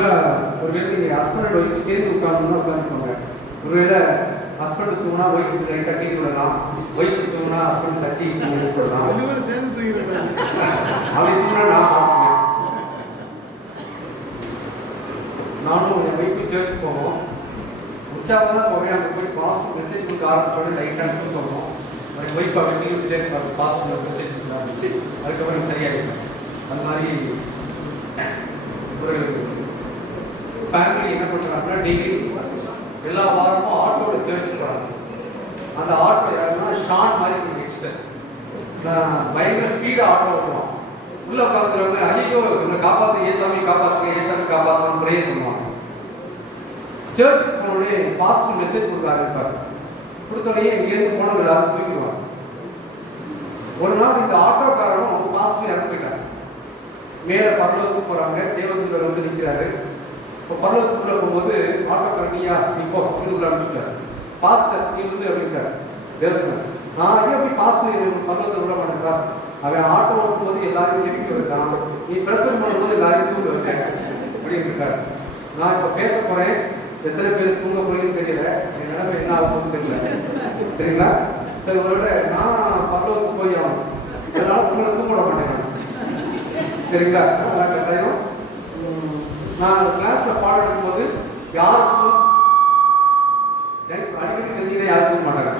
ஒருவேளை நீங்கள் husband wife சேர்ந்து உட்காந்துக்கோங்க. ஒருவேளை ஹஸ்பண்ட் தூங்கினா ஒய்ஃபு லைட்டாக கீழ் விடலாம், ஒய்ஃபு தூங்கினா ஹஸ்பண்ட் தட்டி விடலாம். சேர்ந்து தூங்கிடலாம். அப்படி தூங்கினா நான் சாப்பிடுவேன். நானும் என் ஒய்ஃபு சர்ச் போவோம். உற்சாகம் தான் போவேன். அங்கே போய் பாஸ்ட் மெசேஜ் கொடுக்க ஆரம்பிச்சோடனே லைட்டாக தூங்குவோம். எனக்கு ஒய்ஃப் அப்படி தூங்கிட்டே இருப்பாங்க, பாஸ்ட் மெசேஜ் கொடுக்க ஆரம்பிச்சு அதுக்கப்புறம் சரியாயிருக்கும். அந்த மாதிரி ஒரு ஃபேமிலி என்ன பண்ணுறாங்கன்னா டெய்லி எல்லா வாரமும் ஆட்டோட சர்ச் போகிறாங்க. அந்த ஆட்டோ யாருன்னா ஷான் மாதிரி நெக்ஸ்ட்டு பயங்கர ஸ்பீடாக ஆட்டோ ஓட்டுவான். உள்ள உட்காந்துக்கிறவங்க ஐயோ இவங்களை காப்பாற்று, ஏசாமி காப்பாற்றுங்க, ஏசாமி காப்பாற்றணும் ப்ரேயர் பண்ணுவாங்க. சர்ச்சுக்கு போனோடனே பாஸ்ட் மெசேஜ் கொடுக்க ஆரம்பிப்பார். கொடுத்தோடனே இங்கேருந்து போனவங்க எல்லாரும் தூக்கிடுவாங்க. ஒரு நாள் இந்த ஆட்டோக்காரனும் பாஸ்ட் இறந்து போயிட்டாங்க. மேலே பரலோகத்துக்கு போகிறாங்க. தேவதூதர் வந்து நிற்கிறாரு. இப்போ பரலோகத்துக்குள்ளே போகும்போது ஆட்டோக்காரன் நீயா இப்போ உள்ள அனுப்பிச்சுட்டாரு. பாஸ்டர் நீ வந்து அப்படின்ட்டார் தேவதூதர். நான் ஐயோ போய் பாஸ்டர் பரலோகத்தை விட மாட்டேங்கிறா. அவன் ஆட்டோ ஓட்டும்போது எல்லாரையும் கெடுக்க வச்சான், நீ பிரசன் பண்ணும்போது எல்லாரையும் தூங்க வச்சேன் அப்படின்னு இருக்காரு. நான் இப்போ பேச போகிறேன், எத்தனை பேர் தூங்க போறீங்கன்னு தெரியல, என் நிலைமை என்ன ஆகும்னு தெரியல. சரிங்களா? சரி, ஒரு நான் பரலோகத்துக்கு போய் ஆகும், இதனால உங்களை தூங்க மாட்டேன். சரிங்களா? கட்டாயம் நான் கிளாஸ்ல பாடம் எடுக்கும்போது யாருக்கும் அடிக்கடி செஞ்சீங்க, யாருக்கும் மாட்டாங்க.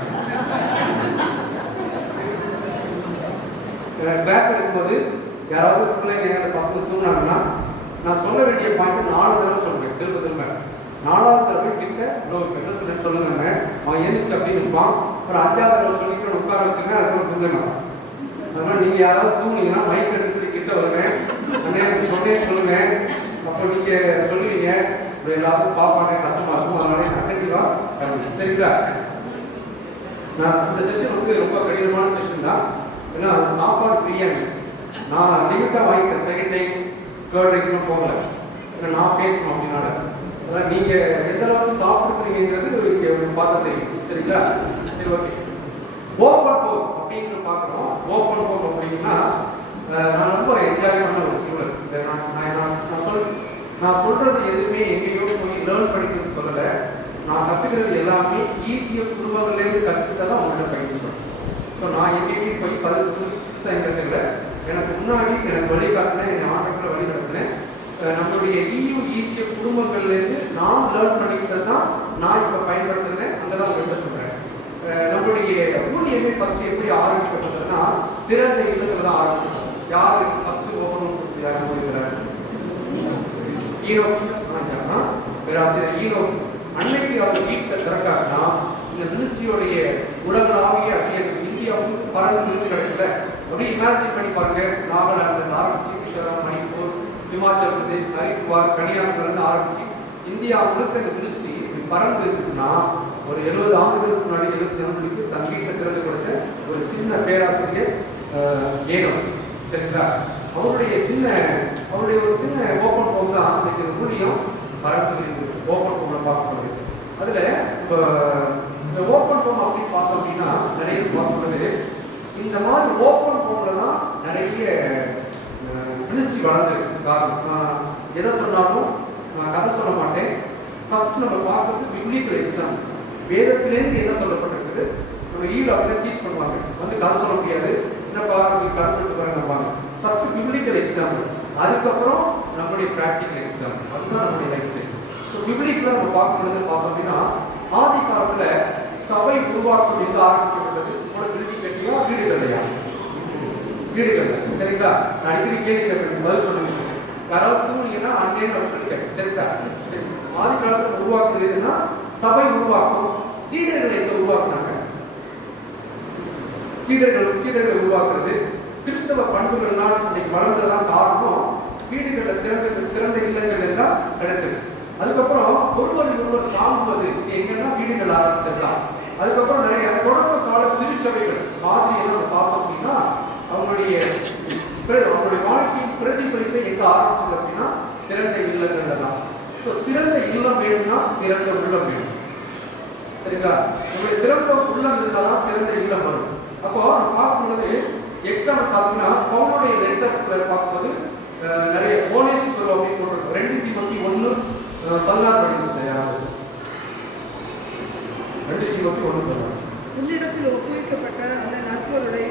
கிளாஸ் எடுக்கும்போது யாராவது பிள்ளைங்க பசங்க தூங்கினாங்கன்னா நான் சொல்ல வேண்டிய பாயிண்ட் 4 தடவை சொல்லுவேன். திரும்ப திரும்ப 4வது தடவை கிட்ட என்ன சொல்லுன்னு சொல்லுங்க. அவன் எழுந்திரிச்சு அப்படின்னு இருப்பான். ஒரு 5வது தடவை சொல்லிட்டு உட்கார வச்சுருங்க, அதுக்கப்புறம் தூங்க மாட்டான். அதனால நீங்க யாராவது தூங்குனீங்கன்னா மைக் எடுத்துட்டு கிட்ட வருவேன், சொன்னேன்னு சொல்லுங்க. அப்போ நீங்க சொல்லுவீங்க, இப்படி எல்லாரும் பார்ப்பாங்க, கஷ்டமா இருக்கும், அதனால அட்டன்டிவா. சரிங்களா? நான் இந்த செஷன் வந்து ரொம்ப கடினமான செஷன் தான். ஏன்னா சாப்பாடு பிரியாணி நான் லிமிட்டாக வாங்கிட்டேன். செகண்ட் டைம் தேர்ட் டைம்ஸ்லாம் போகல. ஏன்னா நான் பேசணும் அப்படின்னால. அதான் நீங்கள் எந்த அளவுக்கு சாப்பிடுறீங்கிறது இங்கே பார்த்து தெரியும். சரிங்களா? சரி, ஓகே. ஓப்பன் போர் அப்படின்னு பார்க்குறோம். ஓப்பன் போர் அப்படின்னா நான் ரொம்ப என்ஜாய் பண்ண ஒரு சூழல். நான் சொல்றது எதுவுமே எங்கேயோ போய் லேர்ன் பண்ணிக்கிறது சொல்லலை. நான் கற்றுக்கிறது எல்லாமே ஈஸிய குடும்பங்கள்லேருந்து கற்றுக்கிட்ட தான் அவங்கள்ட்ட பயன்படுத்தும். ஸோ நான் எங்கேயுமே போய் 10 எங்கிறதுல எனக்கு முன்னாடி எனக்கு வழிகாட்டினேன், என் ஆட்டத்தில் வழி நடத்தினேன். நம்மளுடைய ஈஸிய குடும்பங்கள்லேருந்து நான் லேர்ன் பண்ணிக்கிட்டது தான் நான் இப்போ பயன்படுத்துகிறேன். அங்கே தான் உங்கள்கிட்ட சொல்கிறேன். நம்மளுடைய ஊழியமே ஃபஸ்ட்டு எப்படி ஆரம்பிக்கப்பட்டதுன்னா திறந்த இல்லத்தில் தான் ஆரம்பிச்சோம். யார் ஃபஸ்ட்டு ஓப்பன் கொடுத்து யார் போயிருக்கிறார்? பேராசிரியர் ஈரோப் அன்னைக்கு அவர் வீட்டில் திறக்காருன்னா இந்த மினிஸ்ட்ரியோடைய உலகளாவிய அபிஷேகம் இந்தியாவுக்கு பறந்து கிடைக்கல. அப்படியே இமேஜின் பண்ணி பாருங்க. நாகாலாந்து ஆரம்பிச்சு, குஜராத், மணிப்பூர், இமாச்சல் பிரதேஷ், ஹரித்வார், கன்னியாகுமரிலிருந்து ஆரம்பிச்சு இந்தியா முழுக்க இந்த மினிஸ்ட்ரி பறந்து இருக்குன்னா ஒரு 70 ஆண்டுகளுக்கு முன்னாடி 70 ஆண்டுகளுக்கு தன் வீட்டை திறந்து கொடுத்த ஒரு சின்ன பேராசிரியர் ஏகம். சரிங்களா? அவருடைய ஒரு சின்ன ஓப்பன் போக தான் ஆரம்பிக்கிற ஊழியம் பறந்து இருக்குது. ஓப்பன் போக பார்க்க முடியுது. அதில் இப்போ இந்த ஓப்பன் போம் அப்படின்னு பார்த்தோம் அப்படின்னா நிறைய பார்க்கும்போது இந்த மாதிரி ஓப்பன் போம்ல தான் நிறைய மினிஸ்ட்ரி வளர்ந்துருக்கு. காரணம் எதை சொன்னாலும் நான் கதை சொல்ல மாட்டேன். ஃபர்ஸ்ட் நம்ம பார்க்கறது பிப்ளிக்கல் எக்ஸாம். வேதத்திலேருந்து என்ன சொல்லப்பட்டிருக்குது நம்ம அப்படியே டீச் பண்ணுவாங்க. வந்து கதை சொல்ல முடியாது, என்னப்பா கதை சொல்லிட்டு பாருங்க. ஃபர்ஸ்ட் பிப்ளிக்கல் எக்ஸாம், அதுக்கப்புறம் நம்மளுடைய ப்ராக்டிக்கல் எக்ஸாம். அதுதான் நம்மளுடைய லைஃப் ஸ்டைல். ஸோ பிப்ளிக்கலாக நம்ம பார்க்கறது பார்த்தோம் அப்படின்னா ஆதி காலத்தில் சபை உருவாக்கம் எங்கே ஆரம்பிக்கப்பட்டது? உங்களோட திருச்சி கட்டியா வீடுகள்லையா? வீடுகள். சரிங்களா? நான் அடிக்கடி கேள்வி பதில் சொல்லுங்க. யாராவது தூங்கினா அண்ணேன்னு அவர் சொல்லிட்டேன். சரிங்களா? ஆதி காலத்தில் உருவாக்குறதுன்னா சபை உருவாக்கும். சீடர்களை எங்க உருவாக்குனாங்க? சீடர்கள் உருவாக்குறது கிறிஸ்தவ பண்புகள்லாம் இன்னைக்கு வளர்ந்ததான் காரணம். வீடுகளில் திறந்த இல்லங்கள் எல்லாம் கிடைச்சது. அதுக்கப்புறம் ஒருவர் தாங்குவது எங்கன்னா வீடுகள் ஆரம்பிச்சதுதான். அதுக்கப்புறம் நிறைய தொடக்க கால திருச்சபைகள் மாதிரி எல்லாம் பார்த்தோம் அப்படின்னா அவங்களுடைய வாழ்க்கையின் பிரதிபலிப்பை எங்க ஆரம்பிச்சது அப்படின்னா திறந்த இல்லங்கள் தான். ஸோ திறந்த இல்லம் வேணும்னா திறந்த உள்ளம் வேணும். சரிங்களா? உங்களுடைய திறந்த உள்ளம் இருந்தால்தான் திறந்த இல்லம் வரும். அப்போ பார்க்கும்போது எக்ஸாம்பிள் பார்த்தீங்கன்னா பவுனுடைய லெட்டர்ஸ்ல பார்க்கும்போது நிறைய போனேஸ்வரம் அப்படின்னு போட்டு 2 தீமோத்தி 1:16 படிக்கிறது யாராவது 2 தீமோத்தி 1:16. உன்னிடத்தில் ஒப்புவிக்கப்பட்ட அந்த நற்பொருளை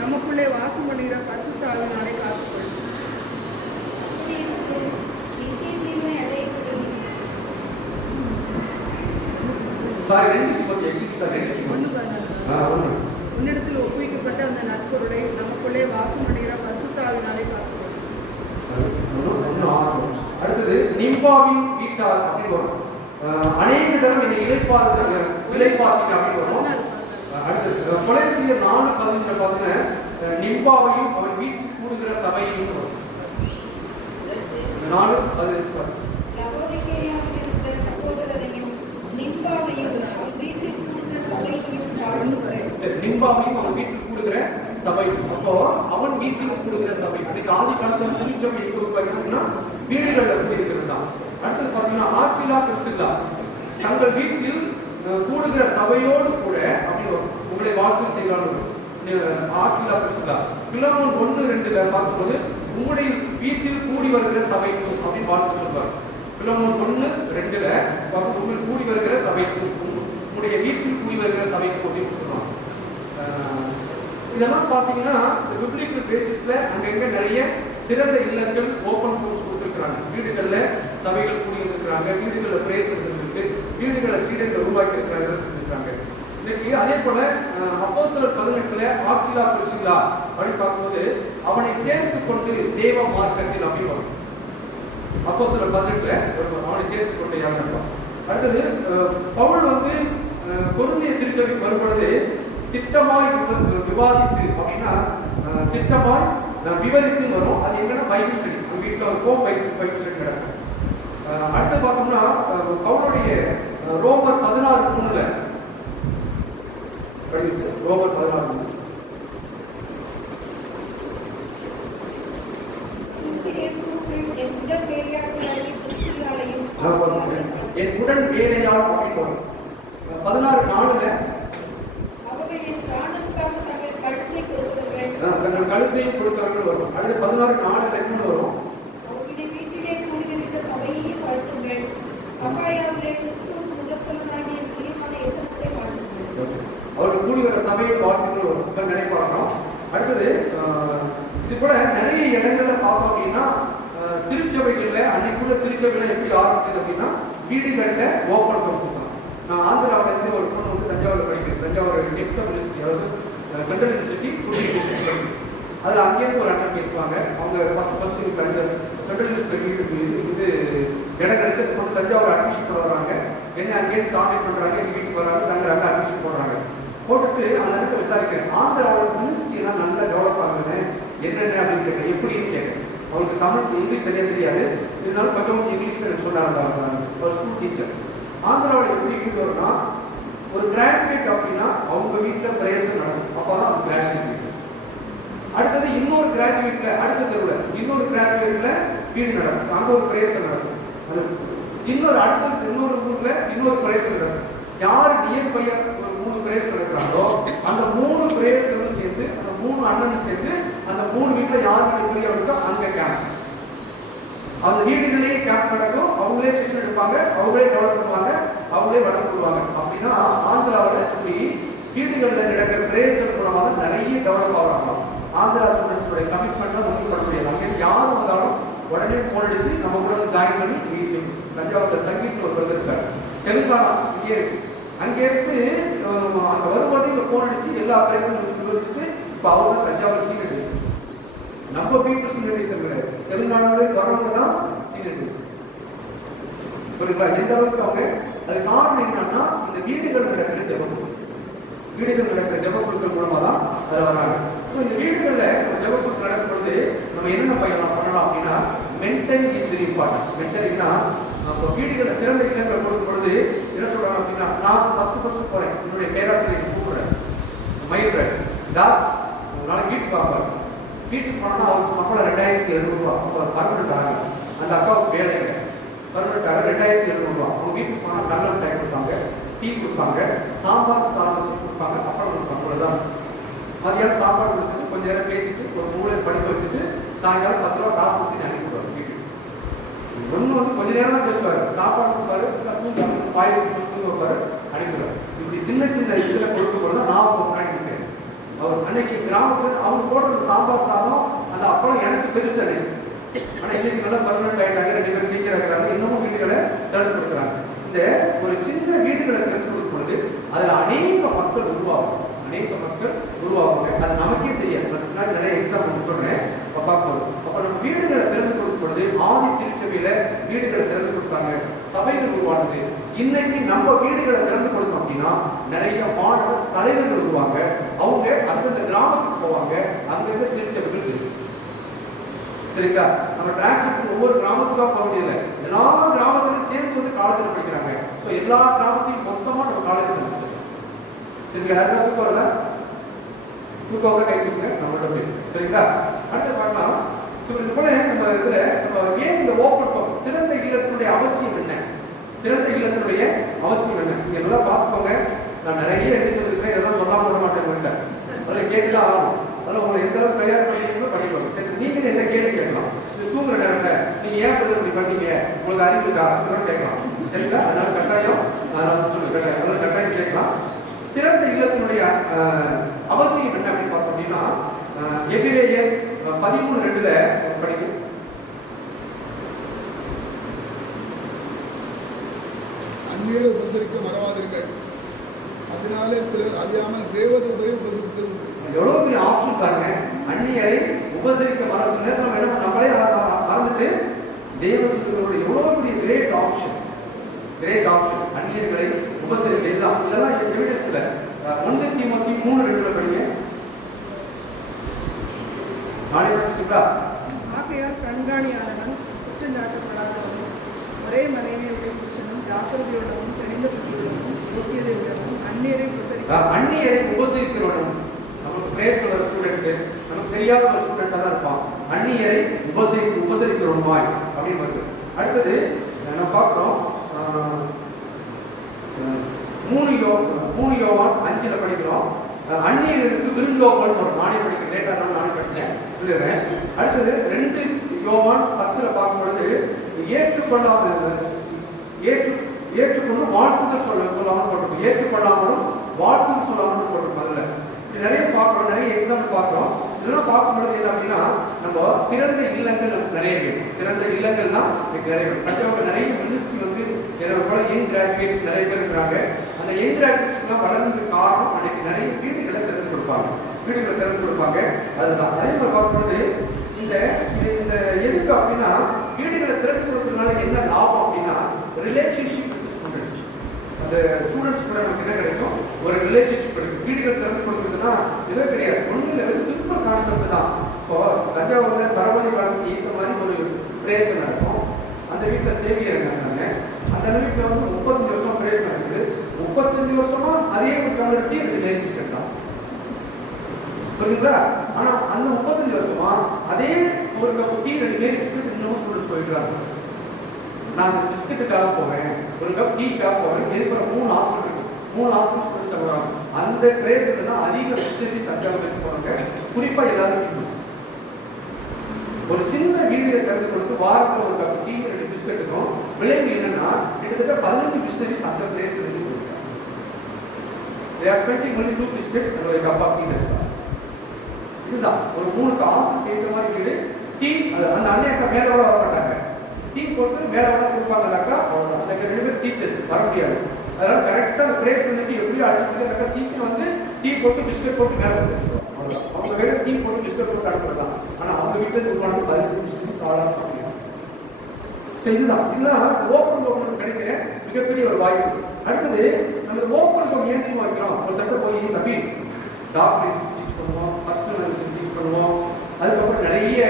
நமக்குள்ளே வாசம் பண்ணுகிற பரிசுத்த ஆவியினாலே காத்துக்கொள்ளும். உன்னிடத்தில் ஒப்புவிக்கப்பட்ட அந்த நற்பொருளை நமக்குள்ளே வாசம் பண்ணுகிற பரிசுத்த ஆவியினாலே காத்துக்கொள்ளும். அடுத்தது நிம்பாவின் வீட்டார் அப்படின்னு வரும். அநேக தரம் என்னை இளைப்பார்த்தீங்க அப்படின்னு வரும். அடுத்தது கொலைசியர் 4:15 பார்த்தீங்கன்னா நிம்பாவையும் அவன் வீட்டுக்கு கூடுகிற சபையும் வரும். 4:15 நிம்பாவையும் அவன் வீட்டுக்கு கூடுகிற சபை. அப்போ அவன் வீட்டுக்கு கூடுகிற சபை அன்னைக்கு ஆதி காலத்துல திருச்சபை எங்க வீடுகள்ல கூடியிருக்கிறது தான். அடுத்தது பார்த்தீங்கன்னா ஆக்கிலா பிரிஸ்கில்லா தங்கள் வீட்டில் கூடுகிற சபையோடு கூட அப்படின்னு உங்களை வாழ்த்து செய்யலாம். ஆக்கிலா பிரிஸ்கில்லா பிலமோன் 1:2 பார்க்கும்போது உங்களுடைய வீட்டில் கூடி வருகிற சபைக்கு அப்படின்னு வாழ்த்து சொல்றாரு. பிலமோன் 1:2 பார்த்து உங்கள் கூடி வருகிற சபைக்கு உங்களுடைய வீட்டில் கூடி வருகிற சபைக்கு அப்படின்னு சொல்லுவாங்க. இதெல்லாம் பார்த்தீங்கன்னா இந்த பிப்ளிக்கல் பேசிஸ்ல அங்கங்க நிறைய திறந்த இல்லங்கள் ஓப்பன் கோர்ஸ் கொடுத்துருக்காங்க. வீடுகளில் சபைகள் கூடி இருக்கிறாங்க, வீடுகளில் பிரேயர்ஸ் இருந்திருக்கு, வீடுகளில் சீடர்கள் உருவாக்கி இருக்கிறாங்க செஞ்சிருக்காங்க. இன்னைக்கு அதே போல அப்போஸ்தலர் 18 ஆக்கிலா பிரிஸ்கில்லா அப்படின்னு பார்க்கும்போது அவனை சேர்த்து கொண்டு தேவ மார்க்கத்தில் அப்படின்னு வரும். அப்போஸ்தலர் 18 அவனை சேர்த்து கொண்டு யாருன்னா. அடுத்தது பவுல் கொரிந்திய திருச்சபைக்கு வரும்பொழுது திட்டமாய் விவாதித்து அப்படின்னா திட்டமாய் விவரித்து வரும். அது எங்கன்னா பைபிள் ஸ்டடி வீட்டில் ஒரு பைபிள் ஸ்டடி நடக்கும். அடுத்து பார்த்தோம்னா பவுலுடைய ரோமர் 16:3 படிக்கிறது. ரோமர் 16:3 என் உடன் வேலையால் அப்படின்னு 16:4 தங்கள் கழுத்தையும் கொடுத்தவர்கள் வரும். அடுத்து 16:4 என்ன வரும்? அவர்கள் கூடி வர சபையை வாழ்த்துக்கள் வரும் நினைப்பாங்க. அடுத்தது இது கூட நிறைய இடங்கள்ல பார்த்தோம் அப்படின்னா திருச்சபைகள்ல அன்னைக்குள்ள திருச்சபையில எப்படி ஆரம்பிச்சது அப்படின்னா வீடுகள்ல ஓப்பன் ஹவுஸ் தான். நான் ஆந்திராவில இருந்து ஒரு பொண்ணு தஞ்சாவூர் படிக்கிறேன். தஞ்சாவூர் டெப்த் யூனிவர்சிட்டி அதாவது சென்ட்ரல் யூனிவர்சிட்டி அதில் அங்கேயிருந்து ஒரு அண்ணன் பேசுவாங்க. அவங்க ஃபர்ஸ்ட் சென்ட்ரல் யூனிவர்சிட்டி இது இடம் கிடைச்சது கொண்டு தஞ்சாவூர் அட்மிஷன் போட வராங்க. என்ன அங்கேயிருந்து கான்டாக்ட் பண்ணுறாங்க, எங்கள் வீட்டுக்கு வராங்க, நாங்கள் அங்கே அட்மிஷன் போடுறாங்க. போட்டுட்டு அந்த இடத்துல விசாரிக்கிறேன். ஆந்திராவோட யூனிவர்சிட்டியெல்லாம் நல்லா டெவலப் ஆகுதுன்னு என்னென்ன அப்படின்னு கேட்குறேன். எப்படின்னு கேட்குறேன். அவங்களுக்கு தமிழ் இங்கிலீஷ் சரியாக தெரியாது, இருந்தாலும் கொஞ்சம் இங்கிலீஷில் சொன்னாங்க. ஒரு ஸ்கூல் டீச்சர் ஆந்திராவில் எப்படி வீட்டு வரும்னா ஒரு கிராஜுவேட் அப்படின்னா அவங்க வீட்டில் பிரேயர்ஸ் நடக்கும். அப்போ தான் அவங்க கிராஜுவேட். அடுத்தது இன்னொரு கிராஜுவேட்ல அடுத்த தெருவில் இன்னொரு கிராஜுவேட்ல வீடு நடக்கும். அங்கே ஒரு பிரேயர்ஸ் நடக்கும். அது இன்னொரு ஊர்ல இன்னொரு பிரேயர்ஸ் நடக்கும். யார் டிஎன் பையன் ஒரு 3 பிரேயர்ஸ் நடக்கிறாங்களோ அந்த 3 பிரேயர்ஸ் சேர்ந்து அந்த 3 அண்ணன் சேர்ந்து அந்த 3 வீட்டில் யார் வீட்டு பிரியா இருக்கோ அங்கே கேம்ப். அந்த வீடுகளிலேயே கேம்ப் நடக்கும். அவங்களே செக்ஷன் எடுப்பாங்க, அவங்களே டெவலப் பண்ணுவாங்க, அவங்களே வளர்த்துருவாங்க. அப்படின்னா ஆந்திராவில் இப்படி வீடுகளில் நடக்கிற பிரேயர்ஸ் மூலமாக நிறைய டெவலப் ஆகிறாங்க. ஆந்திரா ஸ்டூடெண்ட்ஸோட கமிட்மெண்ட்டாக முடிவு பண்ண முடியாது. அங்கே யார் வந்தாலும் உடனே போன் அடிச்சு நம்ம கூட ஜாயின் பண்ணி வீட்டு தஞ்சாவூர் சங்கீத்தில் ஒரு பிரதர் இருக்காரு. தெலுங்கானா இங்கே இருக்கு. அங்கே இருந்து அங்கே வரும்போது இங்கே போன் அடிச்சு எல்லா பிரேயர்ஸும் வச்சுட்டு இப்போ அவங்க தான் தஞ்சாவூர் சீனியர் டேஸ். நம்ம வீட்டு சீனியர் டேஸ் கிடையாது. தெலுங்கானாவில் வரவங்க தான் சீனியர் டேஸ். புரியுங்களா? எந்த அளவுக்கு அவங்க அது காரணம் என்னன்னா இந்த வீடுகள் நடக்கிற ஜபம் வீடுகள் நடக்கிற ஜப குழுக்கள் மூலமாக தான் அதில் வராங்க. ஸோ இந்த வீடுகளில் ஜப குழுக்கள் நடக்கும் பொழுது நம்ம என்னென்ன பண்ணலாம் அப்படின்னா மென்டல் இஸ் வெரி இம்பார்ட்டன்ட். மென்டல்னா இப்போ வீடுகளை திறந்த இல்லங்கள் கொடுக்கும் பொழுது என்ன சொல்றாங்க அப்படின்னா நான் ஃபர்ஸ்ட் போறேன். என்னுடைய பேராசிரியர் கூப்பிடுறேன் மயில்ராஜ் தாஸ் நாளைக்கு வீட்டுக்கு வாங்க. வீட்டுக்கு போனோம்னா அவருக்கு சம்பளம் 2700 ரூபா. அப்போ பர்மனெண்ட் ஆகும். அந்த அக்காவுக்கு வேலை பர்மனெண்ட் ஆக 2700 ரூபா. அவங்க வீட்டுக்கு போனால் நல்ல டைம் கொடுப்பாங்க, டீ கொடுப்பாங்க, சாம்பார் சாதம் கொடுப்பாங்க, அப்புறம் கொடுப்பாங்க. அவ்வளோதான். மதியானம் சாப்பாடு கொடுத்துட்டு கொஞ்ச நேரம் பேசிட்டு ஒரு மூளை படிக்க வச்சுட்டு சாயங்காலம் 10 ரூபா காசு கொடுத்து அனுப்பிடுவார் வீட்டுக்கு. ஒன்று வந்து கொஞ்ச நேரம் தான் பேசுவார், சாப்பாடு கொடுப்பாரு, தூங்க பாய் வச்சு தூங்க வைப்பாரு, அனுப்பிடுவார். இப்படி சின்ன சின்ன இதில் கொடுக்கும் போது தான் நான் முன்னாடி இருக்கேன். அவர் அன்னைக்கு கிராமத்தில் அவர் போடுற சாம்பார் சாதம் அந்த அப்பளம் எனக்கு பெருசு அது. ஆனால் இன்னைக்கு நல்லா பர்மனெண்ட் ஆகிட்டாங்க, 2 பேர் டீச்சர் இருக்கிறாங்க, இன்னமும் வீடுகளை திறந்து கொடுக்குறாங்க. இந்த ஒரு சின்ன வீடுகளை திறந்து கொடுக்கும் பொழுது அதில் அநேக மக்கள் உருவாகும், அநேக மக்கள் உருவாகுங்க. அது நமக்கே தெரியாது. நான் முன்னாடி நிறைய எக்ஸாம்பிள் சொல்றேன் பார்க்கும்போது. அப்போ நம்ம வீடுகளை திறந்து கொடுக்கும் பொழுது ஆதி திருச்சபையில வீடுகளை திறந்து கொடுத்தாங்க, சபைகள் உருவானது. இன்னைக்கு நம்ம வீடுகளை திறந்து கொடுத்தோம் அப்படின்னா நிறைய மாணவர் தலைவர்கள் உருவாங்க. அவங்க அந்தந்த கிராமத்துக்கு போவாங்க, அங்கிருந்து திருச்சபைகள் இருக்கு. சரிங்களா? நம்ம டிரான்ஸ்போர்ட் ஒவ்வொரு கிராமத்துக்காக போக முடியல, எல்லா கிராமத்திலும் சேர்ந்து வந்து காலேஜில் படிக்கிறாங்க. ஸோ எல்லா கிராமத்தையும் மொத்தமாக நம்ம காலேஜ் சந்திச்சிடலாம். சரிங்களா? யாருக்காவது போகிறதா தூக்கம் கை தூக்குங்க, நம்மளோட பேசுங்க. சரிங்களா? அடுத்து பார்க்கலாம். ஸோ இது போல நம்ம இதில் நம்ம ஏன் இந்த ஓப்பன் திறந்த இல்லத்தினுடைய அவசியம் என்ன, திறந்த இல்லத்தினுடைய அவசியம் என்ன, நீங்க எல்லாம் பார்த்துக்கோங்க. நான் நிறைய எடுத்து வந்திருக்கேன், இதெல்லாம் சொல்லாம விட மாட்டேன். அதில் கேட்கலாம் ஆகும். அதெல்லாம் உங்களை எந்த அளவுக்கு தயார் பண்ணிக்கணும் பண்ணிக்கோங்க. சரி, நீங்க என்ன கேள்வி கேட்கலாம். இது தூங்குற நேரத்தில் நீங்க ஏன் இப்படி பண்ணீங்க, உங்களுக்கு அறிவு இருக்கா அப்படின்னு கேட்கலாம். சரிங்களா? அதனால கட்டாயம் சொல்லுங்க, அதனால கட்டாயம் கேட்கலாம். திறந்த இல்லத்தினுடைய அவசியம் என்ன அப்படின்னு பார்த்தோம் அப்படின்னா எபிரேயர் 13:2 படிக்கும். அந்நியரை உபசரிக்க மறவாதீர்கள், அதனாலே சிலர் அறியாமல் தேவதூதரை உபசரித்தது. எவ்வளவு பெரிய ஆப்ஷன் பாருங்க. அந்நியரை உபசரிக்க மறந்து நம்மளே மறந்துட்டு தேவதூதரோட எவ்வளவு பெரிய கிரேட் ஆப்ஷன், கிரேட் ஆப்ஷன். அந்நியர்களை உபசரிக்க இதெல்லாம் எவிடன்ஸ்ல 1 தீமோத்தேயு 3:2 படிங்க. நாளை படிச்சுட்டா. ஆகையால் கண்காணியாளனும் குற்றம் சாட்டப்படாதவனும் ஒரே மனைவியுடைய புருஷனும் ஜாக்கிரதையுடனும் தெளிந்த புத்தியுடனும் யோக்கியதையுடனும் அந்நியரை உபசரிக்கிறவனும். நமக்கு பிரேஸ் சொல்ற ஸ்டூடெண்ட் நமக்கு தெரியாத ஒரு ஸ்டூடெண்டா தான் இருப்பான். அந்நியரை உபசரிக்கிறவனுமாய் அப்படின்னு வருது. அடுத்தது நம்ம பார்க்கிறோம் 3 யோவான் 5 படிக்கிறோம். அந்நியருக்கு விருந்தோம்பல் வரும். நானே படிக்கிறேன், லேட்டாக நானே படிக்கிறேன் சொல்லிடுறேன். அடுத்தது 2 யோவான் 10 பார்க்கும்பொழுது ஏற்றுக்கொண்டு வாழ்த்துக்கள் சொல்லாமல் போட்டிருக்கோம். ஏற்றுக்கொள்ளாமலும் வாழ்த்துக்கள் சொல்லாமலும் போட்டிருக்கோம். அதில் நிறைய பார்க்குறோம், நிறைய எக்ஸாம்பிள் பார்க்குறோம். இதெல்லாம் பார்க்கும்பொழுது என்ன அப்படின்னா நம்ம திறந்த இல்லங்கள் நிறைய வேணும். திறந்த இல்லங்கள் தான் நிறைய வேணும். மற்றவங்க நிறைய மினிஸ்ட்ரி வந்து என்னோட போல யங் கிராஜுவேட்ஸ் நிறைய பேர் இருக்கிறாங்க. அந்த யங் கிராஜுவேட்ஸ்லாம் வளர்ந்து காரணம் அன்னைக்கு நிறைய வீடுகளை திறந்து கொடுப்பாங்க. அதுதான் அதே மாதிரி பார்க்கும்போது இந்த எதுக்கு அப்படின்னா வீடுகளை திறந்து கொடுக்கறதுனால என்ன லாபம் அப்படின்னா ரிலேஷன்ஷிப் வித் ஸ்டூடெண்ட்ஸ். அந்த ஸ்டூடெண்ட்ஸ் கூட நமக்கு என்ன கிடைக்கும், ஒரு ரிலேஷன்ஷிப் கிடைக்கும். வீடுகள் திறந்து கொடுக்குறதுன்னா இதே கிடையாது, ஒன்றும் இல்லை, வெறும் சிம்பிள் கான்செப்ட் தான். இப்போ தஞ்சாவூர்ல சரவணி காலத்துக்கு ஏற்ற மாதிரி ஒரு பிரேயர் நடக்கும். அந்த வீட்டில் சேவியர் இருக்காங்க. அந்த வீட்டில் வந்து 35 வருஷம் பிரேயர் நடக்குது. 35 வருஷமா அதே ஒரு கம்யூனிட்டி ரிலேஷன்ஸ் கிடைக்கும். புரியுங்களா? ஆனா அந்த 35 வருஷமா அதே ஒரு கப் டீ 2 பேர் பிஸ்கட் இன்னும் ஸ்டூடெண்ட்ஸ் போயிடுறாங்க. நான் அந்த பிஸ்கட்டுக்காக போவேன், ஒரு கப் டீக்காக போவேன். இருக்கிற 3 ஹாஸ்டல் இருக்கு, 3 ஹாஸ்டல் ஸ்டூடெண்ட்ஸ் வருவாங்க. அந்த கிரேஸ்ல தான் அதிக மிஷனரிஸ் தஞ்சாவூருக்கு போறாங்க. குறிப்பா எல்லாரும் ஹிந்துஸ். ஒரு சின்ன வீடியோ திறந்து கொடுத்து வாரத்தில் ஒரு கப் டீ 2 பிஸ்கட்டுக்கும் விளைவு என்னன்னா கிட்டத்தட்ட 15 மிஷனரிஸ் அந்த பிளேஸ்ல இருந்து போயிருக்காங்க. They are spending only 2 biscuits and a cup of tea. இதுதான் ஒரு 3 காசுக்கு ஏற்ற மாதிரி வீடு. டீ அந்த அன்னையக்கா மேலே வர மாட்டாங்க, டீ போட்டு மேலே வர கொடுப்பாங்கனாக்கா அந்த 2 பேர் டீச்சர்ஸ் வர முடியாது. அதனால கரெக்டாக அந்த பிளேஸ் வந்துட்டு எப்படியும் அடிச்சுட்டாக்கா சீக்கிரம் வந்து டீ போட்டு பிஸ்கட் போட்டு மேலே வந்து அவ்வளோதான். அவங்க வேலை டீ போட்டு பிஸ்கட் போட்டு அனுப்புறது தான். ஆனால் அவங்க வீட்டில் உருவான 15 பிஸ்கட் சாதாரண முடியும். ஸோ இதுதான் ஓப்பன் கிடைக்கிற மிகப்பெரிய ஒரு வாய்ப்பு. அடுத்தது நம்ம ஓப்பன் ஏன் வைக்கிறோம், ஒரு தட்டை போய் தம்பி டாக்டர்ஸ் டீச் பண்ணுவோம், பர்சனல் மெடிசன் டீச் பண்ணுவோம், அதுக்கப்புறம் நிறைய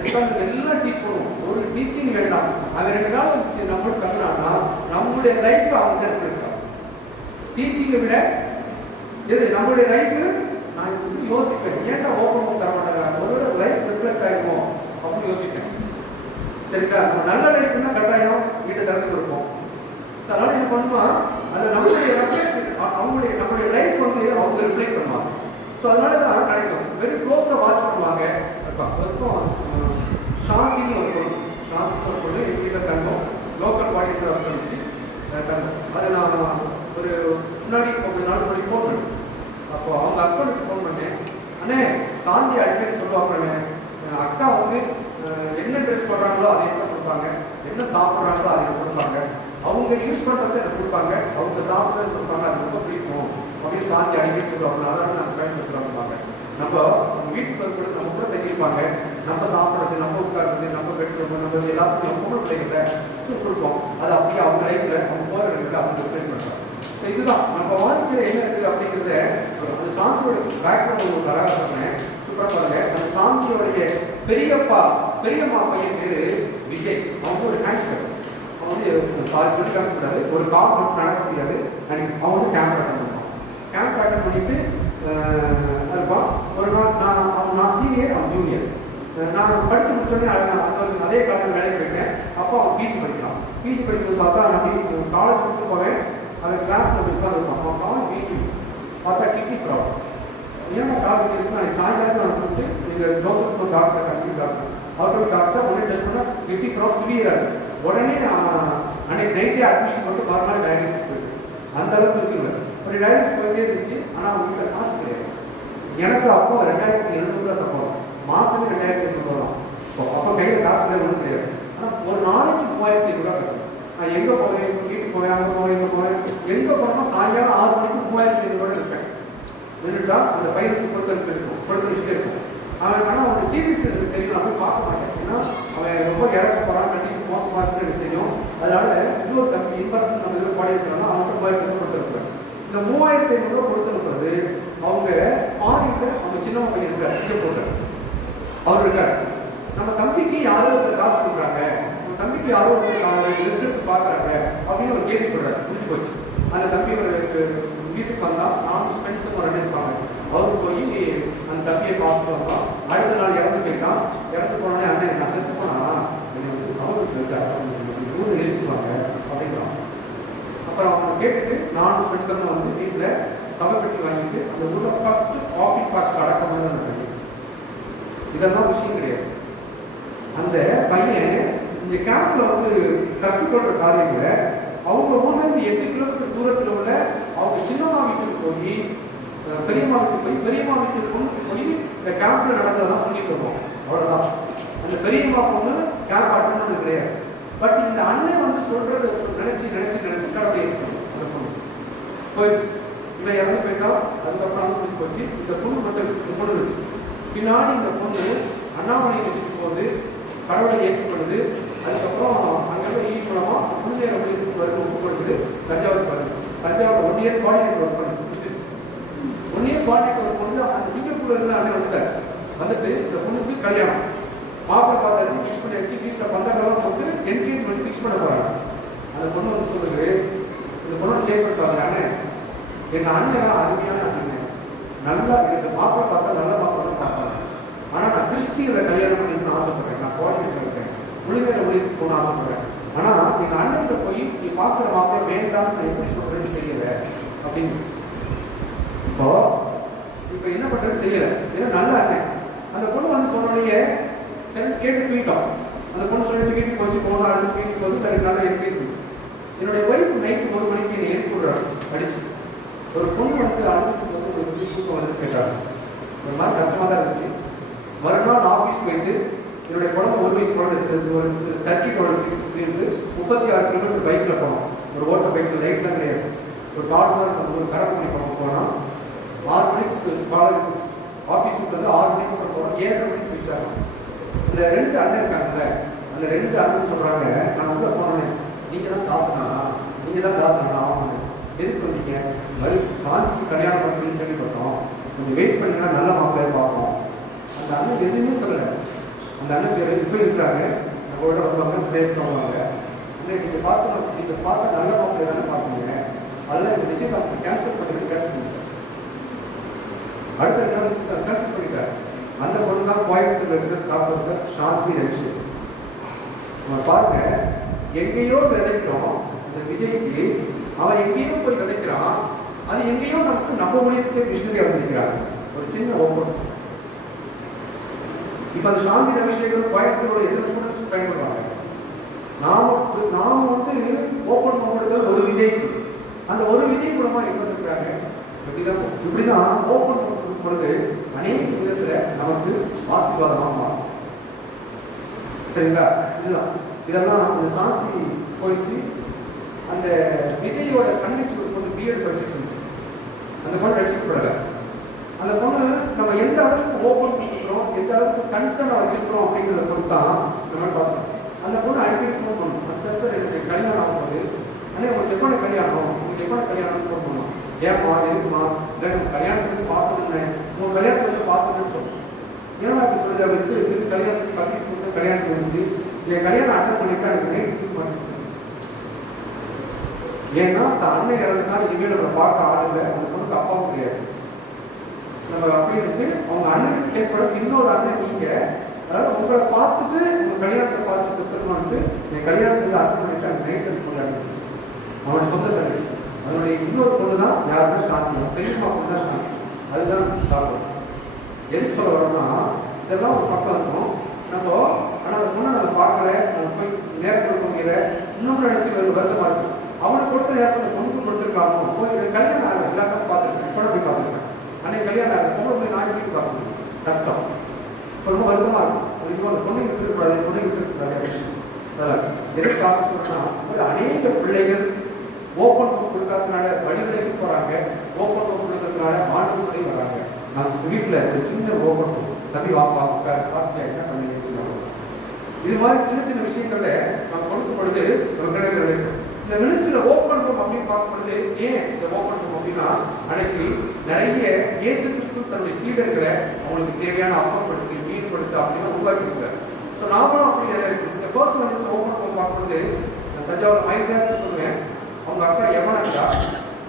சித்தாந்தங்கள் எல்லாம் டீச் பண்ணுவோம். ஒரு டீச்சிங் வேண்டாம், அவன் 2 நாள் நம்மளுக்கு தங்கினான்னா நம்மளுடைய லைஃப் அவங்க தான் இருக்காங்க. டீச்சிங்கை விட எது நம்மளுடைய லைஃப் நான் யோசிப்பேன், ஏன்டா ஓப்பன் தர மாட்டாங்க, ஒருவேளை லைஃப் ரிஃப்ளெக்ட் ஆகிருக்கும் அப்படின்னு யோசிப்பேன். சரிங்களா? நம்ம நல்ல லைஃப்னா கட்டாயம் வீட்டை திறந்து கொடுப்போம். ஸோ அதனால என்ன பண்ணுவோம், அதை நம்மளுடைய லைஃப் வந்து அவங்க ரிப்ளை பண்ணுவாங்க. ஸோ அதனால தான் கிடைக்கும். வெரி க்ளோஸாக வாட்ச் பண்ணுவாங்க. அதுக்கும் அது நான் ஒரு முன்னாடி கொஞ்ச நாள் முன்னாடி ஃபோன் பண்ணேன். அப்போ அவங்க ஹஸ்பண்டுக்கு ஃபோன் பண்ணேன். அண்ணே சாந்தி அடிக்கடி சொல்லுவாங்க, அக்கா வந்து என்ன ட்ரெஸ் போடுறாங்களோ அதை தான் கொடுப்பாங்க, என்ன சாப்பிட்றாங்களோ அதை கொடுப்பாங்க, அவங்க யூஸ் பண்ணுறதை எனக்கு கொடுப்பாங்க, அவங்க சாப்பிட்றது கொடுப்பாங்க, அது ரொம்ப பிடிக்கும் அப்படின்னு சாந்தி அடிக்கடி சொல்லுவாங்க. அதனால நாங்கள் பயன்படுத்துகிறாங்க. நம்ம வீட்டுக்கு வந்து நம்ம கூட தெரிஞ்சிருப்பாங்க, நம்ம சாப்பிட்றது, நம்ம உட்கார்றது, நம்ம பெட்ரூம், நம்ம எல்லாத்துக்கும் நம்ம கூட பிள்ளைங்கள கொடுப்போம். அது அப்படியே அவங்க லைஃப்பில் அவங்க போகிற இடத்துல அவங்க ரிப்ளைன் பண்ணுறாங்க. ஸோ இதுதான் நம்ம வாழ்க்கையில் என்ன இருக்குது அப்படிங்கிறத அந்த சாந்தியோட பேக்ரவுண்ட் ஒரு அழகாக சொன்னேன். சூப்பராக பாருங்க. அந்த சாந்தியோடைய பெரியம்மா பையன் பேர் விஜய். அவங்க ஒரு ஹேண்ட்ஸ்கர். அவன் வந்து சாரி சொல்லி காட்டக்கூடாது, ஒரு கால் மட்டும் நடக்க முடியாது. அவன் வந்து கேம்ப் அட்டன் பண்ணுவான். கேம்ப் அட்டன் பண்ணிட்டு இருப்பான். ஒரு நாள் நான் சீனியர், அவன் ஜூனியர். நான் படித்து முடிச்சோடனே அதே காலேஜ் வேலைக்கு போயிட்டேன். அப்போ அவன் பிஜி படிக்கிறான். பிஜி படிக்கிறது பார்த்தா நான் காலேஜ் கொடுத்து போவேன். அதை கிளாஸில் போய் உட்காந்துருப்பான். அவன் காலேஜ் பிஜி பார்த்தா கிட்னி ப்ராப்ளம். ஏன்னா காலேஜ் இருக்குன்னா சாயங்காலத்தில் நான் கூப்பிட்டு நீங்கள் ஜோசப் டாக்டர் டாக்டர் அவர்கிட்ட டாக்டர் உடனே டெஸ்ட் பண்ணால் கிட்னி ப்ராப்ளம் சிவியராக இருக்குது. உடனே அன்னைக்கு நைட்டே அட்மிஷன் போட்டு மறுநாள் டயலிசிஸ் போயிட்டு அந்த அளவுக்கு இருக்குல்ல. ஒரு டயலிசிஸ் போயிட்டே இருந்துச்சு. ஆனால் அவங்க வீட்டில் காசு கிடையாது. எனக்கு அப்போ 2700 சம்பளம், மாதமே 2500 வரலாம். அப்போ கையில் காசு ஒன்றும் கிடையாது. ஆனால் ஒரு நாளைக்கு 3500 கிடைக்கும். நான் எங்கே போவேன், வீட்டுக்கு போவேன், அங்கே போவேன், இங்கே போவேன், எங்கே போனால் சாயங்காலம் 6 மணிக்கு 3500 இருப்பேன். நின்றுட்டா அந்த பையனுக்கு கொடுத்து வச்சுட்டே இருக்கும். அவன் ஆனால் அவனுக்கு சீரியஸ் எனக்கு தெரியும். நான் போய் பார்க்க மாட்டேன். ஏன்னா அவன் ரொம்ப இறக்க போகிறான், கண்டிஷன் மோசமாக இருக்குன்னு எனக்கு தெரியும். அதனால இன்னொரு தம்பி இன்வெஸ்ட் நம்ம இதில் பாடி இருக்கிறோம்னா அவனுக்கு 3000 கொடுத்துருக்குறேன். இந்த 3500 கொடுத்துருக்கிறது அவங்க ஃபாரின்ல அவங்க சின்ன பையன் இருக்கார், சிங்கப்பூர்ல அவர் இருக்கார். நம்ம தம்பிக்கு யாரோ ஒருத்தர் காசு கொடுக்குறாங்க, நம்ம தம்பிக்கு யாரோ ஒருத்தர் ரிசல்ட் பார்க்குறாங்க அப்படின்னு ஒரு கேள்விப்படுறாரு. முடிஞ்சு போச்சு. அந்த தம்பி வீட்டுக்கு வந்தால் நானும் ஸ்பென்ஸும் ஒரு ரெண்டு இருப்பாங்க. அவருக்கு போய் அந்த தம்பியை பார்த்துட்டு வந்தோம். அடுத்த நாள் இறந்து போயிட்டான். இறந்து போனோடனே அண்ணன் நான் செத்து போனா என்னை வந்து சமூகத்துக்கு வச்சா ஊர் எரிச்சுவாங்க அப்படின்றான். அப்புறம் அவங்க கேட்டுட்டு நானும் ஸ்பென்சரும் வந்து வீட்டில் சமைப்பட்டி வாங்கிட்டு அந்த ஊரில் ஃபஸ்ட்டு ஆஃபீஸ் பாக்ஸ் அடக்கமாக பண்ணி இதெல்லாம் விஷயம் கிடையாது. அந்த பையன் இந்த கேம்பில் வந்து கற்றுக்கொள்கிற காரியங்களை அவங்க ஊர்லேருந்து 8 கிலோமீட்டர் தூரத்தில் உள்ள அவங்க சின்னம்மா வீட்டுக்கு போய் பெரியம்மா வீட்டுக்கு பொண்ணுக்கு போய் இந்த கேம்பில் நடந்ததெல்லாம் சொல்லிட்டு வருவோம். அவ்வளோதான். அந்த பெரியம்மா பொண்ணு கேம்ப் அட்டன் பண்ணது கிடையாது. பட் இந்த அண்ணன் வந்து சொல்கிறத நினச்சி கடவுளை அந்த பொண்ணு போயிடுச்சு. இவன் இறந்து போயிட்டா. அதுக்கப்புறம் வந்து முடிச்சு போச்சு. இந்த பொண்ணு மட்டும் இந்த பொண்ணு வச்சு பின்னாடி இந்த பொண்ணு அண்ணாமலை வச்சுட்டு போகுது, கடவுளை ஏற்றுக்கொள்ளுது. அதுக்கப்புறம் அங்கே ஈக்குவலமாக முன்னேற முடிவுக்கு வருது, ஒப்புக்கொடுக்குது. தஞ்சாவூர் வருது. தஞ்சாவூர் 1 இயர் கோஆர்டினேட்டர் ஒர்க் பண்ணி 1 இயர் கோஆர்டினேட்டர் ஒர்க் பண்ணி அந்த சிங்கப்பூர்ல இருந்து அண்ணன் வந்துட்டார். வந்துட்டு இந்த பொண்ணுக்கு கல்யாணம் மாப்பிள்ளை பார்த்தாச்சு, ஃபிக்ஸ் பண்ணியாச்சு. வீட்டில் பந்தங்கள்லாம் போட்டு என்கேஜ்மெண்ட் ஃபிக்ஸ் பண்ண போகிறாங்க. அந்த பொண்ணு வந்து சொல்லுது, இந்த பொண்ணோட ஷேர் பண்ணுறாங்க, அண்ணன் எங்கள் அண்ணன் அருமையான அண்ணன், நல்லா எனக்கு மாப்பிள்ளை பார்த்தா நல்ல மாப்பிள்ளை பார்ப்பாங்க. ஆனால் நான் கிறிஸ்டியனை கல்யாணம் பண்ணிக்கணும்னு ஆசைப்படுறேன். நான் கோஆர்டினேட்டர் இருக்கேன், முழுமையான ஒழித்து போகணும்னு ஆசைப்படுறேன். ஆனால் எங்கள் அண்ணன்கிட்ட போய் நீ பார்க்குற மாப்பிள்ளை வேண்டாம்னு நான் எப்படி சொல்கிறேன்னு தெரியல அப்படின்னு. இப்போ என்ன பண்ணுறதுன்னு தெரியல. ஏன்னா நல்ல அண்ணன். அந்த பொண்ணு வந்து சொன்னோடனே சரி கேட்டு தூக்கிட்டோம். அந்த பொண்ணு சொல்லிட்டு வீட்டுக்கு போச்சு. போனால் அடுத்து வீட்டுக்கு வந்து தனி நல்லா எழுதி என்னுடைய ஒய்ஃப் நைட்டு 1 மணிக்கு என்னை எழுதி விடுறாங்க அடிச்சு. ஒரு பொண்ணு வந்து அனுபவத்துக்கு வந்து ஒரு தூக்கம் வந்து கேட்டாங்க. ஒரு மாதிரி கஷ்டமாக தான் இருந்துச்சு. மறுநாள் ஆஃபீஸ் போயிட்டு என்னுடைய குழந்தை 1 வயசு குழந்தை இருக்குது, ஒரு டர்க்கி குழந்தை இருந்து 36 கிலோமீட்டர் பைக்கில் போனோம். ஒரு ஓட்ட பைக்கில் லைட்லாம் கிடையாது. ஒரு கார்டு ஒரு கரப்பணி பக்கம் போனால் 6 மணிக்கு காலேஜ் ஆஃபீஸுக்கு வந்து 6 மணிக்கு போகிறோம். 7 மணிக்கு போய் சேரணும். இந்த 2 அண்ணன் இருக்காங்கல்ல, அந்த 2 அண்ணன் சொல்கிறாங்க, நான் உள்ள போனேன், நீங்கள் தான் தாசனா ஆகணும். எதுக்கு வந்தீங்க? மறு சாந்திக்கு கல்யாணம் பண்ணுறதுன்னு கேள்விப்பட்டோம், கொஞ்சம் வெயிட் பண்ணிங்கன்னா நல்ல மாப்பிள்ளையை பார்ப்போம். அந்த அண்ணன் எதுவுமே சொல்லலை. அந்த அண்ணன் 2 பேர் இருக்கிறாங்க, அவங்களோட வருவாங்க, பேர் வருவாங்க. அண்ணன் நீங்கள் பார்த்து நல்ல மாப்பிள்ளை தானே பார்ப்பீங்க, அதெல்லாம் இந்த நிச்சயத்தை கேன்சல் பண்ணிட்டு கேன்சல் பண்ணிட்டேன். அடுத்த 2 நிமிஷத்தை கேன்சல் பண்ணிட்டார். அந்த பொண்ணு தான் கோயம்புத்தூர் இருக்கிற ஸ்டாஃப் சாந்தி ரவிஷ். நம்ம பாருங்க, எங்கேயோ விதைக்கிறோம். இந்த விஜய்க்கு அவன் எங்கேயோ போய் விதைக்கிறான். அது எங்கேயோ நமக்கு நம்ம மொழியத்துக்கே மிஷினரி அமைக்கிறாங்க. ஒரு சின்ன ஓப்பன். இப்போ அந்த சாந்தி ரவிசேகர் கோயம்புத்தூரோட எத்தனை ஸ்டூடெண்ட்ஸ் பயன்படுவாங்க. நாம் வந்து ஓப்பன் பண்ணுறது ஒரு மூலமா இருந்திருக்கிறாங்க. இப்படிதான் ஓப்பன் பண்ணும் பொழுது அநேக விதத்துல நமக்கு ஆசீர்வாதமா மாறும். சரிங்களா? இதுதான் இதெல்லாம் அந்த சாந்தி போயிடுச்சு. அந்த விஜயோட தங்கச்சி ஒரு பொண்ணு பிஎட் படிச்சுட்டு இருந்துச்சு. அந்த பொண்ணு ரசிக்கப்படலை. அந்த பொண்ணு நம்ம எந்த அளவுக்கு ஓப்பன் பண்ணிக்கிறோம், எந்த அளவுக்கு கன்சர்னை வச்சுக்கிறோம் அப்படிங்கிறத பொறுத்து தான் நம்ம பார்த்தோம். அந்த பொண்ணு அடிக்கடி ஃபோன் பண்ணும். அந்த சார் எனக்கு கல்யாணம் ஆகும்போது ஆனால் உங்களுக்கு எப்போ கல்யாணம், உங்களுக்கு எப்போ கல்யாணம்னு ஃபோன் பண்ணும். ஏம்மா எதுக்குமா, இல்லை நம்ம கல்யாணத்துக்கு பார்த்துருந்தேன், உங்கள் கல்யாணத்துக்கு பார்த்துட்டுன்னு சொல்லுவோம். ஏன்னா அப்படி சொல்லுது அவருக்கு கல்யாணத்துக்கு பக்கத்து கல்யாணத்துக்கு வந்துச்சு, என் கல்யாணம் அட்டன் பண்ணிட்டு எனக்கு நைட்டு மாட்டிச்சு. ஏன்னா அந்த அண்ணன் இறந்துனா இனிமேல் நம்ம பார்க்க ஆள் இல்லை, அந்த பொண்ணுக்கு அப்பாவும் கிடையாது. நம்ம அப்படின்னு அவங்க அண்ணனுக்கு கேட்கக்கூட இன்னொரு அண்ணன் நீங்கள், அதாவது உங்களை பார்த்துட்டு உங்கள் கல்யாணத்தை பார்த்து செத்துருமான்ட்டு என் கல்யாணத்துக்கு அட்டன் பண்ணிட்டு அந்த நைட்டு கொண்டாடி அவனோட சொந்த தங்கச்சி. அதனுடைய இன்னொரு பொண்ணு தான் யாருமே சாந்தி, பெரியம்மா பொண்ணு தான் சாந்தி. அதுதான் ஸ்டார்ட். எதுக்கு சொல்ல வரோம்னா இதெல்லாம் ஒரு பக்கம் இருக்கும். நம்ம ஆனால் அந்த பொண்ணை நம்ம பார்க்கல, நம்ம போய் நேரம் கொடுக்க முடியல, இன்னொன்று நினச்சி வருத்தமாக இருக்கும். அவனுக்கு கொடுத்த நேரத்தில் அந்த பொண்ணுக்கு கொடுத்துருக்காமோ, போய் கல்யாணம் ஆகலை, எல்லாத்தையும் பார்த்துருக்கேன், கூட போய் பார்த்துருக்கேன். அன்னைக்கு கல்யாணம் ஆகலை, பொண்ணு போய் நான் வீட்டு பார்க்கணும், கஷ்டம். இப்போ ரொம்ப வருத்தமாக இருக்கும். அதுக்கு அந்த பொண்ணை விட்டுருக்கூடாது, பொண்ணை விட்டுருக்கூடாது. அதெல்லாம் எதுக்கு ஆரம்பிச்சோம்னா அநேக பிள்ளைகள் ஓப்பன் புக் கொடுக்கறதுனால வழிவிலைக்கு போகிறாங்க, ஓப்பன் புக் கொடுக்கறதுனால மாணவர்களே வராங்க. நம்ம வீட்டில் ஒரு சின்ன ஓப்பன் புக் தம்பி வாப்பா உட்கார சாப்பிட்டா என்ன பண்ணி. இது மாதிரி சின்ன சின்ன விஷயங்கள நம்ம கொடுக்கும் பொழுது ஒரு கிடைக்கிறது. இந்த மினிஸ்ட்ரியில் ஓப்பன் புக் அப்படின்னு பார்க்கும் பொழுது ஏன் இந்த ஓப்பன் புக் அப்படின்னா அன்னைக்கு நிறைய இயேசு கிறிஸ்து தன்னுடைய சீடர்களை அவங்களுக்கு தேவையான அப்பப்படுத்தி மீன்படுத்த அப்படின்னு உருவாக்கியிருக்காரு. ஸோ நாமளும் அப்படி இந்த பர்சனல் மினிஸ்டர் ஓப்பன் புக் பார்க்கும்போது தஞ்சாவூர் மைக்ரான்னு சொல்லுவேன். அவங்க அக்கா யமனக்கா,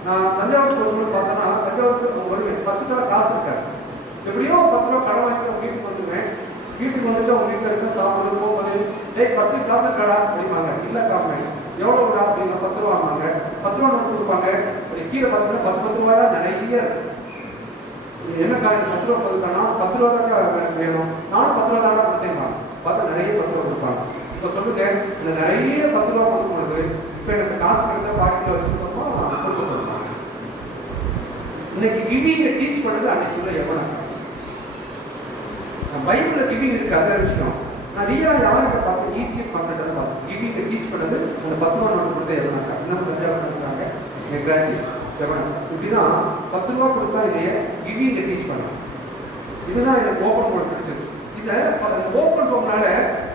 நான் தஞ்சாவூருக்கு வரும்போது பார்த்தோன்னா தஞ்சாவூருக்கு அவங்க வருவேன். பஸ்ஸுக்காக காசு இருக்காரு, எப்படியோ 10 ரூபா கடன் வாங்கி அவங்க வீட்டுக்கு வந்துடுவேன். வீட்டுக்கு வந்துட்டு அவங்க வீட்டில் இருக்க சாப்பிடுறது போகும்போது பஸ்ஸு காசு இருக்காடா அப்படிம்பாங்க. இல்லை காம எவ்வளோ விடா அப்படின்னா 10 ரூபா வாங்க, 10 ரூபா நோட்டு கொடுப்பாங்க. அப்படி கீழே பார்த்தீங்கன்னா 10 ரூபாயா நிறைய என்ன காரணம் 10 ரூபா கொடுத்தானா 10 ரூபா தான் வேணும், நானும் 10 ரூபா தாண்டா கொடுத்தேன் பார்த்தா நிறைய 10 ரூபா கொடுப்பாங்க. இப்போ சொல்லுங்க இந்த நிறைய 10 ரூபா கொடுக்கும் பொழுது இப்போ எனக்கு காசு கிடைச்சா பாக்கெட்டில் வச்சுருக்கோமோ கொடுத்து கொடுப்பாங்க. இன்னைக்கு கிவிங்கை டீச் பண்ணது அன்னைக்குள்ள எவ்வளோ பைபிளில் கிவிங் இருக்கு, அதே விஷயம். நான் ரியலாக யாருக்கு பார்த்து ஈஸியாக பார்த்துட்டு பார்த்தேன். கிவிங்கை டீச் பண்ணது அந்த 10 ரூபா நோட்டு கொடுத்தா எவ்வளோக்கா இன்னும் தஞ்சாவூர் இருக்காங்க என் கிராஜுவேட்ஸ் எவ்வளோ இப்படிதான் 10 ரூபா கொடுத்தா இதையே கிவிங்கை டீச் பண்ணலாம். இதுதான் எனக்கு ஓப்பன் மோட் பிடிச்சது. இதை ஓப்பன் போகனால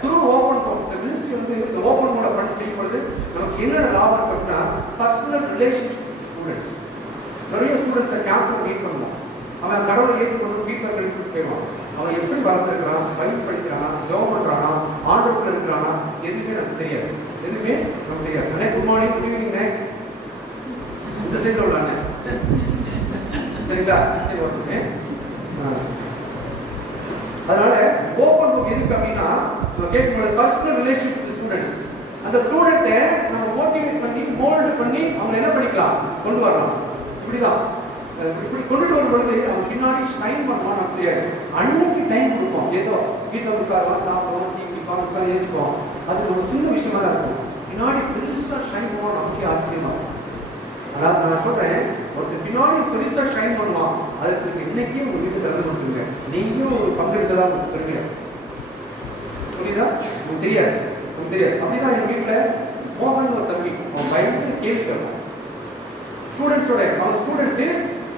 த்ரூ ஓப்பன் போகும் இந்த மினிஸ்ட்ரி வந்து இந்த ஓப்பன் மோட பண்ணி செய்யப்படுது. நமக்கு என்னென்ன லாபம் இருக்கு அப்படின்னா பர்சனல் ரிலேஷன்ஷிப் ஸ்டூடெண்ட்ஸ். நிறைய ஸ்டூடெண்ட்ஸை கேம்பில் மீட் பண்ணுவோம். அவன் கடவுளை ஏற்றுக்கொண்டு வீட்டில் கழிப்பிட்டு போயிடுவான். அவன் எப்படி வளர்ந்துருக்கிறான், பயிர் படிக்கிறானா, ஜெபம் பண்ணுறானா, ஆண்டவர்கள் இருக்கிறானா, எதுவுமே நமக்கு தெரியாது. எதுவுமே நமக்கு தெரியாது. அண்ணே குட் மார்னிங், குட் ஈவினிங்ண்ணே. இந்த சைடில் உள்ள அண்ணன் சரிங்களா? சரி ஓகே. அதனால ஓப்பன் புக் எதுக்கு அப்படின்னா நம்ம கேட்கும்போது பர்சனல் ரிலேஷன் வித் ஸ்டூடெண்ட்ஸ். அந்த ஸ்டூடெண்ட்டை நம்ம மோட்டிவேட் பண்ணி மோல்டு பண்ணி அவங்க என்ன பண்ணிக்கலாம் கொண்டு வரலாம். இப்படிதான் இப்படி கொண்டுட்டு வரும் பொழுது அவங்க பின்னாடி ஷைன் பண்ணுவான். நமக்கு தெரியாது. அன்னைக்கு டைம் கொடுப்போம், ஏதோ வீட்டில் உட்காரலாம், சாப்பிடுவோம், டீ குடிப்போம், உட்காந்து ஏற்றுப்போம். அது ஒரு சின்ன விஷயமா தான் இருக்கும். பின்னாடி பெருசாக ஷைன் பண்ணுவோம், நமக்கே ஆச்சரியமா இருக்கும். அதாவது நான் சொல்றேன், ஒருத்தர் பின்னாடி பெருசாக ஷைன் பண்ணுவான். அதுக்கு இன்னைக்கே உங்க வீட்டுக்கு திறந்து கொடுத்துருங்க, நீங்களும் ஒரு பங்கெடுத்ததான் தெரியும். புரியுதா? உங்களுக்கு தெரியாது, உங்களுக்கு தெரியாது. அப்படிதான் என் வீட்டில் மோகன் ஒரு தம்பி, அவன் பயங்கர கேள்வி கேட்பான். ஸ்டூடெண்ட்ஸோட அவங்க ஸ்டூடெண்ட்டு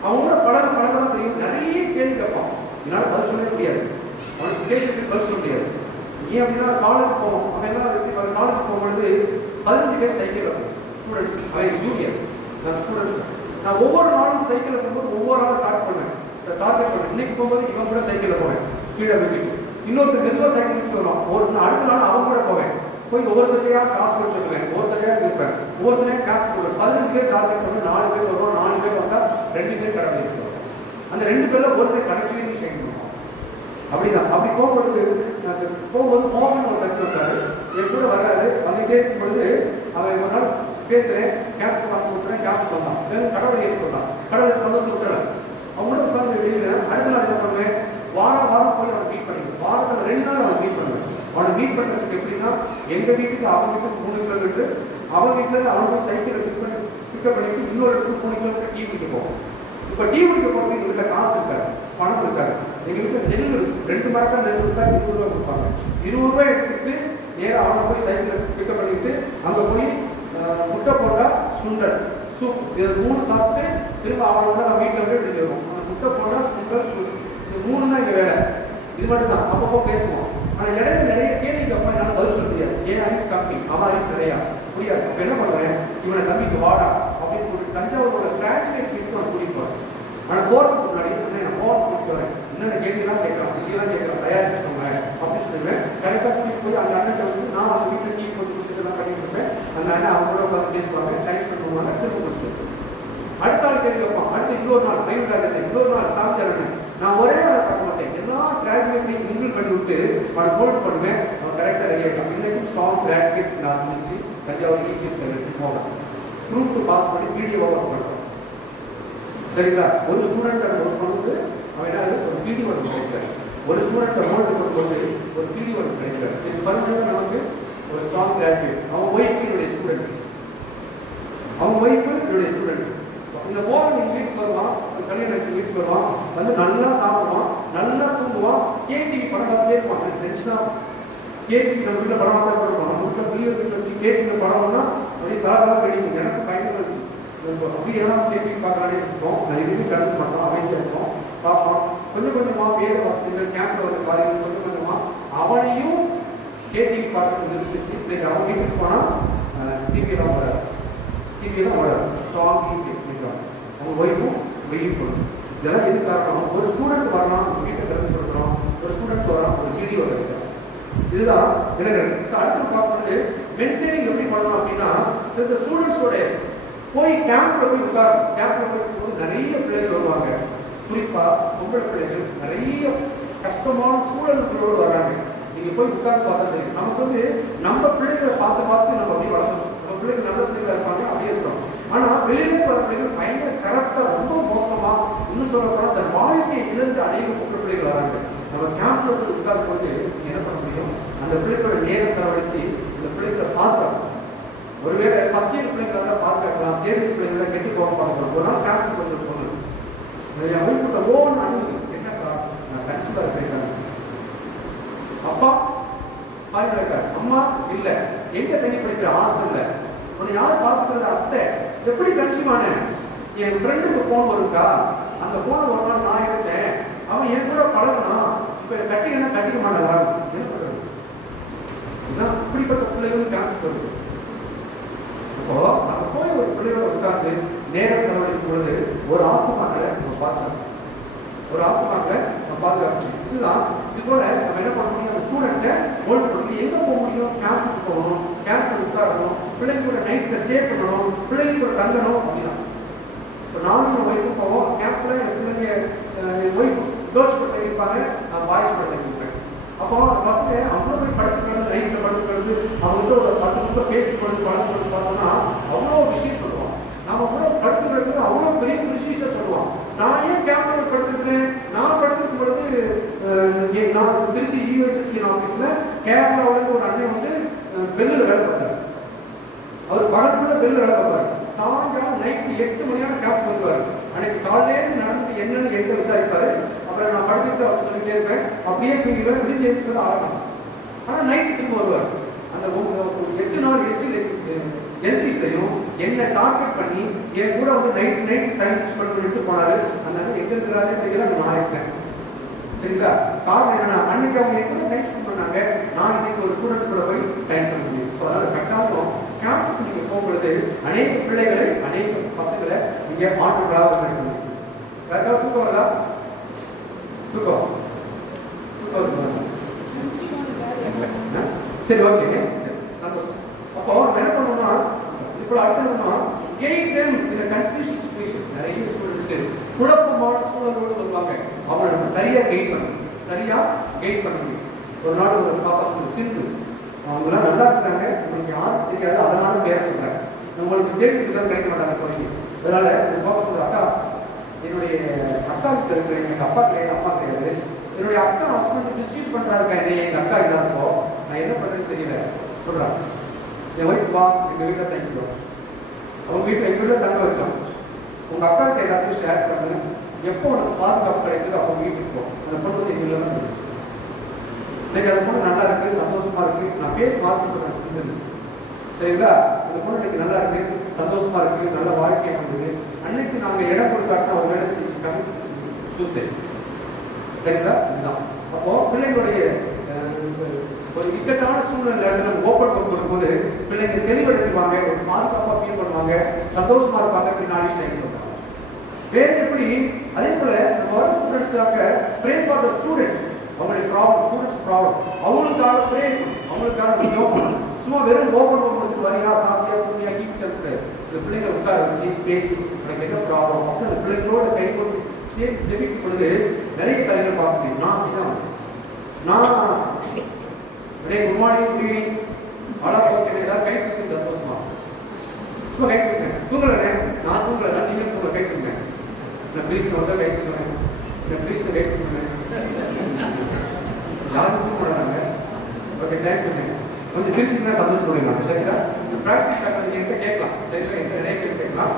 அவங்களோட பழகதான் தெரியும். நிறைய கேள்வி கேட்பான். என்னால் பதில் சொல்ல முடியாது, அவனுக்கு கேள்விக்கு பதில் சொல்ல முடியாது. ஏன் அப்படின்னா காலேஜ் போவோம், அவன் எல்லாம் காலேஜ் போகும்பொழுது 15 பேர் சைக்கிள் வைப்போம் ஸ்டூடெண்ட்ஸ். அவன் ஜூனியர், நான் ஸ்டூடெண்ட்ஸ். நான் ஒவ்வொரு நாளும் சைக்கிளில் போகும்போது ஒவ்வொரு நாளும் டார்கெட் பண்ணேன். இன்னைக்கு போகும்போது இவன் கூட சைக்கிளில் போவேன் ஸ்பீடாக வச்சுட்டு. இன்னொருத்தர் மெதுவாக சைக்கிள் வச்சு வருவான். அடுத்த நாள் அவன் கூட போவேன். போய் ஒவ்வொருத்தரையாக காசு கொடுத்து சொல்லுவேன், ஒவ்வொருத்தரையாக இருப்பேன், ஒவ்வொருத்தரையாக கேப் போடுவேன். 15 பேர் டார்கெட் பண்ணி 4 பேர் வருவோம். 4 பேர் வந்தால் 2 பேர் கடமை இருக்கிறோம். அந்த 2 பேரில் ஒருத்தர் கடைசி வரைக்கும் ஷைன் பண்ணுவோம். அப்படிதான். அப்படி போகும்போது மோகன் ஒரு தட்டு வந்தாரு, என் கூட வர்றாரு. வந்துகிட்டே இருக்கும் பொழுது அவன் ஒரு நாள் பேசுகிறேன், கேப் வாங்கி கொடுக்குறேன், கேப் பண்ணலாம், கடவுளை ஏற்றுக்கொள்ளலாம், கடவுளை சந்தோஷம் விட்டுறேன். அவங்களோட உட்காந்து வெளியில் அடுத்த நாள் என்ன பண்ணுவேன், வாரம் போய் அவனை மீட் பண்ணிடுவேன். வாரத்தில் 2 நாள் அவனை மீட் பண்ணுவேன். அவனை மீட் பண்ணுறதுக்கு எப்படின்னா எங்கள் வீட்டுக்கு அவங்க வீட்டுக்கு 3 கிலோமீட்டர், அவங்க வீட்டில் அவங்க சைக்கிளை பிக்கப் பண்ணிட்டு இன்னொரு இடத்துக்கு 3 கிலோமீட்டர் டீ குடிக்க போகும். இப்போ டீ குடிக்க போகிறது எங்கள் வீட்டில் காசு இருக்காது, பணம் இருக்காது. எங்கள் வீட்டில் நெல் 2 மரக்கால் நெல் கொடுத்தா 20 ரூபா கொடுப்பாங்க. 20 ரூபாய் எடுத்துக்கிட்டு நேராக அவங்க போய் சைக்கிளை பிக்கப் பண்ணிட்டு அங்கே போய் முட்டை போட்டா சுண்டல் சூப் இது 3 சாப்பிட்டு திரும்ப அவங்களோட நான் வீட்டில் போய் எடுத்துருவோம். முட்டை போட்டா சுண்டல் சூப் இது 3 தான் இங்கே வேலை. இது மட்டும் தான் அப்பப்போ பேசுவோம். ஆனால் இடையில நிறைய கேள்விக்கு அப்புறம் என்னால் பதில் சொல்ல முடியாது. ஏன் அறிவு கம்மி, அவன் அறிவு நிறையா முடியாது. அப்போ என்ன பண்ணுவேன், இவனை தம்பிக்கு வாடா அப்படின்னு கூட்டிட்டு தஞ்சாவூரோட டிரான்ஸ்லேட் கிட்டு நான் கூட்டிட்டு வரேன். ஆனால் போகிறதுக்கு முன்னாடி நான் போகிறதுக்கு கூட்டிட்டு வரேன், என்னென்ன கேள்விலாம் கேட்கலாம், இதெல்லாம் கேட்கலாம், தயாரிச்சுக்கோங்க அப்படின்னு சொல்லுவேன். கரெக்டாக கூட்டிட்டு போய் அந்த அண்ணன் வந்து நான் அவங்க வீட்டில் டீ போட்டு குடிச்சதெல்லாம் பண்ணிட்டு இருப்பேன். அந்த அண்ணன் அவங்களோட பார்த்து பேசுவாங்க, டைம் ஸ்பெண்ட் பண்ணுவாங்க, திரும்ப கொடுத்துருவேன். அடுத்த நாள் கேள்வி வைப்பான், அடுத்து இன்னொரு நாள் மயூராஜத்தை, இன்னொரு நாள் சாப்பிட்டு நான் ஒரே நாள் பார்க்க மாட்டேன், எல்லா கிராஜுவேட்டையும் மிங்கிள் பண்ணி விட்டு அவனை ஹோல்ட் பண்ணுவேன். அவன் கரெக்டாக ரெடி ஆகிட்டான். இன்னைக்கும் ஸ்ட்ராங் கிராஜுவேட் நான் மிஸ்ட்ரி தஞ்சாவூர் ஈச்சிஎஃப் சென்டருக்கு போவேன். குரூப் 2 பாஸ் பண்ணி பிடிஓ ஒர்க் பண்ணுறோம். சரிங்களா? ஒரு ஸ்டூடெண்ட் ஒர்க் பண்ணும்போது அவன் என்ன ஒரு பிடிஓ ஒர்க் கிடைக்கிறார். ஒரு ஸ்டூடெண்ட்டை ஹோல்டு பண்ணும்போது ஒரு பிடிஓ ஒர்க் கிடைக்கிறார். இது பர்மனெண்ட் நமக்கு ஒரு ஸ்ட்ராங் கிராஜுவேட். அவன் ஒய்ஃபு என்னுடைய ஸ்டூடெண்ட், அவன் ஒய்ஃபு என்னுடைய ஸ்டூடெண்ட். இந்த போகிறவங்க எங்கள் வீட்டுக்கு வருவான், கல்யாணம் வச்சு வீட்டுக்கு வருவான், வந்து நல்லா சாப்பிடுவான், நல்லா தூங்குவான், கேடிவி படம் பார்த்துட்டே இருப்பான். எனக்கு டென்ஷனாக கேடிவி நம்ம வீட்டில் படம் பார்த்து போடுவோம். நம்ம வீட்டில் பிள்ளைகள் வீட்டில் வச்சு கேடிவியில் படம்னா அப்படியே தலலாம் கிடைக்கும். எனக்கு பயங்கர வச்சு அப்படி எல்லாம் கேடிவி பார்க்கலானே இருக்கோம். நான் எதுவுமே கடந்து மாட்டோம், அமைதியாக இருக்கோம், பார்ப்போம். கொஞ்சம் கொஞ்சமாக வேறு வசதிகள் கேம்பில் வந்து பாருங்கள், கொஞ்சம் கொஞ்சமாக அவனையும் கேடிவி பார்க்கறது நிறுத்திச்சு. இன்னைக்கு அவன் வீட்டுக்கு போனால் டிவியெல்லாம் வராது, டிவியெல்லாம் வராது. ஸ்ட்ராங் டீச்சர் அவங்க ஒய்ஃபும் வெயிட் பண்ணும். இதெல்லாம் எது காரணம், ஒரு ஸ்டூடெண்ட் வரலாம், வீட்டை திறந்து கொடுக்குறோம், ஒரு ஸ்டூடெண்ட் வரலாம், ஒரு சிடி வருது. இதுதான் இளைஞர்கள். அடுத்து பார்க்கும்போது மெயின்டைனிங் எப்படி பண்ணணும் அப்படின்னா, இந்த ஸ்டூடெண்ட்ஸோட போய் கேம்ப்ல போய் உட்காரும். கேம்ப்ல போய் நிறைய பிள்ளைகள் வருவாங்க, குறிப்பாக பொம்பளை பிள்ளைகள் நிறைய கஷ்டமான சூழல்களோடு வராங்க. நீங்கள் போய் உட்கார்ந்து பார்த்தா தெரியும். நமக்கு வந்து நம்ம பிள்ளைகளை பார்த்து பார்த்து நம்ம அப்படியே வளர்க்கணும். நம்ம பிள்ளைகள் நல்ல பிள்ளைகள் இருப்பாங்க, அப்படியே இருக்கணும். ஆனால் வெளியிலே போகிற பிள்ளைகள் பயங்கர கரெக்டாக ரொம்ப மோசமாக, இன்னும் சொல்லப்போனால் அந்த வாழ்க்கையை இழந்து அநேக பொம்பளை பிள்ளைகள் வராங்க. நம்ம கேம்ப்ல போய் உட்கார்ந்து போது என்ன பண்ண முடியும், அந்த பிள்ளைகளோட நேரம் செலவழித்து இந்த பிள்ளைகளை பாதுகாக்கணும். ஒருவேளை ஃபர்ஸ்ட் இயர் பிள்ளைங்களெல்லாம் பாதுகாக்கலாம், தேர்ட் இயர் பிள்ளைங்கள கெட்டி போக பார்க்கணும். ஒரு நாள் கேம்ப் கொஞ்சம் போகணும். என் ஒய்ஃபுட்ட ஓன் அணுகு என்னக்கா, நான் கன்சிடர் கேட்கறேன். அப்பா பாருங்க இருக்காரு, அம்மா இல்லை, எங்க தண்ணி படிக்கிற ஹாஸ்டல்ல உன்னை யார் பார்த்துக்கிறது, அத்தை எப்படி கன்சிவான, என் ஃப்ரெண்டுக்கு ஃபோன் வருக்கா, அந்த ஃபோனை ஒரு நாள் நான் எடுத்தேன், அவன் என் கூட பழகணும், இப்போ கட்டிங்கன்னா கட்டிக்க மாட்டாங்க, என்ன பண்ணுறது? இதுதான் இப்படிப்பட்ட பிள்ளைகளும் கேம்ப் வருது. இப்போ நம்ம போய் ஒரு பிள்ளையோட உட்கார்ந்து நேர செலவழிக்கும் பொழுது ஒரு ஆத்மாக்களை நம்ம பார்க்கணும், ஒரு ஆத்மாக்களை நம்ம பாதுகாக்கணும். இதுதான் இது போல நம்ம என்ன பண்ண முடியும், அந்த ஸ்டூடெண்ட்டை ஹோல்ட் பண்ணி எங்கே போக முடியும், கேம்புக்கு போகணும், கேம்பில் உட்காரணும், பிள்ளைங்களோட நைட்டில் ஸ்டே பண்ணணும், பிள்ளைங்களோட தங்கணும். அப்படின்னா இப்போ நானும் என் ஒய்ஃபும் போவோம் கேம்பில். என் பிள்ளைங்க என் ஒய்ஃப் கேர்ள்ஸ் கூட தங்கியிருப்பாங்க, நான் பாய்ஸ் கூட தங்கியிருப்பேன். அப்போ ஃபஸ்ட்டு அவங்க போய் படுத்துக்கிறது, நைட்டில் படுத்துக்கிறது, அவங்க ஒரு 10 நிமிஷம் பேசி படுத்துக்கிறது பார்த்தோம்னா அவ்வளோ விஷயம் சொல்லுவான். நம்ம கூட படுத்துக்கிறது அவ்வளோ பெரிய விஷயம் சொல்லுவான். நான் ஏன் கேம்பில் படுத்துருக்கேன், நான் படுத்துருக்கும் பொழுது நான் திருச்சி யூனிவர்சிட்டி ஆஃபீஸில் கேரளாவில் ஒரு அண்ணன் வந்து பெல்லில் வேலை பார்த்தார். அவர் பகலுக்குள்ள பெல்லில் வேலை பார்ப்பார். சாயங்காலம் நைட்டு 8 மணியான கேம்ப் வருவார். அன்னைக்கு காலையிலேருந்து நடந்து என்னன்னு எங்கே விசாரிப்பார். அப்புறம் நான் படுத்துக்கிட்டு அவர் சொல்லிட்டே இருப்பேன், அப்படியே தூங்கிடுவேன், விடிஞ்சு எழுந்து ஆகணும். ஆனால் நைட்டு திரும்ப வருவார். அந்த 8 நாள் எல்பிஸ்லையும் என்னை டார்கெட் பண்ணி என் கூட வந்து நைட் டைம் ஸ்பெண்ட் பண்ணிட்டு போனார். அந்த எங்கே இருக்கிறாரே தெரியல, நான் இருக்கேன். சரிங்களா? காரணம் என்னன்னா, அன்னைக்கு அவங்க எங்கே டைம் ஸ்பெண்ட் பண்ணாங்க, நான் இன்னைக்கு ஒரு ஸ்டூடெண்ட் கூட போய் டைம் பண்ண முடியும். ஸோ அதனால் கட்டாயம் கேம்புக்கு நீங்கள் போகும்பொழுது அநேக பிள்ளைகளை, அநேக பசங்களை நீங்கள் மாற்றுகளாக இருக்கணும். கரெக்டாக தூக்கம் வருதா? தூக்கம் சரி, ஓகே, சரி, சந்தோஷம். அப்போ என்ன பண்ணணும்னா, இப்போ அடுத்தணும்னா கெயின் தெம் இந்த கன்ஃபியூஷன் சிச்சுவேஷன். நிறைய ஸ்டூடெண்ட்ஸ் குழப்பமான சூழலோடு வருவாங்க. அவங்களை நம்ம சரியாக கெயின் பண்ண முடியும். ஒரு நாள் ஒரு பாப்பா சொல்லுங்க, சிந்து, அவங்களாம் நல்லா இருக்காங்க, உங்களுக்கு யாரும் தெரியாது, அதனால பேர சொல்கிறாங்க, உங்களுக்கு தேடி ரிசல்ட் கிடைக்க மாட்டாங்க குறைஞ்சி. அதனால ஒரு பாப்பா சொல்லுங்க, அக்கா என்னுடைய அக்காவுக்கு இருக்கிற எங்கள் அப்பா கிடையாது, அம்மா கிடையாது, என்னுடைய அக்கா ஹஸ்பண்ட் மிஸ்யூஸ் பண்ணுறாருக்கா என்னை, எங்கள் அக்கா இல்லாதப்போ நான் என்ன பண்ணுறதுன்னு தெரியல சொல்கிறாங்க. என் ஒய்ஃப் வா எங்கள் வீட்டில் தங்கிக்கிறோம். அவங்க வீட்டில் எங்கள் வீட்டில் தங்க வச்சோம். உங்கள் அக்காவுக்கு எல்லாத்தையும் ஷேர் பண்ணுங்க, எப்போ உனக்கு பாதுகாப்பு கிடைக்குது அப்போ வீட்டுக்கு போ. அந்த பொண்ணு வந்து எங்கள் வீட்டில் தான் இருக்கு. இன்னைக்கு அந்த பொண்ணு நல்லா இருக்கு, சந்தோஷமா இருக்கு. நான் பேர் மாற்றி சொல்றேன் சிந்து, சரிங்களா? அந்த பொண்ணு இன்னைக்கு நல்லா இருக்கு, சந்தோஷமா இருக்கு, நல்ல வாழ்க்கை அமைந்தது. அன்னைக்கு நாங்கள் இடம் கொடுத்தாக்கா ஒரு வேலை சூசைட், சரிங்களா? இதுதான் அப்போ பிள்ளைங்களுடைய ஒரு இக்கட்டான சூழ்நிலை ஓப்பன் கொடுக்கும்போது பிள்ளைங்க தெளிவடைவாங்க, ஒரு பாதுகாப்பாக ஃபீல் பண்ணுவாங்க, சந்தோஷமா இருப்பாங்க, பின்னாடி ஷைன் பண்ணுவாங்க. வேற எப்படி? அதே போல நம்ம வர ஸ்டூடெண்ட்ஸாக ப்ரே ஃபார் த ஸ்டூடெண்ட்ஸ். அவங்களுடைய ப்ராப்ளம், ஸ்டூடெண்ட்ஸ் ப்ராப்ளம், அவங்களுக்காக ப்ரே, அவங்களுக்காக ஜோம். சும்மா வெறும் ஓப்பன் பண்ணுறதுக்கு வரையா சாப்பியா பூமியா கீப் சொல்லிட்டு இந்த பிள்ளைங்களை உட்கார வச்சு பேசி எனக்கு என்ன ப்ராப்ளம் அப்படின்னு அந்த பிள்ளைங்களோட கை கொண்டு சேர்த்து ஜெபிக்கும் பொழுது நிறைய தலைவர் பார்க்க முடியும். நான் குட் மார்னிங் குட் ஈவினிங் அழகா போகிறேன், ஏதாவது கை தூக்கி சந்தோஷமா சும்மா கை தூக்குறேன். தூங்குறேன், நான் தூங்குறேன், நீங்கள் தூங்க கை தூக்குறேன். நான் கிறிஸ்துவ வந்து கை தூக்குறேன், நான் கிறிஸ்துவ கை தூக்குறேன். யாரும் தூக்க மாட்டாங்க. Okay, thank you. கொஞ்சம் சிரிச்சிங்கன்னா சந்தோஷப்படுங்க. சரிங்களா? ப்ராக்டிஸ் நீங்கள் கேட்கலாம். சரிங்களா? எந்த நிறைய பேர் கேட்கலாம்.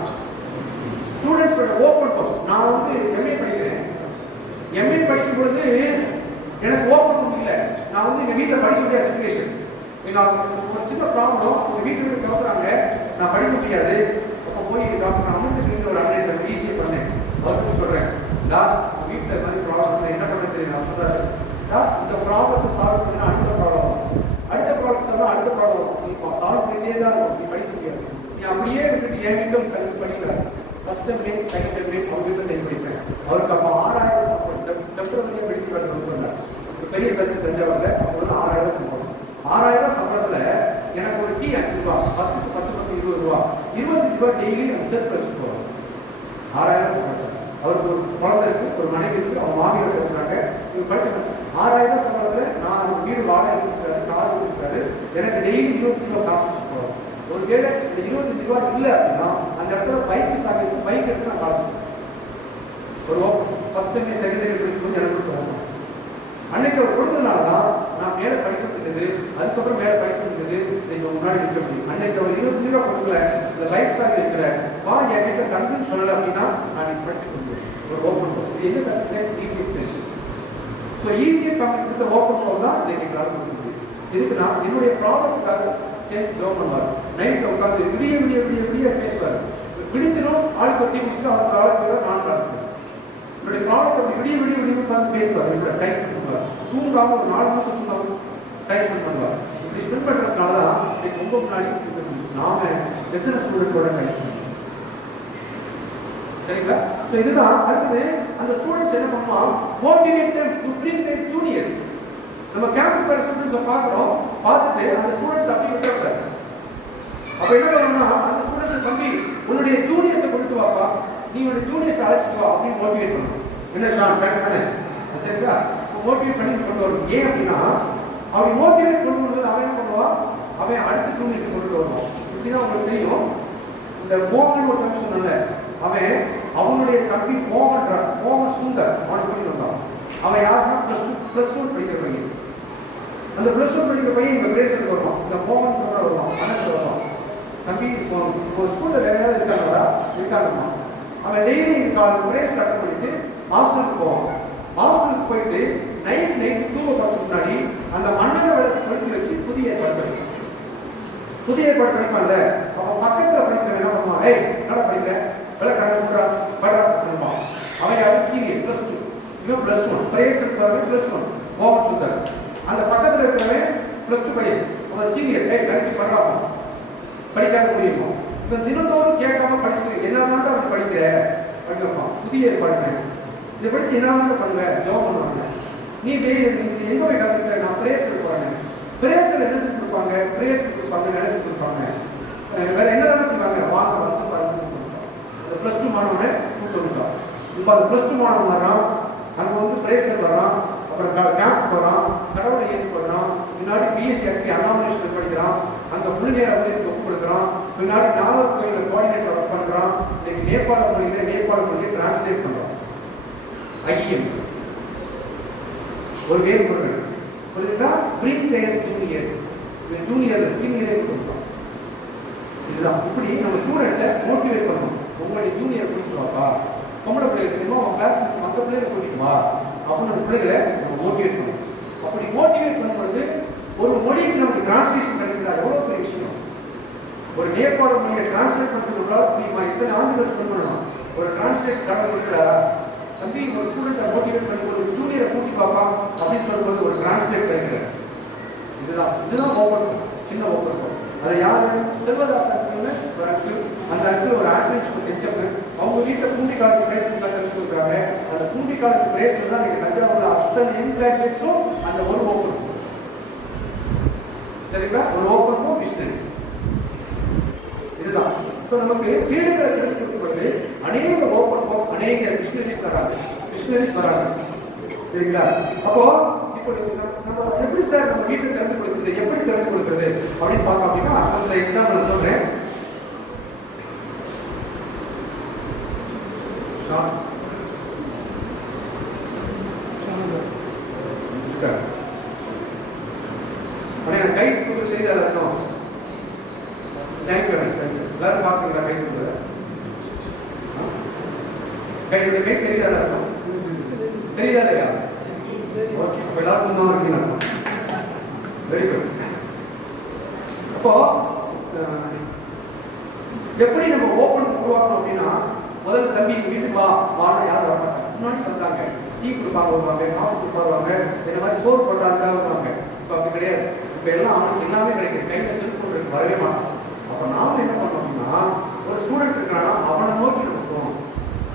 ஸ்டூடெண்ட்ஸோட ஓப்பன் கோர்ஸ். நான் வந்து எம்ஏ படிக்கிறேன். எம்ஏ படிக்கும் பொழுது எனக்கு ஓப்பன் முடியல. நான் வந்து எங்கள் வீட்டில் படிக்க முடியாத சுச்சுவேஷன். ஒரு சின்ன ப்ராப்ளம், எங்கள் வீட்டுக்கு கிளம்புறாங்க, நான் படிக்க முடியாது. அப்போ போய் டாக்டர் அமௌண்ட்டு ஒரு அண்ணன் பிஜிஏ பண்ணேன். அவருக்கு சொல்கிறேன், தாஸ் வீட்டில் மாதிரி ப்ராப்ளம் என்ன பண்ண தெரியும். நான் சொல்கிறாரு, தாஸ் இந்த ப்ராப்ளத்தை சால்வ் பண்ணால் அடுத்த ப்ராப்ளம், அடுத்த ப்ராப்ளம் சொன்னால் அடுத்த ப்ராப்ளம். நீ சால்வ் பண்ணிட்டே தான் இருக்கும், நீ படிக்க முடியாது. நீ அப்படியே விட்டுட்டு என் வீட்டும் கல்வி படிக்கிறார். First time second time computer time படிப்பேன். அவருக்கு அப்போ 6000 சப்போர்ட் டெம்பரவரியாக படிக்கிறார். ஒரு பெரிய சர்ச்சு தஞ்சாவூரில் அப்போ 6000 சம்பளம். 6000 சம்பளத்தில் எனக்கு ஒரு டீ 5 ரூபா, பஸ்ஸுக்கு 10 20 ரூபா, 25 ரூபா டெய்லி ரிசர்ச் வச்சுட்டு போவார். 6000 சம்பளத்தில் அவருக்கு ஒரு குழந்தை இருக்கு, ஒரு மனைவி இருக்கு, அவங்க மாமியார் பேசுறாங்க. இவங்க படிச்ச 6000 சம்பளத்தில் நான் வீடு வாடகை கொடுக்குறாரு, கார் வச்சிருக்காரு. எனக்கு டெய்லி 20 ரூபா காசு வச்சுட்டு போவார். ஒரு வேலை 25 ரூபா இல்லை அப்படின்னா அந்த இடத்துல பைக் சாப்பிட்டு பைக் எடுத்து நான் காலேஜ் ஒரு ஃபர்ஸ்ட் டைம் செகண்ட் டைம் படிக்கும்போது எனக்கு கொடுத்தாங்க. அன்னைக்கு அவர் கொடுத்ததுனால தான் நான் மேலே படிக்க முடிஞ்சது. அதுக்கப்புறம் மேலே படிக்க முடிஞ்சது. நீங்கள் முன்னாடி நிற்க முடியும். அன்னைக்கு அவர் 20 ரூபா கொடுக்கல, இந்த பைக் சாப்பிட்டு இருக்கிற வா என்கிட்ட தங்குன்னு சொல்லலை அப்படின்னா நான் நீங்கள் படிச்சுக்க முடியும். ஒரு ஓப்பன் கோர்ஸ் இது எது கற்றுக்கிட்டேன்? Egypt test. ஸோ ஈஜிப்ட் அவங்க கொடுத்த ஓப்பன் கோர்ஸ் தான் நீங்கள் கிளாஸ் கொடுக்க முடியும். இதுக்கு நான் என்னுடைய ப்ராப்ளத்துக்காக சேர்த்து ஜோம் பண்ணுவார். நைட்டில் உட்காந்து விடிய விடிய விடிய விடிய பேசுவார். பிடிச்சிடும் ஆளுக்கு டீ முடிச்சுட்டு அவருக்கு ஆளுக்கு நான் கிளாஸ் என்னுடைய ப்ராப்ளத்தை அப்படி விடிய விடிய விடிய உட்காந்து பேசுவார். என்னோட டைம் ஸ்பெண்ட் பண்ணுவார். தூங்காமல் ஒரு 4 மாதம் தூங்காமல் டைம் ஸ்பெண்ட் பண்ணுவார். இப்படி ஸ்பெண்ட் பண்ணுறதுனால தான் இன்னைக்கு ரொம்ப முன்னாடி நாம எத்தனை ஸ்டூடெண்ட்டோட டைம் ஸ்பெண்ட் பண்ணுவோம். சரிங்களா? ஸோ இதுதான் அடுத்தது. அந்த ஸ்டூடெண்ட்ஸ் என்ன பண்ணுவான்? Motivate them to bring their juniors. நம்ம கேம்பஸ் வர ஸ்டூடெண்ட்ஸை பார்க்குறோம், பார்த்துட்டு அந்த ஸ்டூடெண்ட்ஸ் அப்படி விட்டுறாரு. அப்போ என்ன பண்ணணும்னா அந்த ஸ்டூடெண்ட்ஸை தம்பி உன்னுடைய ஜூனியர்ஸை கொண்டு வாப்பா, நீ உன்னுடைய ஜூனியர்ஸை அழைச்சிட்டு வா அப்படின்னு மோட்டிவேட் பண்ணணும். என்ன சார் கரெக்ட் தானே? சரிங்களா? மோட்டிவேட் பண்ணி கொண்டு வரணும். ஏன் அப்படின்னா அப்படி மோட்டிவேட் கொண்டு வரும்போது அவன் என்ன பண்ணுவான்? அவன் அடுத்த ஜூனியர்ஸை கொண்டு வருவான். இப்படிதான் உங்களுக்கு தெரியும். இந்த மோகன் ஒரு தம்பி சொன்னல, அவன் அவனுடைய தம்பி மோகன் சுந்தர் அவனுக்கு பண்ணி வந்தான். அவன் யாருன்னா +1 படிக்கிற பையன். அந்த +1 படிக்கிற பையன் இங்கே பிரேசருக்கு வருவான். இந்த மோகன் வருவான், அண்ணன் வருவான். தம்பி ஒரு ஸ்கூலில் வேற ஏதாவது இருக்காங்கம்மா. அவன் டெய்லி பிரேஸ் அட்டன் பண்ணிட்டு ஹாஸ்டலுக்கு போவான். ஹாஸ்டலுக்கு போயிட்டு நைட் தூங்க பார்த்து முன்னாடி அந்த மண்ணை படித்து வச்சு புதிய ஏற்பாடு படிப்பான். புதிய ஏற்பாடு படிப்பான்ல, அவன் பக்கத்தில் படிக்கிற என்ன பண்ணுவான்? ஏய் நல்லா படிக்கிறேன், வேலை கரெக்டாக படுறா பண்ணுவான். அவன் யாரும் சீனியர் +2, இவன் +1. பிரேஸ் இருக்கிறவன் +1 மோகன் சுந்தர். அந்த பக்கத்தில் இருக்கிறவன் +2 பையன், அவன் சீனியர். ஏய் கரெக்டாக படுறா படிக்காத முடியுமா? இவன் தினந்தோறும் கேட்காம படிச்சுட்டு என்னதான் அவன் படிக்கிற படிப்பான். புதிய ஏற்பாடு இதை படிச்சு என்னதான் பண்ணுங்க, ஜோம் பண்ணுவாங்க. நீ எங்க போய் கற்றுக்கிற? நான் பிரேசர் போறேன். பிரேசர் என்ன செஞ்சு கொடுப்பாங்க? பிரேஸ் கொடுப்பாங்க, நினைச்சு கொடுப்பாங்க. வேற என்னதான் செய்வாங்க? வாங்க வந்து பாருங்க. அந்த +2 மாணவனை கூப்பிட்டு வந்துட்டான். இப்போ அந்த +2 மாணவன் வரான், அங்கே வந்து பிரேசர் வரான், அப்புறம் கேம்ப் போகிறான், கடவுளை ஏற்றி போடுறான், பின்னாடி பிஎஸ்சி ஆக்கி அனாமினேஷன் படிக்கிறான், அங்கே முழுநேர ஊழியத்துக்கு ஒப்பு கொடுக்குறான், பின்னாடி நாகர் கோயிலில் கோஆர்டினேட்டர் ஒர்க் பண்ணுறான். இன்னைக்கு நேபாள மொழியை டிரான்ஸ்லேட் பண்ணுறான். ஐஎம் ஒரு வேறு பொருள் புரியுதுன்னா bring their juniors. Junior seniors கொடுப்பான். இதுதான் இப்படி நம்ம ஸ்டூடெண்ட்டை மோட்டிவேட் பண்ணணும். உங்களுடைய ஜூனியர் கூட்டிட்டு வாப்பா, பொம்பளை பிள்ளைகள் தெரியுமா உங்கள் கிளாஸ் மற்ற பிள்ளைகளை கூட்டிட்டு வா அப்படின்னு அந்த பிள்ளைகளை நம்ம மோட்டிவேட் பண்ணணும். அப்படி மோட்டிவேட் பண்ணும்போது ஒரு மொழிக்கு நமக்கு டிரான்ஸ்லேஷன் கிடைக்கிறதா எவ்வளோ பெரிய விஷயம். ஒரு நேபாள மொழியை டிரான்ஸ்லேட் பண்ணுறதுக்குள்ள நீமா இத்தனை ஆண்டுகள் ஸ்பெண்ட் பண்ணணும். ஒரு டிரான்ஸ்லேட் கடவுள் இருக்கிறாரா தம்பி, ஒரு ஸ்டூடெண்ட்டை மோட்டிவேட் பண்ணி ஒரு ஜூனியரை கூட்டி பார்ப்பா அப்படின்னு சொல்லும்போது ஒரு டிரான்ஸ்லேட் கிடைக்கிறார். இதுதான் ஓப்பன், சின்ன ஓப்பன். அதை யாரு செல்வதாசன் அந்த இடத்துல ஒரு ஆட்ரிச் ஹெச்எம் அவங்க வீட்டில் பூண்டி காலேஜ் பிரேசன் கற்றுருக்காங்க. அந்த பூண்டி காலேஜ் பிரேசன் தான் நீங்கள் தஞ்சாவூரில் அத்தனை இன்கிராஜுவேட்ஸும் அந்த ஒரு ஓப்பன். சரிங்களா? ஒரு ஓப்பனும் பிஸ்னஸ் இதுதான். ஸோ நமக்கு வீடுகளை தெரிவிக்கப்பட்டு அநேக ஓப்பன் அநேக மிஷினரிஸ் வராங்க. சரிங்களா? அப்போ இப்போ நம்ம எப்படி சார் நம்ம வீட்டை திறந்து கொடுக்குறது, எப்படி திறந்து கொடுக்குறது அப்படின்னு பார்த்தோம் அப்படின்னா சில எக்ஸாம்பிள் சொல்றேன். கை கொடுக்க செய்தால் அர்த்தம். தேங்க்யூ எல்லாரும் பார்க்குறீங்களா? கை கொடுக்குற கையுடைய கை தெரியாத அர்த்தம். தெரியாத இல்லையா? ஓகே, அப்போ எல்லாருக்கும் தான் இருக்கீங்க. Very good. அப்போ எப்படி நம்ம ஓப்பன் உருவாக்கணும் அப்படின்னா முதல்ல தம்பி வீட்டுக்கு வாங்க யாரும் வரமாட்டாங்க. முன்னாடி வந்தாங்க டீ கொடுப்பாங்க வருவாங்க, காஃபி கொடுப்பாருவாங்க, இந்த மாதிரி சோறு போட்டாங்க வருவாங்க. இப்போ அப்படி கிடையாது. இப்போ எல்லாம் அவனுக்கு எல்லாமே கிடைக்கும். கையில் செல்ஃபோன் வரவே மாட்டான். அப்போ நாம் என்ன பண்ணோம் அப்படின்னா ஒரு ஸ்டூடெண்ட் இருக்கிறான்னா அவனை நோக்கி நம்ம போகணும்.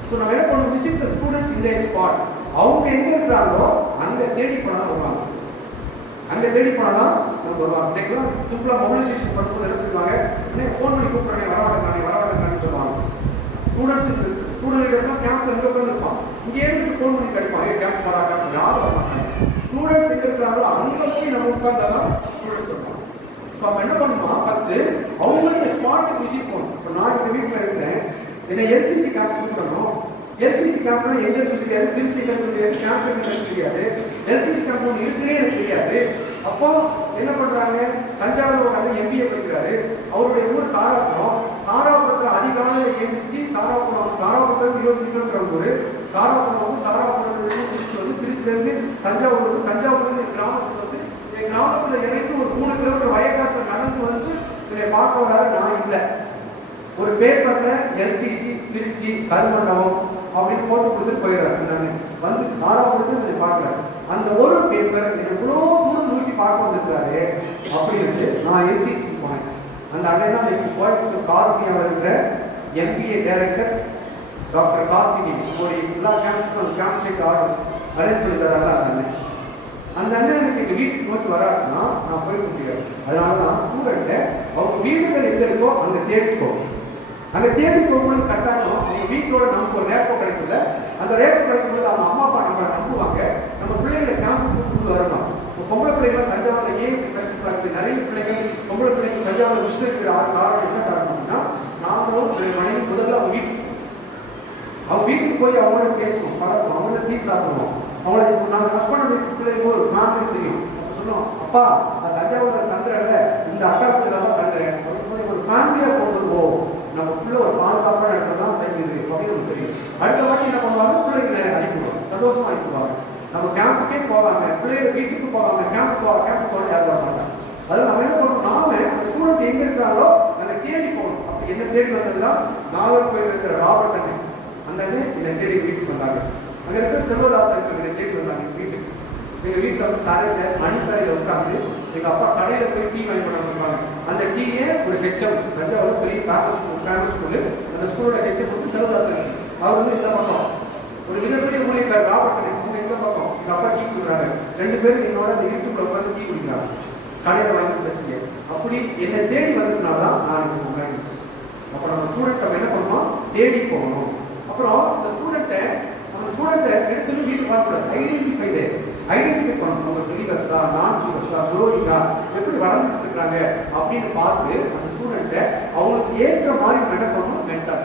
ஸோ நம்ம என்ன பண்ணணும், visit the students in their spot. அவங்க எங்கே இருக்கிறாங்களோ அங்கே தேடி போனால் வருவாங்க. அங்கே தேடி போனால் தான் நம்ம வருவாங்க. இன்னைக்கெல்லாம் சிம்பிளாக மொபிலைசேஷன் பண்ணும்போது என்ன சொல்லுவாங்க, ஃபோன் பண்ணி கூப்பிட்றாங்க வரவாட்டாங்க சொல்லுவாங்க. ஸ்டூடெண்ட் லீடர்ஸ்லாம் கேம்ப்ல எங்கே போய் இருப்பான், இங்கே இருந்து ஃபோன் பண்ணி கிடைப்பாங்க கேம்ப் வராங்க, யாரும் வரமாட்டாங்க. ஸ்டூடெண்ட்ஸ் எங்கே இருக்கிறாங்களோ அங்கே போய் நம்ம உட்கார்ந்தாதான் ஸ்டூடெண்ட்ஸ் இருப்பாங்க. ஸோ அவங்க என்ன பண்ணுமா, ஃபர்ஸ்ட் அவங்களுடைய ஸ்பாட்டுக்கு விசிட் பண்ணணும். இப்போ நான் எங்கள் வீட்டில் இருக்கிறேன், என்னை எல்பிசி கேம்ப் கூப்பிடணும். எல்பிசி கேம்ப்னா எங்க இருக்கு தெரியாது, திருச்சி தெரியாது, கேம்ப் எனக்கு தெரியாது, எல்பிசி கேம்ப் ஒன்று இருக்குன்னே எனக்கு தெரியாது. அப்போ என்ன பண்றாங்க, தஞ்சாவூர் ஒரு அண்ணன் எம்பிஏ படிக்கிறாரு, அவருடைய ஊர் தாராபுரம். தாராபுரத்தில் அதிகாலையில் எழுந்திரிச்சு தாராபுரத்தில் 20 கிலோமீட்டர் ஊர். தாராபுரத்துலேருந்து திருச்சி வந்து, திருச்சியிலேருந்து தஞ்சாவூர் வந்து, தஞ்சாவூர்லேருந்து என் கிராமத்துக்கு வந்து, என் கிராமத்தில் இறங்கி ஒரு 3 கிலோமீட்டர் வயக்காட்டில் நடந்து வந்து இதை பார்க்க வராது. நான் இல்லை, ஒரு பேப்பர்ல எல்பிசி திருச்சி கருமண்டபம் அப்படின்னு போட்டு கொடுத்துட்டு போயிடுறாரு. நான் வந்து தாராபுரத்தில் பார்க்குறேன். அந்த ஒரு பேப்பர் எவ்வளோ தூரம் நோக்கி பார்க்க வந்துருக்காரு அப்படின்னு நான் எல்பிசிக்கு போனேன். அந்த அண்ணன் தான் இன்னைக்கு கோயம்புத்தூர் கார்த்திகாவில் இருக்கிற எம்பிஏ டைரக்டர் டாக்டர் கார்த்திகை. ஒரு எல்லா கேம்ப்ஸுக்கும் கேம்ப் சைட் அரேஞ்ச் பண்ணித்தராங்க அந்த அண்ணன். அந்த அண்ணன் எனக்கு எங்கள் வீட்டுக்கு நோக்கி வராதுன்னா நான் போய் முடியாது. அதனால தான் ஸ்டூடெண்ட்டை அவங்க வீடுகள் எங்கே இருக்கோ அங்கே தேடிக்கோ. அங்கே தேடி போகும்போது கட்டாயம் அவங்க வீட்டோட நமக்கு ஒரு ரேப்போ கிடைக்குது. அந்த ரேப்போ கிடைக்கும்போது அவங்க அம்மா அப்பா நம்மளை நம்புவாங்க. நம்ம பிள்ளைகளை கேம்புக்கு கூப்பிட்டு வரணும். இப்போ பொம்பளை பிள்ளைகள் தஞ்சாவூரில் ஏன் சக்ஸஸ் ஆகுது, நிறைய பிள்ளைகள் பொம்பளை பிள்ளைகள் தஞ்சாவூர் விஷயம் இருக்கிற காரணம் என்ன காரணம்னா, நாமளும் மனைவி முதல்ல அவங்க வீட்டுக்கு போய் அவங்களோட பேசுவோம், பழக்கம், அவங்கள டீ சாப்பிடுவோம். அவங்களுக்கு நாங்கள் ஹஸ்பண்ட் பிள்ளைங்க ஒரு ஃபேமிலி தெரியும். சொல்லுவோம், அப்பா நான் தஞ்சாவூரில் தங்குறேன்ல, இந்த அக்கா பிள்ளைலாம் தங்குறேன். ஒரு ஃபேமிலியாக கொண்டு போவோம். நம்ம பிள்ளை ஒரு பாதுகாப்பான இடத்துல தான் தங்கிடுது அப்படின்னு நமக்கு தெரியும். அடுத்த வாட்டி என்ன பண்ணுவாங்க, பிள்ளைங்களை அனுப்பிடுவோம், சந்தோஷமா அனுப்பிடுவாங்க. நம்ம கேம்புக்கே போவாங்க, பிள்ளைகள் வீட்டுக்கு போவாங்க, கேம்புக்கு போக யாரும் வர மாட்டாங்க. அதில் நம்ம என்ன பண்ணணும், நாம அந்த ஸ்டூடெண்ட் எங்கே இருக்காங்களோ அங்கே தேடி போகணும். அப்போ என்ன தேடி வந்ததுதான் நாகர்கோயில் இருக்கிற ராபர்ட் அண்ணன். அந்த அண்ணன் என்னை தேடி வீட்டுக்கு வந்தாங்க. அங்கே இருக்கிற செல்வதாசன் என்னை தேடி வந்தாங்க வீட்டுக்கு. எங்கள் வீட்டில் வந்து தரையில் மணித்தரையில் உட்காந்து எங்கள் அப்பா கடையில் போய் டீ வாங்கி கொண்டு வந்துருப்பாங்க. அந்த டீயே ஒரு ஹெச்எம், தஞ்சாவூர் பெரிய பிரைமரி ஸ்கூலு, அந்த ஸ்கூலோட ஹெச்எம் வந்து செல்வதாசன். அவர் வந்து இந்த பக்கம் ஒரு மிகப்பெரிய ஊழியக்கார் ராபர்ட் அவங்க இந்த பக்கம் எங்கள் அப்பா டீ குடிக்கிறாங்க. 2 பேரும் என்னோட அந்த வீட்டுக்குள்ள உட்காந்து டீ குடிக்கிறாங்க, கடையில் வாங்கி கொடுத்தீங்க. அப்படி என்னை தேடி வந்ததுனால தான் நான் இப்போ முன்னாடி. அப்போ நம்ம ஸ்டூடெண்ட் நம்ம என்ன பண்ணணும், தேடி போகணும். அப்புறம் அந்த ஸ்டூடெண்ட்டை எடுத்துன்னு வீட்டுக்கு பார்க்கக்கூடாது, ஐடென்டிஃபை பண்ணணும். அவங்க பிலீவர்ஸா, நான் பிலீவர்ஸா, குரோரிக்கா, எப்படி வளர்ந்துட்டு இருக்கிறாங்க அப்படின்னு பார்த்து அந்த ஸ்டூடெண்ட்டை அவங்களுக்கு ஏற்ற மாதிரி என்ன பண்ணணும், மென்டர்.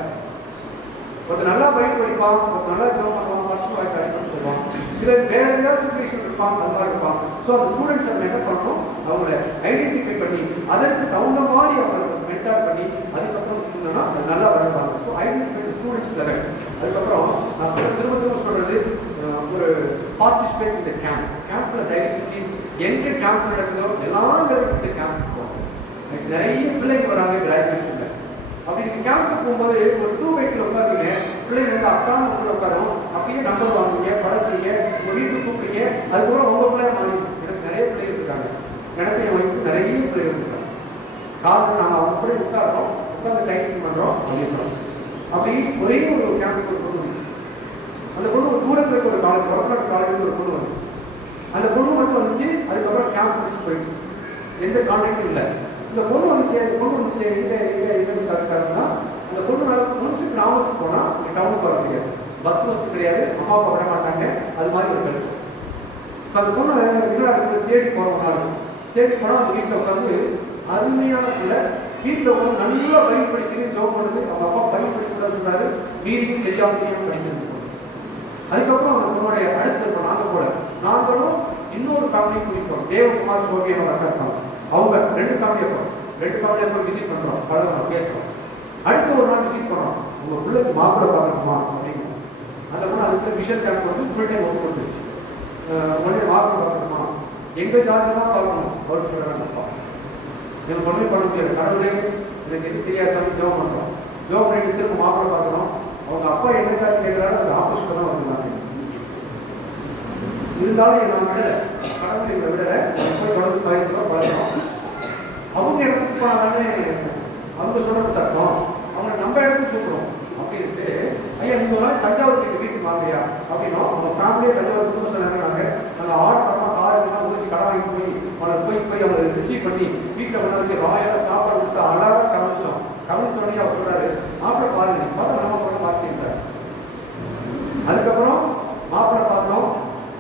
ஒருத்தர் நல்லா பைக் படிப்பான், ஒருத்தர் நல்லா ஜோம் பண்ணுவான், ஃபர்ஸ்ட் வாய்க்கு அடிக்கணும்னு சொல்லுவான். இதில் வேற ஏதாவது சுச்சுவேஷன் இருப்பான், நல்லா இருப்பான். ஸோ அந்த ஸ்டூடெண்ட்ஸ் நம்ம என்ன பண்ணணும், அவங்கள ஐடென்டிஃபை பண்ணி அதற்கு தகுந்த மாதிரி அவங்களுக்கு மென்டர் மென்டார் பண்ணி அதுக்கப்புறம் இருந்தோம்னா நல்லா வளர்ப்பாங்க. So identify students level. அதுக்கப்புறம் நான் திரும்ப சொல்றது ஒரு பார்ட்டிசிபேட் இந்த கேம்பில் தயவு செஞ்சு எங்கே கேம்ப் நடக்குதோ எல்லாரும் இந்த கேம்ப் போவாங்க. எனக்கு நிறைய பிள்ளைங்க வராங்க கிராஜுவேஷனில். அப்படி இந்த கேம்ப்புக்கு போகும்போது ஒரு 2 வெஹிக்கிள் உட்காருங்க, பிள்ளைங்க வந்து அக்கான்னு உங்களை உட்காரும், அப்படியே நம்பர் வாங்குவீங்க, பழக்கிறீங்க, உங்கள் வீட்டுக்கு கூப்பிடுறீங்க, அதுக்கப்புறம் உங்கள் பிள்ளை மாறி. எனக்கு நிறைய பிள்ளைங்க இருக்காங்க, எனக்கு என் வயசுக்கு நிறைய பிள்ளைங்க இருக்காங்க. காரணம் நாங்கள் அவங்க கூட உட்காரோம், உட்காந்து டைப்பிங் பண்ணுறோம் அப்படின்றோம். அப்படி ஒரே ஒரு கேம்புக்கு ஒரு பொண்ணு வந்துச்சு. அந்த பொண்ணு ஒரு தூரத்தில் இருக்க ஒரு காலேஜ், வடநாட்டு காலேஜ் ஒரு பொண்ணு வந்து அந்த பொண்ணு மட்டும் வந்துச்சு. அதுக்கப்புறம் கேம்ப் வச்சு போயிட்டு எந்த கான்டாக்டும் இல்லை. இந்த பொண்ணு வந்துச்சு, அந்த பொண்ணு வந்துச்சு எங்கே கரெக்டாருன்னா அந்த பொண்ணு முன்சி கிராமத்துக்கு போனால் இங்கே டவுனுக்கு வர முடியாது, பஸ் வசதி கிடையாது, அம்மா அப்பா விட மாட்டாங்க, அது மாதிரி ஒரு கல்ச்சர். அந்த பொண்ணு என்ன தேடி போகிறோம், தேடி போனால் அவங்க வீட்டில் உட்காந்து அருமையான பிள்ளை வீட்டில் உட்காந்து நல்லா பயிர் படிக்கிறது, ஜோப் பண்ணுது. அவங்க அப்பா பயிர் படிக்கிறதா சொன்னாரு, வீட்டுக்கு தெரியாமையும் படிக்கிறது. அதுக்கப்புறம் அந்த பொண்ணுடைய அடுத்த நாங்கள் போல நாங்களும் இன்னொரு ஃபேமிலி கூட்டிப்போம். தேவகுமார் சோகியம் இருக்காங்க, அவங்க 2 ஃபேமிலியை போகிறோம். 2 ஃபேமிலியை போய் விசிட் பண்ணுறோம், பழகிறோம், பேசுகிறோம். அடுத்த ஒரு நாள் விசிட் பண்ணுறோம், உங்கள் பிள்ளைக்கு மாப்பிள்ளை பார்க்கணுமா அப்படின்னு. அந்த பொண்ணு அதுக்கு விஷன் கேம்ப் வந்து ஃபுல் டைம் ஒத்து கொடுத்துருச்சு. உடனே மாப்பிள்ளை பார்க்கணுமா, எங்கள் ஜாதி தான் பார்க்கணும் அப்படின்னு சொல்கிறாங்கப்பா. எனக்கு ஒன்றுமே பண்ண முடியாது, கடவுளே எனக்கு எது தெரியாது சாமி, ஜோம் பண்ணுறோம். ஜோம் பண்ணிட்டு திரும்ப மாப்பிள்ளை பார்க்கணும். அவங்க அப்பா என்ன ஜாதி கேட்குறாரு, அது ஆப்போசிட் தான் வந்துருந்தாங்க. இருந்தாலும் என்ன விட கடவுளை விட போய் தொடர்ந்து வயசுலாம் பழகிறோம். அவங்க இடத்துக்கு போனாலே அவங்க சொல்கிறது சத்தம், அவங்க நம்ம இடத்துக்கு கூப்பிடுறோம் அப்படின்ட்டு. ஐயா நீங்கள் ஒரு நாள் தஞ்சாவூருக்கு எங்கள் வீட்டுக்கு வாங்கலையா அப்படின்னா அவங்க ஃபேமிலியே தஞ்சாவூர் புதுசு சொன்னாங்க. நாங்கள் ஆட்டமாக காரெல்லாம் ஊசி கடை வாங்கி போய் அவங்களை ரிசீவ் பண்ணி வீட்டில் கொண்டு வச்சு ராயெல்லாம் சாப்பாடு கொடுத்து அழகாக கவனிச்சோடனே அவர் சொல்கிறாரு, மாப்பிள்ளை பாருங்க பார்த்தா நம்ம கூட பார்த்துக்கிட்டார். அதுக்கப்புறம் மாப்பிள்ளை பார்த்தோம்.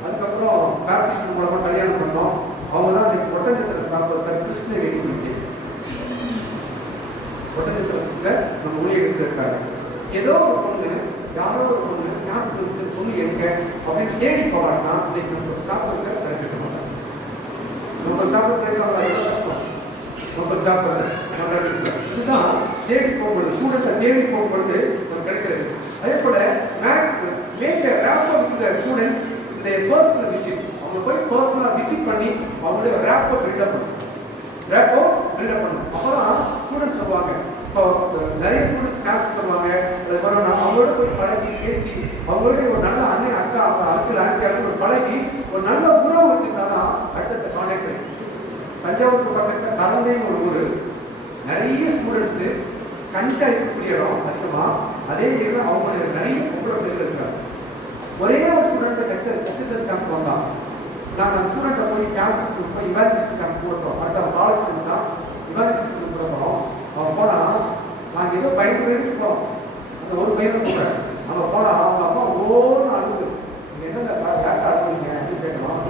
அதுக்கப்புறம் பேப்டிஸ்ட் மூலமாக கல்யாணம் பண்ணோம். அவங்க தான் இன்னைக்கு ஒட்டஞ்சத்திர கிருஷ்ணகிரி குறிச்சி ஒட்டஞ்சத்திர நம்ம ஊழியர்கள் இருக்காங்க. ஏதோ ஒரு பொண்ணு, யாரோ ஒரு பொண்ணு, ஞாபகம் வச்ச பொண்ணு எங்க அப்படின்னு தேடி போவாங்கன்னா இன்னைக்கு நம்ம ஸ்டாஃப் கிடைச்சிட்டு மாட்டாங்க. நம்ம ஸ்டாஃப் கிடைக்கிறாங்க, எவ்வளோ கஷ்டம். நம்ம ஸ்டாஃப் இதுதான் தேடி போகும்போது, ஸ்டூடெண்ட்டை தேடி போகும்போது நமக்கு கிடைக்கிறது. அதே போல make rapport with the students இந்த பர்சனல் விசிட். அவங்க போய் பர்சனலாக விசிட் பண்ணி அவங்களுடைய ரேப்பை பில்டப் பண்ணணும். அப்போ தான் ஸ்டூடெண்ட்ஸ் வருவாங்க. இப்போ நிறைய ஸ்டூடெண்ட்ஸ் கேம்ப் பண்ணுவாங்க. அதுக்கப்புறம் நம்ம அவங்களோட போய் பழகி பேசி அவங்களோட ஒரு நல்ல அண்ணன் அக்கா அங்கிள் ஆண்டி பழகி ஒரு நல்ல உறவு வச்சுருந்தா தான் அடுத்த கான்டாக்ட். தஞ்சாவூர் பக்கத்தில் கலந்தையும் ஒரு ஊர், நிறைய ஸ்டூடெண்ட்ஸு கஞ்சா இருக்கக்கூடிய இடம் அதிகமாக. அதே ஏரியாவில் அவங்க நிறைய பொம்பளை பிள்ளைகள் இருக்கிறாங்க. ஒரே ஒரு ஸ்டூடெண்ட்டை ஹெச்எஸ்எஸ் கேம்ப் வந்தான். நாங்கள் அந்த ஸ்டூடெண்ட்டை போய் கேம்ப் போய் இவாலுவேஷன் கேம்ப் போட்டோம். அடுத்த அவன் காலேஜ் செஞ்சால் இவாலுவேஷன் போகிறோம். அவன் போனால் நாங்கள் ஏதோ பயன்படுத்திருக்கோம். அந்த ஒரு பையனை கூட அங்கே போனால் அவங்க அப்பா ஓன்னு அழுது, நீங்கள் என்ன யார்கிட்ட அழுகுறீங்க அப்படின்னு கேட்கலாம்.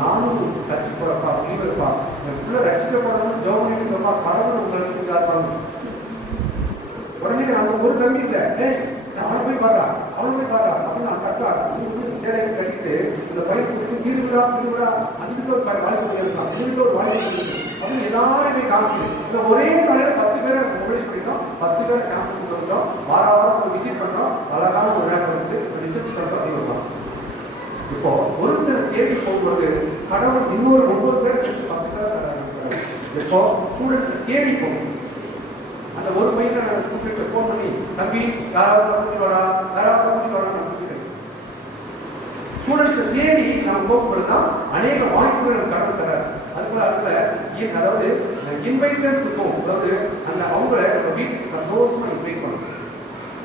நானும் ரட்சி போகிறப்பா லீவ் இருப்பா, என் பிள்ளை ரட்சிக்கப்படணும் ஜோபனிப்பா கடவுள் உங்களுக்கு இருப்பாங்க. உடனே நம்ம ஒரு தம்பி இல்லை, அவனை போய் பாடுறா அப்படின்னு நான் கட்டா சேலையை கட்டிட்டு இந்த பையன் வீடுகளா அதுக்கு ஒரு வாய்ப்பு இருக்கலாம், இதுக்கு ஒரு வாய்ப்பு இருக்கு அப்படின்னு எல்லாருமே காமிக்குது. இந்த ஒரே நாளில் 10 பேரை மொபிலைஸ் பண்ணிட்டோம், 10 பேரை கேம்ப் கொடுத்துட்டோம். வாரம் விசிட் பண்ணுறோம், அழகான ஒரு நேரம் வந்து ரிசர்ச் பண்ணுறோம். இதுதான் இப்போ ஒருத்தர் தேடி போகும்போது கடவுள் இன்னொரு 9 பேர் சேர்த்து 10 பேர். இப்போ ஸ்டூடெண்ட்ஸை தேடி போகும். அந்த ஒரு பையனை கூப்பிட்டு ஃபோன் பண்ணி, தம்பி யாராவது கூட்டிட்டு வரா நான் கூப்பிட்டு ஸ்டூடெண்ட்ஸை தேடி நாம் போகும்போது தான் அநேக வாய்ப்புகள் கடவுள் தராது. அதுக்குள்ள அதாவது இன்வைட்டட் இருக்கும், அதாவது அந்த அவங்கள நம்ம வீட்டுக்கு சந்தோஷமா இன்வைட் பண்ணணும்.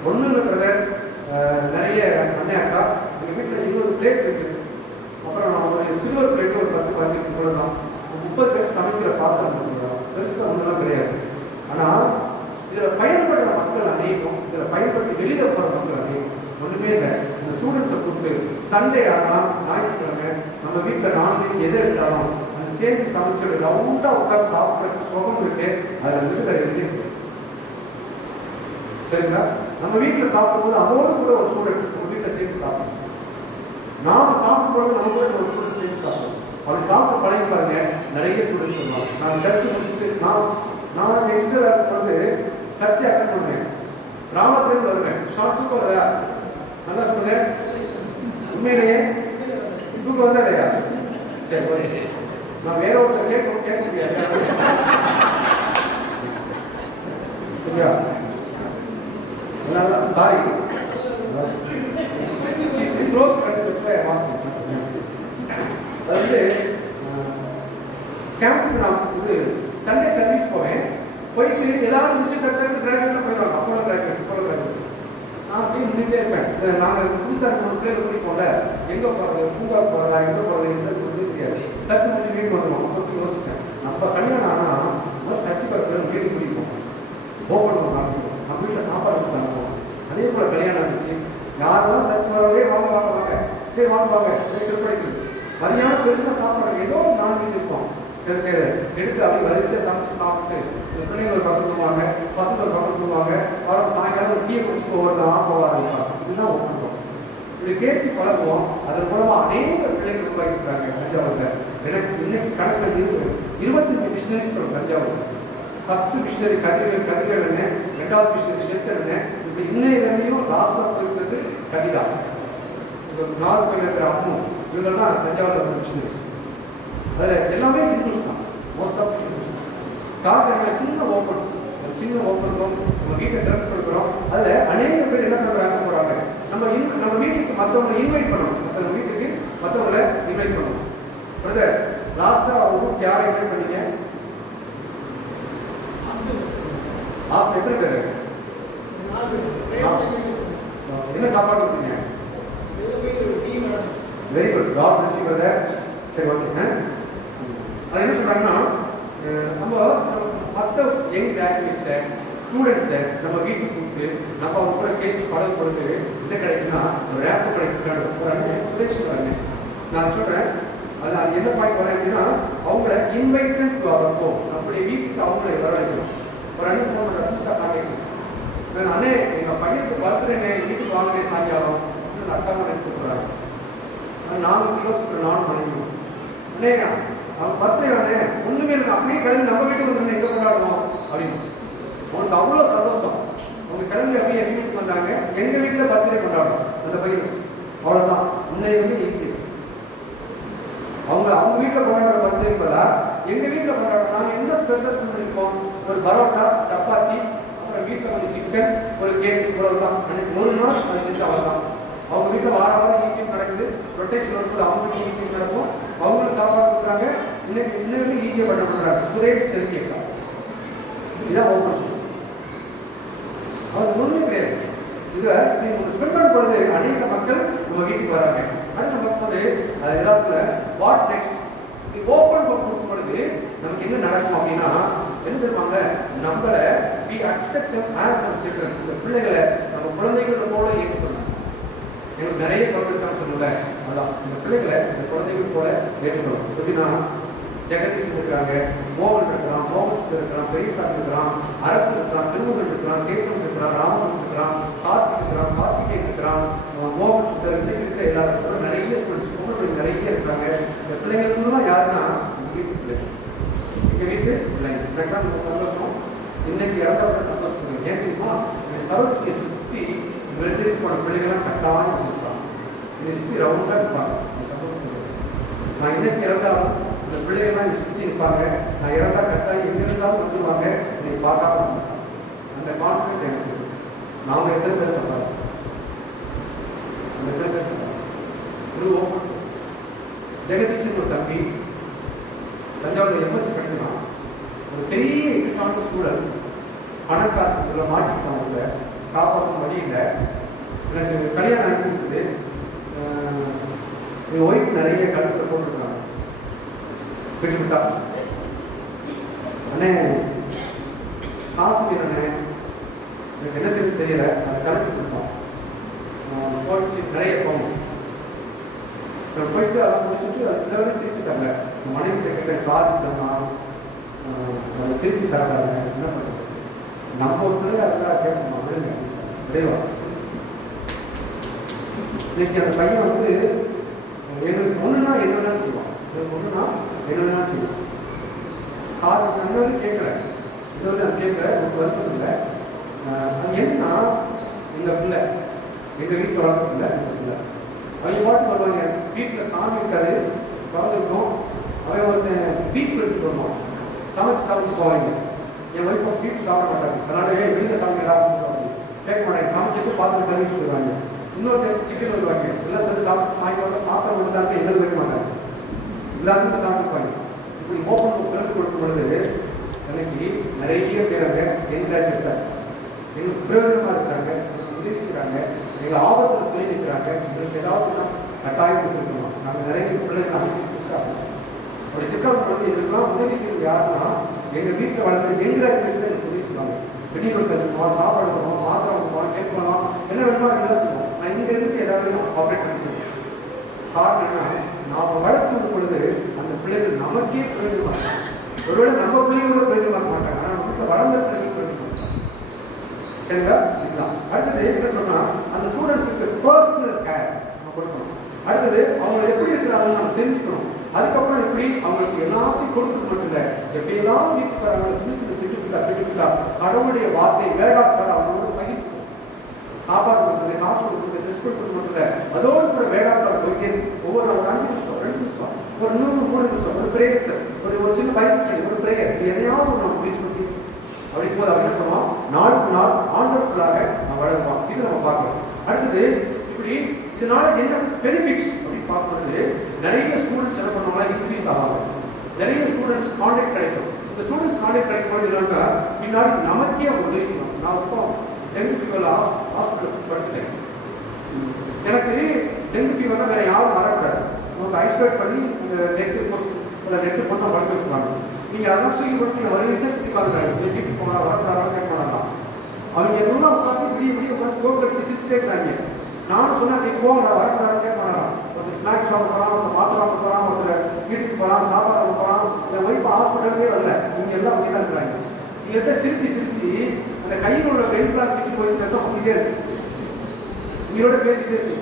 ஒன்றும் இருக்கிறத நிறைய அண்ணன் அக்கா எங்கள் வீட்டில் 20 பிளேட் இருக்குது. அப்புறம் நான் ஒரு சில்வர் பிளேட்டு ஒரு 10-15 கூட தான். 30 பேர் சமைக்கிற பாத்திரம் பண்ணுறோம், பெருசாக ஒன்றுலாம் கிடையாது. ஆனால் இதில் பயன்படுற மக்கள் அநேகம், இதில் பயன்படுத்தி வெளியில் போகிற மக்கள் அநேகம். ஒன்றுமே இல்லை, இந்த ஸ்டூடெண்ட்ஸை கூப்பிட்டு சண்டே ஆனால் ஞாயிற்றுக்கிழமை நம்ம வீட்டில் நான்வெஜ் எதை எடுத்தாலும் அந்த சேர்ந்து சமைச்சு ரவுண்டாக உட்காந்து சாப்பிட்ற சுகம் இருக்கு. அதில் இருக்கிற இருக்கு சரிங்களா? நம்ம வீட்டில் சாப்பிடும்போது அதோடு கூட ஒரு ஸ்டூடெண்ட் நம்ம வீட்டில் சேர்ந்து சாப்பிடணும். நாம் சாப்பிடும்போது நம்ம கூட ஒரு ஸ்டூடெண்ட் சேர்ந்து சாப்பிடணும். அப்படி சாப்பிட பழகி பாருங்க, நிறைய ஸ்டூடெண்ட்ஸ் சொல்லுவாங்க. நான் சர்ச்சு முடிச்சுட்டு நான் நான் யங்ஸ்டராக இருக்கும்போது சர்ச்சை அட்டன் பண்ணுவேன். கிராமத்துலேருந்து வருவேன். ஷார்ட் வருதா? நல்லா சொல்லுங்க. உண்மையிலேயே தூக்கம் வந்தா இல்லையா? சரி, ஓகே. நான் வேற ஒருத்தர் கேட்க முடியாது. சரியா? சாரி, க்ளோஸ் அதாவது கேம்புக்கு நான் இது சண்டே சர்வீஸ் போவேன். போயிட்டு எல்லாரும் முடிச்சு கரெக்டாக கிராஜுவேட் போயிடுவாங்க. அப்போலாம் கிராஜுவேட் நான் அப்படியே முன்னிட்டே இருப்பேன். நாங்கள் புதுசாக பிள்ளைகள் பிடிப்போம்ல, எங்கே போகிறது, பூங்கா போகிறதா, எங்கே போகிறது, எந்த தெரியாது. சர்ச்சு முடிச்சு வீட்டுக்கு வந்துடுவோம். அப்போ யோசிப்பேன், நம்ம கல்யாணம் ஆனால் ஒரு சர்ச்சு பக்கத்தில் வீடு பிடிப்போம், ஓப்பன் பண்ணுவோம். நம்ம வீட்டில் சாப்பாடு கொடுத்தாங்க. அதே போல் கல்யாணம் ஆகிடுச்சு. யாரெல்லாம் சர்ச் வரவே வாங்க திருப்பதிக்கு மதியானம் பெருசாக சாப்பிட்றாங்க. ஏதோ நான்வெஜ் இருக்கும் எடுத்து அப்படி வரிசையாக சமைச்சு சாப்பிட்டு பிள்ளைங்களை பக்கத்துவாங்க, பசங்களை பக்கத்துவாங்க. அவரை சாயங்காலம் டீயை குடிச்சு ஒவ்வொருத்தர் போவாங்க. இதுதான் ஒப்புறோம். இப்படி பேசி பழகுவோம். அதன் மூலமாக அநேக பிள்ளைகள் உருவாக்கிட்டாங்க தஞ்சாவூரில். எனக்கு இன்னைக்கு கணக்கில் 25 மிஷினரிஸ் வரும் தஞ்சாவூர். ஃபர்ஸ்ட் மிஷினரி கதிரவன், ரெண்டாவது மிஷினரி செலுத்தவன். இப்போ இன்னையிலையும் லாஸ்டாக போயிருக்கிறது கதிரா. இப்போ 4 பேர் இருக்கிற அம்மும் இவங்கெல்லாம் தஞ்சாவூரில் வர மிஷினரிஸ். அதில் எல்லாமே இன்க்ளூஸ் தான், மோஸ்ட் ஆஃப் இன்க்ளூஸ் தான். காரணம் சின்ன ஓப்பன் நம்ம வீட்டை திறந்து கொடுக்குறோம். அதில் அநேக பேர் என்ன பண்ணுறாங்க போகிறாங்க. நம்ம வீட்டுக்கு மற்றவங்களை இன்வைட் பண்ணணும். மற்றவங்க வீட்டுக்கு மற்றவங்களை இன்வைட் பண்ணணும். பிரதர், லாஸ்ட்டாக அவங்க யாரை இன்வைட் பண்ணீங்க? லாஸ்ட் எத்தனை பேர்? என்ன சாப்பாடு கொடுத்தீங்க? Very good, god bless you brother. சரி, ஓகே. அது என்ன சொல்கிறாங்கன்னா, நம்ம மற்ற யங் கிராஜுவேட்ஸை ஸ்டூடெண்ட்ஸை நம்ம வீட்டுக்கு கூப்பிட்டு நம்ம அவங்க கூட பேசி பழகு பொழுது என்ன கிடைக்குன்னா ஒரு ரேப்பு கிடைக்கிறாங்க. சுரேஷ் வராங்க. நான் சொல்கிறேன், அது என்ன பாயிண்ட் வரேன் அப்படின்னா, அவங்கள இன்வைட்டட் டு அவர் ஹோம், நம்மளுடைய வீட்டுக்கு அவங்கள வரவழைக்கணும். ஒரு அண்ணன் ஃபோன் பண்ணுற புதுசாக காட்டிக்கணும். அண்ணே, எங்கள் பையனுக்கு பர்த்டேங்க, வீட்டுக்கு வாங்கினே சாயங்காலம் அப்படின்னு அக்கா தான் எடுத்து போகிறாங்க. நானும் யோசிக்கிறேன், நானும் பண்ணிக்கணும். அண்ணே, அவன் பர்த்டே வானே ஒன்றுமே இல்லை, அப்படியே கிளம்பி நம்ம வீட்டுக்கு வந்து எங்கே கொண்டாடணும் அப்படின்னு. அவனுக்கு அவ்வளோ சந்தோஷம். அவங்க கிளம்பி அப்படியே எங்கள் வீட்டுக்கு வந்தாங்க. எங்கள் வீட்டில் பர்த்டே கொண்டாடணும் அந்த பையன். அவ்வளோதான். முன்னே வந்து ஈஸி. அவங்க வீட்டில் கொண்டாடுற பர்த்டே போதா எங்கள் வீட்டில் கொண்டாடுறோம். நாங்கள் என்ன ஸ்பெஷல் பண்ணியிருக்கோம்? ஒரு பரோட்டா, சப்பாத்தி, அப்புறம் வீட்டில் கொஞ்சம் சிக்கன், ஒரு கேக், இவ்வளவுதான். அன்னைக்கு ஒரு நாள் அது செஞ்சு அவ்வளோதான். அவங்க வீட்டில் வாரம் ஈச்சிங் நடக்குது. ரொட்டேஷன் வரும்போது அவங்க வீட்டில் ஈச்சிங் நடக்கும். அவங்களும் சாப்பாடு கொடுக்குறாங்க. இன்னும் ஈஸியாக பண்ண கொடுக்குறாங்க. சுரேஷ் செல்கேக்கா இதான் ஓப்பன். அது ஒன்றுமே கிடையாது. இதை நீங்கள் ஸ்பெண்ட் பண்ணும் பொழுது அநேக மக்கள் நம்ம வீட்டுக்கு வராங்க. அது நம்ம போது அது எல்லாத்துல வாட் நெக்ஸ்ட் ஓப்பன் கொடுக்கும் பொழுது நமக்கு என்ன நடக்கும் அப்படின்னா, என்ன தெரியுமாங்க, நம்மளை we accept as our children. இந்த பிள்ளைகளை நம்ம குழந்தைகள் போல ஏற்றுக்கணும். எனக்கு நிறைய குழந்தைகள் சொல்லுவேன். அதான் இந்த பிள்ளைகளை இந்த குழந்தைகள் போல ஏற்றுக்கணும். எப்படின்னா, ஜெகதீஷ் இருக்கிறாங்க, மோகன் இருக்கிறான், மோகன் இருக்கிறான், பெரியசாமி இருக்கிறான், அரசு இருக்கிறான், திருமுகன் இருக்கிறான், கேசவன் இருக்கிறான், ராமன் இருக்கிறான், கார்த்திகேயன் இருக்கிறான், மோகன் சுந்தர், இன்னைக்கு இருக்கிற எல்லாரும் நிறைய ஸ்டூடெண்ட்ஸ் பொங்கல் நிறைய இருக்காங்க. இந்த பிள்ளைங்களுக்குலாம் யாருன்னா எங்கள் வீட்டு பிள்ளைங்க. கரெக்டாக ரொம்ப சந்தோஷம். இன்னைக்கு இறந்தவங்க சந்தோஷம். ஏன் தெரியுமா, இந்த சரௌண்டிங்கை சுற்றி ரெண்டு போன பிள்ளைங்களாம் கட்டாயம் வச்சுருப்பாங்க. என்னை சுற்றி ரவுண்டாக இருப்பாங்க. சந்தோஷம். நான் இன்னைக்கு இறந்தாலும் இந்த பிள்ளைகள்லாம் என்னை சுற்றி இருப்பாங்க. நான் இறந்தா கட்டாயம் எங்கே இருந்தாலும் வந்துடுவாங்க. இன்னைக்கு பார்க்காம அந்த கான்ஃபிடென்ட் எனக்கு. நாம் எத்தனை பேர் சொல்கிறாங்க, அந்த எத்தனை பேர் சொல்கிறாங்க. ஒரு ஓப்பன் ஜெகதீஷன் ஒரு தம்பி தஞ்சாவூர் எம்எஸ்சி படிக்கலாம். ஒரு பெரிய எக்கனாமிக் ஸ்டூடெண்ட். பணக்காசு மாட்டிக்கிட்டவங்க காப்பாற்றும் வழி இல்லை. எனக்கு கல்யாணம் ஆகி கொடுத்தது. எங்கள் ஒய்ஃப் நிறைய கழுத்தை போட்டுருக்காங்க. விட்டுவிட்டா அண்ணே காசு வேணுண்ணே, எனக்கு என்ன செய்ய தெரியல, அதை கழுத்து கொடுத்தோம். போயிடுச்சு, நிறைய போகணும். போயிட்டு அதை முடிச்சுட்டு அது பிள்ளைவரை திருப்பி தரல. மனைவி கிட்ட சாதி தரனா அதை திருப்பி தராங்க. என்ன பண்ணுறது? நம்ம ஒரு பிள்ளைய அதெல்லாம் கேட்கணும். அப்படிங்க விரைவா இன்னைக்கு அந்த பையன் வந்து எங்களுக்கு ஒன்றுனா என்னென்னா செய்வான். எங்களுக்கு ஒன்றுனா என்னென்னா செய்வான். காது நல்லாவே கேட்குறேன். இது வந்து நான் கேட்குறேன், உங்களுக்கு வருத்தம் இல்லை. அது என்னன்னா, எங்கள் பிள்ளை எங்கள் வீட்டில் வளர்க்க பிள்ளை, எங்கள் பிள்ளை அவங்க பாட்டு வருவாங்க. வீட்டில் சாமி இருக்காது, திறந்துருக்கோம். அவன் ஒருத்தன் பீப் எடுத்துட்டு வருவான், சமைச்சு சாப்பிட்டு போவாங்க. என் ஒய்ஃபை பீப் சாப்பிட மாட்டாங்க, அதனால வெளியில் சாப்பிட்டு கேட்க மாட்டாங்க. சமைச்சிட்டு பாத்திரம் கழுவி சொல்லுவாங்க. இன்னொருத்தர் சிக்கன் வருவாங்க, எல்லாம் சேர்ந்து சாப்பிட்டு சாயங்காலம் பாத்திரம் கொடுத்தாங்க, எங்களுக்கு வைக்க மாட்டாங்க, எல்லாத்துக்கும் சாப்பிட்டுப்பாங்க. இப்படி ஓப்பன் பிறகு கொடுக்கும் பொழுது எனக்கு நிறைய பேராங்க எங்கள் சார் எங்களுக்கு பிரயோஜனமாக இருக்கிறாங்க, உதவி செய்கிறாங்க, எங்கள் ஆபத்தில் துணை நிற்கிறாங்க. எங்களுக்கு ஏதாவது கட்டாயம் கொடுத்துருக்கணும். நாங்கள் நிறைய பிள்ளைகள் அமைச்சு சிக்காகும். அப்படி சிக்காகும் பொழுது எங்களுக்குலாம் உதவி செய்வது யாருன்னா, எங்கள் வீட்டில் வளர்ந்து எங்கள் எனக்கு உதவி செய்வாங்க. வெளியூர் கற்றுக்கணும், சாப்பாடு தரணும், மாத்திரை கொடுக்கணும், கேட்கணும், என்ன வேணுமோ எல்லாம் செய்வோம். நான் இங்கே இருந்து ஏதாவது ஆப்ரேட் பண்ணிக்கிறேன். காரணம் என்ன, நாம் வளர்த்து விடும் பொழுது அந்த பிள்ளைகள் நமக்கே பிரயோஜனமாக இருக்காங்க. ஒருவேளை நம்ம பிள்ளைங்களோட பிரயோஜனமாக மாட்டாங்க, ஆனால் நம்ம வீட்டில் வளர்ந்த பிள்ளைங்க பிரயோஜனம். சரிங்களா? இதுதான். அடுத்தது என்ன சொன்னால், அந்த ஸ்டூடெண்ட்ஸுக்கு பர்சனல் கேர் நம்ம கொடுக்கணும். அடுத்தது அவங்க எப்படி இருக்கிறாங்க நம்ம தெரிஞ்சுக்கணும். அதுக்கப்புறம் எப்படி அவங்களுக்கு எல்லாத்தையும் கொடுத்துட்டு மட்டும் இல்லை, எப்படியெல்லாம் வீட்டுக்கு சின்ன சின்ன திட்டுக்கிட்டா கடவுளுடைய வார்த்தை வேடாக்கார அவங்களோட பகிர்ந்து சாப்பாடு கொடுக்குறது, காசு கொடுக்குறது, ட்ரெஸ் கொடுக்குறது மட்டும் இல்லை, அதோடு கூட வேடாக்கார போயிட்டே ஒவ்வொரு ஒரு 5 நிமிஷம் 2 நிமிஷம் ஒரு 3 நிமிஷம் ஒரு பிரேயர், ஒரு சின்ன பைபிள் ஸ்டடி, ஒரு பிரேயர், இது எதையாவது நம்ம முடிச்சு கொடுத்து அப்படி போது அவங்க என்ன பண்ணுவோம், நாளுக்கு நாள் ஆண்டவருக்குள்ளாக நம்ம வளருவோம். இது நம்ம பார்க்கலாம். அடுத்தது இப்படி இதனால என்ன பெனிஃபிட்ஸ் அப்படின்னு பார்க்கும்போது, நிறைய ஸ்டூடெண்ட்ஸ் என்ன பண்ணுவாங்கன்னா இன்க்ரீஸ் ஆவாங்க, நிறைய ஸ்டூடெண்ட்ஸ் கான்டாக்ட் கிடைக்கும். இந்த ஸ்டூடெண்ட்ஸ் கான்டாக்ட் கிடைக்கும்போது என்னன்னா, பின்னாடி நமக்கே அவங்க உதவி செய்யணும். நான் இப்போ டெங்கு ஃபீவரில் ஹாஸ்பிட்டல் படித்தேன். எனக்கு டெங்கு ஃபீவர்னா வேற யாரும் வரக்கூடாது, உங்களுக்கு ஐசோலேட் பண்ணி இந்த நெட்டு போட்டு படுக்க வச்சுருவாங்க. நீங்கள் அதெல்லாம் தூக்கி போட்டு நீங்கள் ஒரு விஷயம் சுற்றி பார்க்குறாங்க, வீட்டுக்கு போனால் வரக்கூடாது கேட்க மாட்டாங்க. அவங்க எல்லாம் உட்காந்து இப்படி உட்காந்து சோப்பு வச்சு சிரிச்சுட்டே இருக்கிறாங்க. நானும் சொன்னேன், நீ போகலாம் வரக்கூடாது கேட்க மாட்டாங்க. ஒரு ஸ்நாக்ஸ் வாங்க போகிறான், ஒரு மாத்திரை வாங்க போகிறான், ஒரு வீட்டுக்கு போகிறான், சாப்பாடு வாங்க போகிறான். இந்த ஒய்ஃப் ஹாஸ்பிட்டலே வரல, நீங்கள் எல்லாம் அப்படி தான் இருக்கிறாங்க. நீங்கள் சிரிச்சு அந்த கையில் உள்ள வெயிட்லாம் பிடிச்சி போயிட்டு ரத்தம் அப்படியே இருக்கு. உங்களோட பேசி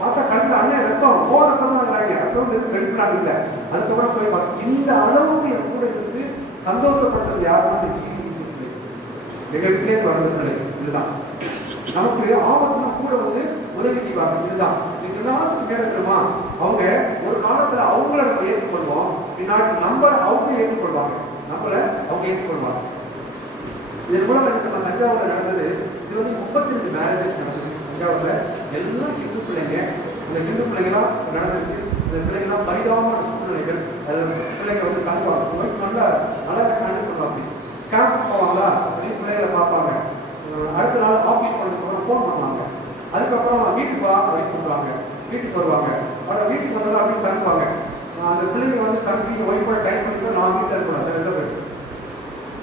பார்த்தா கடைசியில் அண்ணன் ரத்தம் போன ரத்தம் தான் இருக்கிறாங்க, ரத்தம் வெடிக்கிறாங்க இல்லை. அதுக்கப்புறம் போய் பார்த்து இந்த அளவுக்கு என் கூட இருந்து சந்தோஷப்படுறது யாருன்னா மிகப்பெரிய வளர்ந்துகளை. இதுதான் நமக்கு ஆபத்துனா கூட வந்து உதவி செய்வாங்க. இதுதான் இதெல்லாம் கேட்கணுமா, அவங்க ஒரு காலத்துல அவங்கள நம்ம ஏற்றுக்கொள்வோம், பின்னாடி நம்ம அவங்க ஏற்றுக்கொள்வாங்க, நம்மள அவங்க ஏற்றுக்கொள்வாங்க. இதன் மூலம் எனக்கு நம்ம தஞ்சாவூர்ல நடந்தது, இது வந்து 32 மேரேஜஸ் நடந்தது தஞ்சாவூர்ல. எல்லாம் ஹிந்து பிள்ளைங்க, இந்த ஹிந்து பிள்ளைங்களாம் நடந்திருக்கு. இந்த பிள்ளைங்களாம் பரிதாபமான சூழ்நிலைகள், அதில் பிள்ளைங்க வந்து தங்குவாங்க, நல்லா நல்லா ஹேண்டில் பண்ணுவாங்க. கேம்ப் போவாங்களா அப்படின்னு பிள்ளைகளை பார்ப்பாங்க. அடுத்த நாள் ஆஃபீஸ் பண்ணதுக்கு ஃபோன் பண்ணுவாங்க. அதுக்கப்புறம் வீட்டுக்கு வா அப்படின்னு சொல்லுவாங்க, வீட்டுக்கு வருவாங்க. ஆனால் வீட்டுக்கு வந்தாலும் அப்படின்னு தங்குவாங்க. அந்த பிள்ளைங்க வந்து தங்கி ஒய்ஃபோட டைம் பண்ணிட்டு நான் வீட்டில் இருக்கக்கூடாது, வெளில போயிடும்.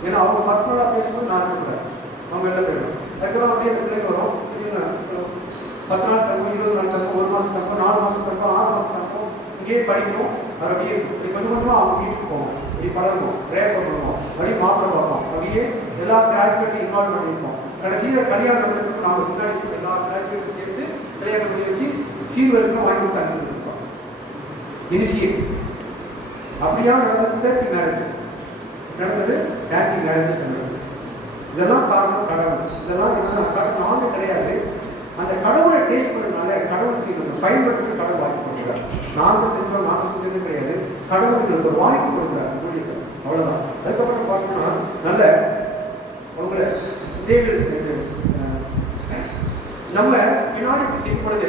ஏன்னா அவங்க பர்சனலாக பேசும்போது நான் இருக்கக்கூடாது, அவங்க வெளில போயிடும். அதுக்கப்புறம் அப்படியே அந்த பிள்ளைங்க வரும், 10 நாள் தங்கும், 20 நாள் தங்கும், 1 மாதம் தங்கும், 4 மாதம் தங்கும், 6 மாதம் தங்கும். இங்கேயே படிக்கணும், அது அப்படியே இப்படி கொஞ்சம் கொஞ்சமாக அவங்க வீட்டுக்கு போவோம், இப்படி பழகுவோம், ரேப்பை பண்ணுவோம், அப்படியே மாப்பிள்ளை பார்ப்போம், அப்படியே எல்லா கிராஜுவேட்டையும் இன்வால்வ் பண்ணியிருப்போம். கடைசியில் கல்யாணம் பண்ணுறதுக்கு நாங்கள் முன்னாடி எல்லா கிராஜுவேட்டும் சேர்த்து கல்யாணம் பண்ணி வச்சு சீனியர்ஸ்லாம் வாங்கி கொடுத்து அனுப்பியிருக்கோம். இனிஷியேட் அப்படியா நடந்தது 30 மேரேஜஸ் நடந்தது, 30 மேரேஜஸ் நடந்தது. இதெல்லாம் காரணம் கடவுள். இதெல்லாம் என்ன நாங்கள் கிடையாது, அந்த கடவுளை டேஸ்ட் பண்ணதுனால கடவுளுக்கு நம்ம பயன்படுத்தி கடவுள் வாய்ப்பு கொடுக்குறாரு. நாங்கள் செஞ்சோம், நாங்கள் செஞ்சது கிடையாது, கடவுளுக்கு ஒரு வாய்ப்பு கொடுக்குறாரு, அவ்வளோதான். அதுக்கப்புறம் பார்த்தோம்னா நல்ல அவங்கள நம்ம பின்னாடி செய்யும் பொழுது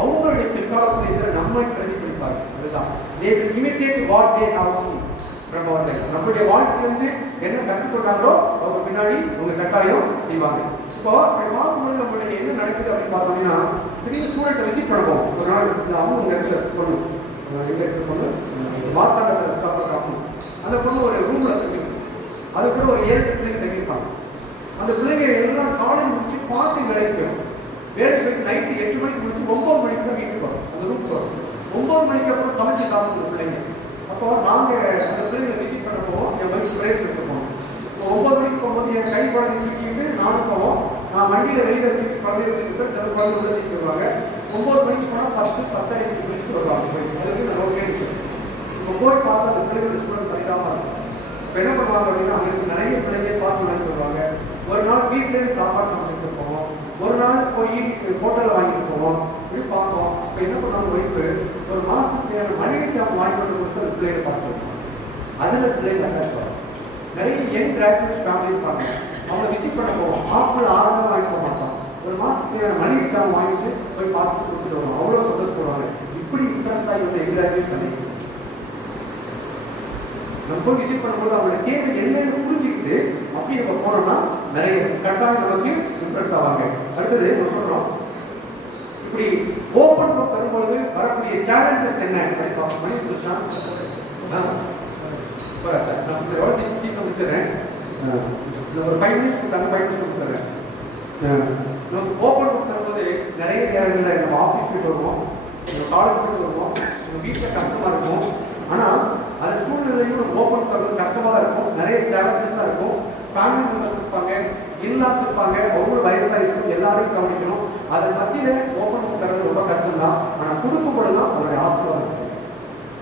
அவங்களுடைய பிற்காலத்தில் நம்மை பிரதிபலிப்பாங்க. அதுதான் imitate what they have seen from our life. நம்முடைய வாழ்க்கையிலிருந்து என்ன கற்றுக்கொண்டாங்களோ அவங்க பின்னாடி அவங்க கட்டாயம் செய்வாங்க. இப்போ அப்படி பார்க்கும்போது நம்மளுடைய என்ன நடக்குது அப்படின்னு பார்த்தோம்னா, பெரிய ஸ்டூடெண்ட் விசிட் பண்ணுவோம். ஒரு நாள் இந்த அவங்க இடத்துல பொண்ணு எங்கள் பொண்ணு மார்த்தாண்டத்தில் ஸ்டாப் அந்த பொண்ணு ஒரு ரூமில் தங்கிருக்கும். அது கூட ஒரு 7 பிள்ளைங்க தங்கியிருப்பாங்க. அந்த பிள்ளைங்க எல்லாம் காலேஜ் முடிச்சு பார்த்து வேலைக்கு போயிடும். வேலைக்கு போயிட்டு நைட்டு 8 மணிக்கு முடிச்சு 9 மணிக்கு தான் வீட்டுக்கு வரும், அந்த ரூமுக்கு வரும். 9 மணிக்கு அப்புறம் சமைச்சு சாப்பிடுற பிள்ளைங்க. அப்போ நாங்கள் அந்த பிள்ளைங்களை விசிட் பண்ண போவோம், என் மணிக்கு பிரைஸ் எடுத்து போவோம். இப்போ 9 மணிக்கு போகும்போது என் கை குழந்தை தூக்கிட்டு நானும் போவோம். நான் வண்டியில் வெளியில் வச்சுட்டு குழந்தைய வச்சுக்கிட்டு சில குழந்தை உள்ள தூக்கி வருவாங்க. 9 மணிக்கு போனால் 10, 10:30 முடிச்சுட்டு வருவாங்க. அதுக்கு நான் கேட்டு இப்போ போய் பார்த்தா அந்த பிள்ளைகள் ஸ்டூடெண்ட் பரிதாபமாக இருக்கும். இப்போ என்ன பண்ணுவாங்க அப்படின்னா, அவங்களுக்கு நிறைய பிள்ளைங்க பார்த்து வாங்கி வருவாங்க. ஒரு நாள் வீட்டிலேருந்து சாப்பாடு சமைச்சிட்டு போவோம், ஒரு நாள் போய் ஹோட்டலில் வாங்கிட்டு போவோம், இப்படி பார்ப்போம். இப்போ என்ன பண்ணுவாங்க, ஒய்ஃபு ஒரு மாதத்துக்கு தேவையான மளிகை சாப்பிட்டு வாங்கி வந்து கொடுத்து அந்த பிள்ளைகளை பார்த்து வருவாங்க. அதில் பிள்ளைங்க அட்டாச் ஆகும். நிறைய யங் கிராஜுவேட்ஸ் ஃபேமிலிஸ் பாருங்க, அவங்க விசிட் பண்ண போவோம், ஆப்பிள் ஆரம்பம் வாங்கி போக மாட்டோம், ஒரு மாதத்துக்கு தேவையான மளிகை சாப்பிட்டு வாங்கிட்டு போய் பார்த்துட்டு கொடுத்துட்டு வருவோம். அவ்வளோ சந்தோஷப்படுவாங்க. இப்படி இன்ட்ரெஸ்ட் ஆகி வந்த யங் கிராஜுவேட்ஸ் அன்னைக்கு நம்ம போய் விசிட் பண்ணும்போது அவங்களோட கேள்வி என்னன்னு புரிஞ்சுக்கிட்டு அப்படி நம்ம போனோம்னா நிறைய கட்டாயம் நமக்கு இம்ப்ரெஸ் ஆவாங்க. அடுத்தது நம்ம சொல்றோம், இப்படி ஓப்பன் புக் தரும்பொழுது வரக்கூடிய சேலஞ்சஸ் என்ன அப்படின்னு பார்ப்போம். மணி புதுசா சீக்கிரம் முடிச்சிடறேன். ஒரு 5 மினிட்ஸ் கொடுத்தாங்க, 5 மினிட்ஸ் கொடுத்துறேன். நம்ம ஓப்பன் புக் தரும்போது நிறைய நேரங்களில் நம்ம ஆஃபீஸ் போயிட்டு வருவோம், நம்ம காலேஜ் போயிட்டு வருவோம், நம்ம வீட்டில் கஷ்டமாக இருக்கும். ஆனால் அது சூழ்நிலையும் நம்ம ஓப்பன் தரது கஷ்டமாக இருக்கும், நிறைய சேலஞ்சஸாக இருக்கும். ஃபேமிலி மெம்பர்ஸ் இருப்பாங்க, இன்லாஸ் இருப்பாங்க, ஒவ்வொரு வயசாக இருக்கும், எல்லாரையும் கவனிக்கணும். அதை மத்தியில் ஓப்பன் புக் தரது ரொம்ப கஷ்டம் தான். ஆனால் கொடுக்கும்போது தான் அதோடைய ஆசீர்வாதம் இருக்கும்.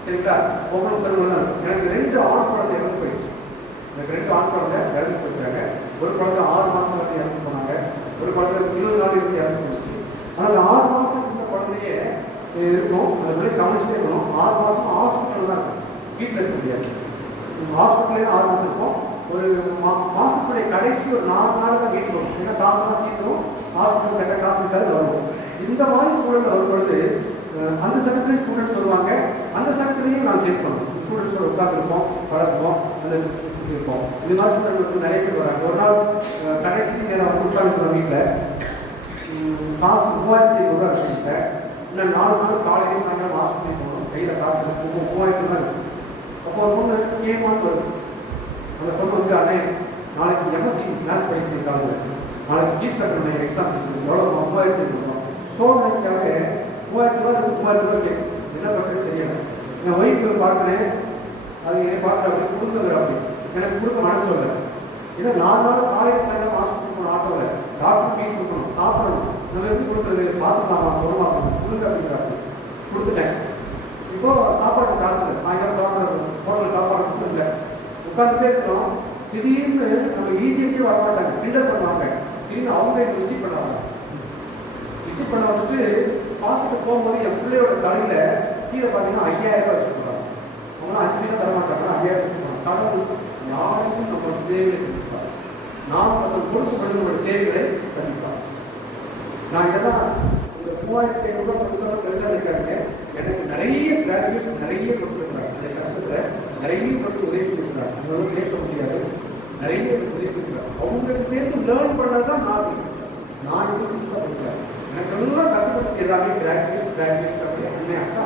சரிங்களா? ஓப்பன் புக் தருவது எனக்கு 2 ஆண் குழந்தை இறந்து போயிடுச்சு. எனக்கு 2 ஆண் குழந்தை இறந்து போயிட்டாங்க. ஒரு குழந்தை 6 மாதம் வரைக்கும் இறந்து போனாங்க, ஒரு குழந்தை 20 நாள் இருந்து இறந்து போயிடுச்சு. ஆனால் 6 மாதம் இந்த குழந்தைய இருக்கும், அதை மாதிரி கவனிச்சுட்டே இருக்கணும். 6 மாதம் ஹாஸ்பிட்டல் தான் இருக்கும், வீட்டில் இருக்க முடியாது. ஹாஸ்பிட்டலே 6 மாதம் இருக்கும். ஒரு மாதத்துடைய கடைசி ஒரு 4 நாள் தான் வீட்டுக்கு வரும். ஏன்னா காசுலாம் தீர்க்கும், ஹாஸ்பிட்டல் கட்ட காசு இருக்காது, வரும். இந்த மாதிரி சூழல் வரும்பொழுது அந்த சமயத்துலேயும் ஸ்டூடெண்ட்ஸ் வருவாங்க, அந்த சமயத்துலேயும் நான் கேட்க பண்ணணும். ஸ்டூடெண்ட்ஸோட உட்காந்துருப்போம், பழகுவோம், அந்த இருப்போம். இது மாதிரி ஸ்டூடெண்ட் நிறைய பேர் வராங்க. ஒரு நாள் கடைசி நேரம் உட்காந்துருக்கோம், வீட்டில் காசு 3500 வச்சுருக்கேன். இன்னும் 4 நாள் காலையிலே சாயங்காலம் ஹாஸ்பிட்டல் போகணும், கையில் காசு 3000 தான் இருக்கும். அப்போ ஒரு பொண்ணு கேமான்னு வருது. அந்த பொண்ணு வந்து, அண்ணே நாளைக்கு எம்எஸ்சி மேத்ஸ் படிக்கிறதுக்காக நாளைக்கு ஃபீஸ் கட்டணும், எக்ஸாம் ஃபீஸ் எவ்வளோ 3500. சோதனைக்காக 3000 கேட்கும். என்ன பண்ணுறது தெரியல. என் ஒய்ஃபு பார்க்குறேன், அது என்னை பார்க்குற அப்படி கொடுக்குறது, அப்படி எனக்கு கொடுக்க மனசு இல்லை. ஏன்னா 4 நாள் காலையில் சாயங்காலம் ஹாஸ்பிட்டல் போகணும், ஆட்டோவில் டாக்டர் ஃபீஸ் கொடுக்கணும், சாப்பிடணும், நம்ம எப்படி கொடுக்குறது, பார்த்துக்கலாமா பொருளாக்கணும், கொடுங்க அப்படிங்கிறாங்க. கொடுத்துட்டேன். இப்போது சாப்பாடு காசு இல்லை, சாயங்காலம் சாப்பாடு ஹோட்டலில் சாப்பாடு கொடுத்துருல உட்காந்துட்டே இருக்கிறோம். திடீர்னு நம்ம ஈஜிப்டே வரமாட்டாங்க, கிண்டல் பண்ணுவாங்க. திடீர்னு அவங்க எனக்கு விசிட் பண்ணுவாங்க. விசிட் பண்ண வந்துட்டு பார்த்துட்டு போகும்போது என் பிள்ளையோட தலையில் கீழே பார்த்தீங்கன்னா 5000 ரூபாய் வச்சுருப்பாங்க. அவங்களாம் 5 பைசா தரமாட்டாங்க, 5000 வச்சுருப்பாங்க. கடவுள் யாருக்கும் நம்ம சேவையை சந்திப்பார், நாம் மற்ற கொடுக்கப்படுகிற நம்மளுடைய தேவைகளை சந்திப்பார். நான் இதெல்லாம் இந்த 3500 ரூபாய் கொடுத்தவங்க பெருசாக இருக்காங்க. எனக்கு நிறைய கிராஜுவேட்ஸ் நிறைய கொடுத்துருக்குறாங்க. அந்த கஷ்டத்தில் நிறைய கொடுத்து உதவி கொடுக்குறாங்க. அதோட பேச முடியாது, நிறைய உதவி கொடுக்குறாங்க. அவங்களுக்கு சேர்ந்து லேர்ன் பண்ணது தான் நான் இது புதுசாக படிக்கிறேன். எனக்கு எல்லாம் கற்றுக்கிறது எல்லாமே கிராஜுவேட்ஸ் அப்படி அண்ணே அக்கா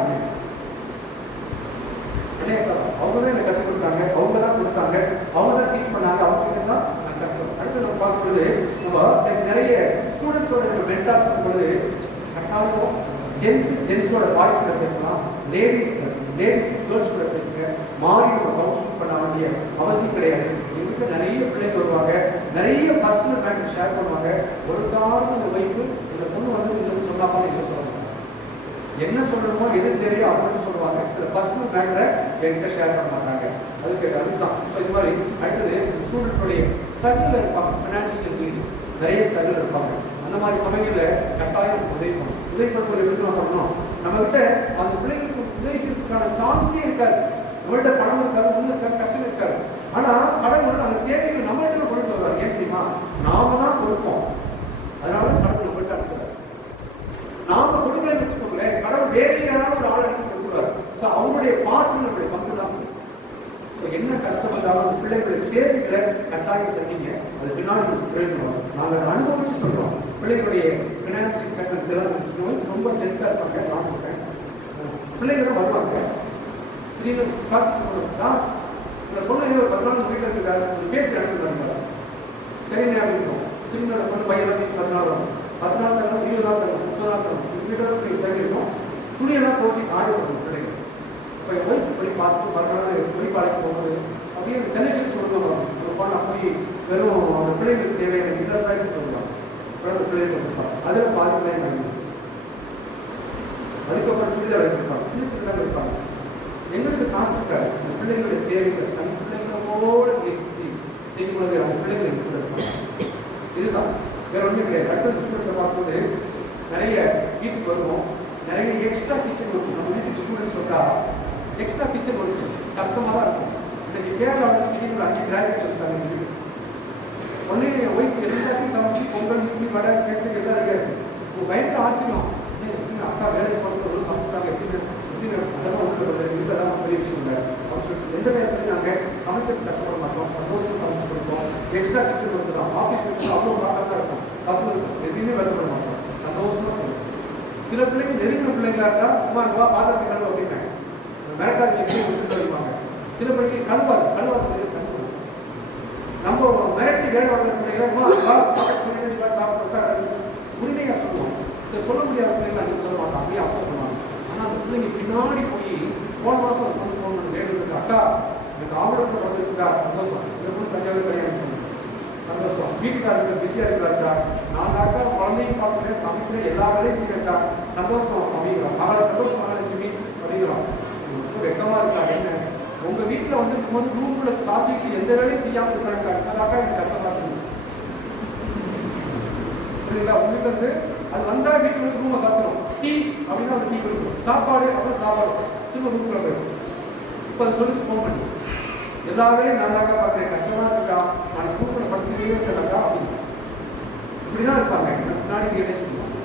அண்ணே அக்கா அவங்க தான் எனக்கு கற்றுக் கொடுத்தாங்க, அவங்க தான் கொடுத்தாங்க, அவங்க தான் டீச் பண்ணாங்க, அவங்க தான் நான் கற்றுக்கணும். அடுத்து நம்ம பார்க்குறது, நம்ம நிறைய ஸ்டூடெண்ட்ஸோட நம்ம மென்டார்ஸ் பண்ணும்போது கட்டாயம் ஜென்ஸோட பாய்ஸ் கூட பேசலாம், லேடிஸ் கேர்ள்ஸ் கூட பேசுங்க. மாறி நம்ம கவுன்சிலிங் பண்ண வேண்டிய அவசியம் கிடையாது. எங்களுக்கு நிறைய பிள்ளைங்க வருவாங்க, நிறைய பர்சனல் மேட்டர் ஷேர் பண்ணுவாங்க. ஒரு காரணம் இந்த வைப்பு இந்த பொண்ணு வந்து உங்களுக்கு சொல்லாமல் என்ன சொல்லுவாங்க, என்ன சொல்லணுமோ எது தெரியும் அப்படின்னு சொல்லுவாங்க. சில பர்சனல் மேட்டரை என்கிட்ட ஷேர் பண்ண மாட்டாங்க. அதுதான். ஸோ இது மாதிரி அடுத்தது ஸ்டூடெண்ட்டுடைய ஸ்ட்ரகிளில் இருப்பாங்க, ஃபினான்ஷியல் நீடு நிறைய ஸ்ட்ரகிள் இருப்பாங்க. அந்த மாதிரி சமயங்களில் கட்டாயம் உதவி பண்ணணும். உதவி பண்ணுறது எப்படி நம்ம பண்ணணும், நம்மகிட்ட அந்த பிள்ளைங்களுக்கு உதவி செய்யறதுக்கான சான்ஸே இருக்காது. நம்மள்கிட்ட பணம் இருக்காது, ஒன்றும் இருக்காது, கஷ்டம் இருக்காது. ஆனால் கடவுள் அந்த தேவைகள் நம்மகிட்ட கொண்டு வருவார். ஏன் தெரியுமா, நாம தான் கொடுப்போம், அதனால கடவுள் நம்மகிட்ட அனுப்புவார். நாம கொடுக்கலன்னு வச்சுக்கோங்களேன், கடவுள் வேற யாராவது ஒரு ஆள் அனுப்பி கொடுத்துருவார். ஸோ அவங்களுடைய பாட்டு நம்மளுடைய பங்கு தான். ஸோ என்ன கஷ்டம் வந்தாலும் அந்த பிள்ளைகளுடைய தேவைகளை கட்டாயம் செஞ்சீங்க, அது பின்னாடி பிரயோஜனம். நாங்கள் அனுபவிச்சு சொல்கிறோம். பிள்ளைகளுடைய ஃபினான்ஷியல் இதெல்லாம் ரொம்ப ஜென்ட்டாக இருப்பாங்க. நான் இருக்கேன், பிள்ளைகளும் வருவாங்க. திடீர்னு காசு இந்த பொண்ணு ஒரு 10 நாள் வீட்டில் இருக்க காசு பேசி அனுப்பிடுறாங்க. சரி நேரம் இருக்கும். திரும்ப அந்த பொண்ணு பையன் 10 நாள் வரும், 10 நாள் தரணும், 20 நாள் தரணும், 30 நாள் தரணும். வீட்டில் தங்கியிருக்கோம். துணியெல்லாம் போச்சு ஆயிரம் பிள்ளைங்க. இப்போ என் ஒய்ஃப் போய் பார்த்துட்டு மறுநாள் குறிப்பாளைக்கு போகும்போது அப்படியே செலெக்ஷன்ஸ் கொண்டு வரும். ஒரு பொண்ணு அப்படி வெறும் அந்த பிள்ளைங்களுக்கு தேவையான விவசாயத்தை சொல்லுவாங்க. அப்புறம் பிள்ளைங்க கொடுப்பாங்க, அதில் பாதி பிள்ளைங்க. அதுக்கப்புறம் சுடிதார் எடுத்துருப்பாங்க, சின்ன சின்னதாக இருப்பாங்க. எங்களுக்கு காசு இருக்காது. அந்த பிள்ளைங்களுடைய தேவைகள் தனி பிள்ளைங்களோடு செய்யும் பொழுது அவங்க பிள்ளைகள் இருக்கிறது இதுதான், வேற ஒன்றும் கிடையாது. அடுத்த ஸ்டூடெண்ட்டை பார்க்கும்போது நிறைய வீட்டுக்கு வருவோம், நிறைய எக்ஸ்ட்ரா கிச்சன் ஒர்க் நம்ம வீட்டுக்கு ஸ்டூடெண்ட்ஸ் வந்தா எக்ஸ்ட்ரா கிச்சன் ஒர்க் கஷ்டமாக தான் இருக்கும். இன்னைக்கு கேரளாவில் திடீர்னு 5 கிராஜுவேட் இருக்காங்க வீட்டுக்கு. ஒன்றே என் ஒய்ஃப் எல்லாத்தையும் சமைச்சு பொங்கல் இட்லி வடை கேசரி எல்லாம் ரெடியாக இருக்குது. உங்கள் பயங்கர ஆச்சரியம், எப்படின்னு அக்கா வேலைக்கு போகிறது சமைச்சிட்டாங்க எப்படின்னு அதெல்லாம் உள்ள இதெல்லாம் பெரிய விஷயம் இல்லை அப்படின்னு சொல்லிட்டு எந்த நேரத்துலையும் நாங்கள் சமைக்கிறது கஷ்டப்பட மாட்டோம், சந்தோஷம் சமைச்சு கொடுப்போம். எக்ஸ்ட்ரா கிச்சன் ஒர்க் தான், ஆஃபீஸ் வச்சு அவ்வளோ பார்க்க தான் இருக்கும், பசங்களுக்கு எதுவுமே வருத்தப்பட மாட்டோம், சந்தோஷமாக செய்வோம். சில பிள்ளைங்க நெருங்கின பிள்ளைங்களா இருந்தால் அம்மா வா பாத்திரத்தை கழுவ அப்படின்னா மிரட்டாது எப்படி விட்டு வருவாங்க. சில பிள்ளைங்க கழுவாது கழுவுறது நம்ம மிரட்டி வேலை வாங்குற பிள்ளைங்களா சாப்பிட்டா உரிமையாக சொல்லுவோம். சரி சொல்ல முடியாத பிள்ளைங்க அங்கே சொல்ல மாட்டோம், அப்படியே அவசரப்படுவாங்க. ஆனால் அந்த பிள்ளைங்க பின்னாடி போய் போன மாதம் ஒரு பொண்ணு போகணும் வேணும் அக்கா எனக்கு ஆவணம் வந்திருக்கா சந்தோஷம், இந்த பொண்ணு தஞ்சாவூர் கல்யாணம் பண்ணணும் சந்தோஷம், வீட்டுக்காரருக்கு பிஸியாக இருக்கிறாக்கா நான் அக்கா குழந்தையும் பார்க்குறேன் சமைக்கிறேன் எல்லா வேலையும் செய்யறக்கா சந்தோஷம் அப்படிங்கிறோம். அவளை சந்தோஷம் மகாலட்சுமி அப்படிங்கிறோம். வெக்கமாக இருக்கா என்ன உங்கள் வீட்டில் வந்து இருக்கும்போது ரூமில் சாப்பிட்டு எந்த வேலையும் செய்யாமல் இருக்கிறாக்கா அதாக்கா எனக்கு கஷ்டமாக இருக்குது புரியுங்களா. உங்களுக்கு வந்து அது வந்தால் வீட்டுக்கு வந்து ரூமை சாப்பிடுறோம், டீ அப்படின்னா அந்த டீ கொடுக்கும், சாப்பாடு அப்புறம் சாப்பாடு திரும்ப ரூமில் போயிடும். இப்போ அது சொல்லி ஃபோன் பண்ணி எல்லா வேலையும் நான் தாக்கா பார்க்குறேன் கஷ்டமாக இருக்கா நான் ரூமில் படுத்துக்கிட்டே இருக்கா அப்படின்னு இப்படி தான் இருப்பாங்க முன்னாடி ரியலைஸ் பண்ணுவாங்க.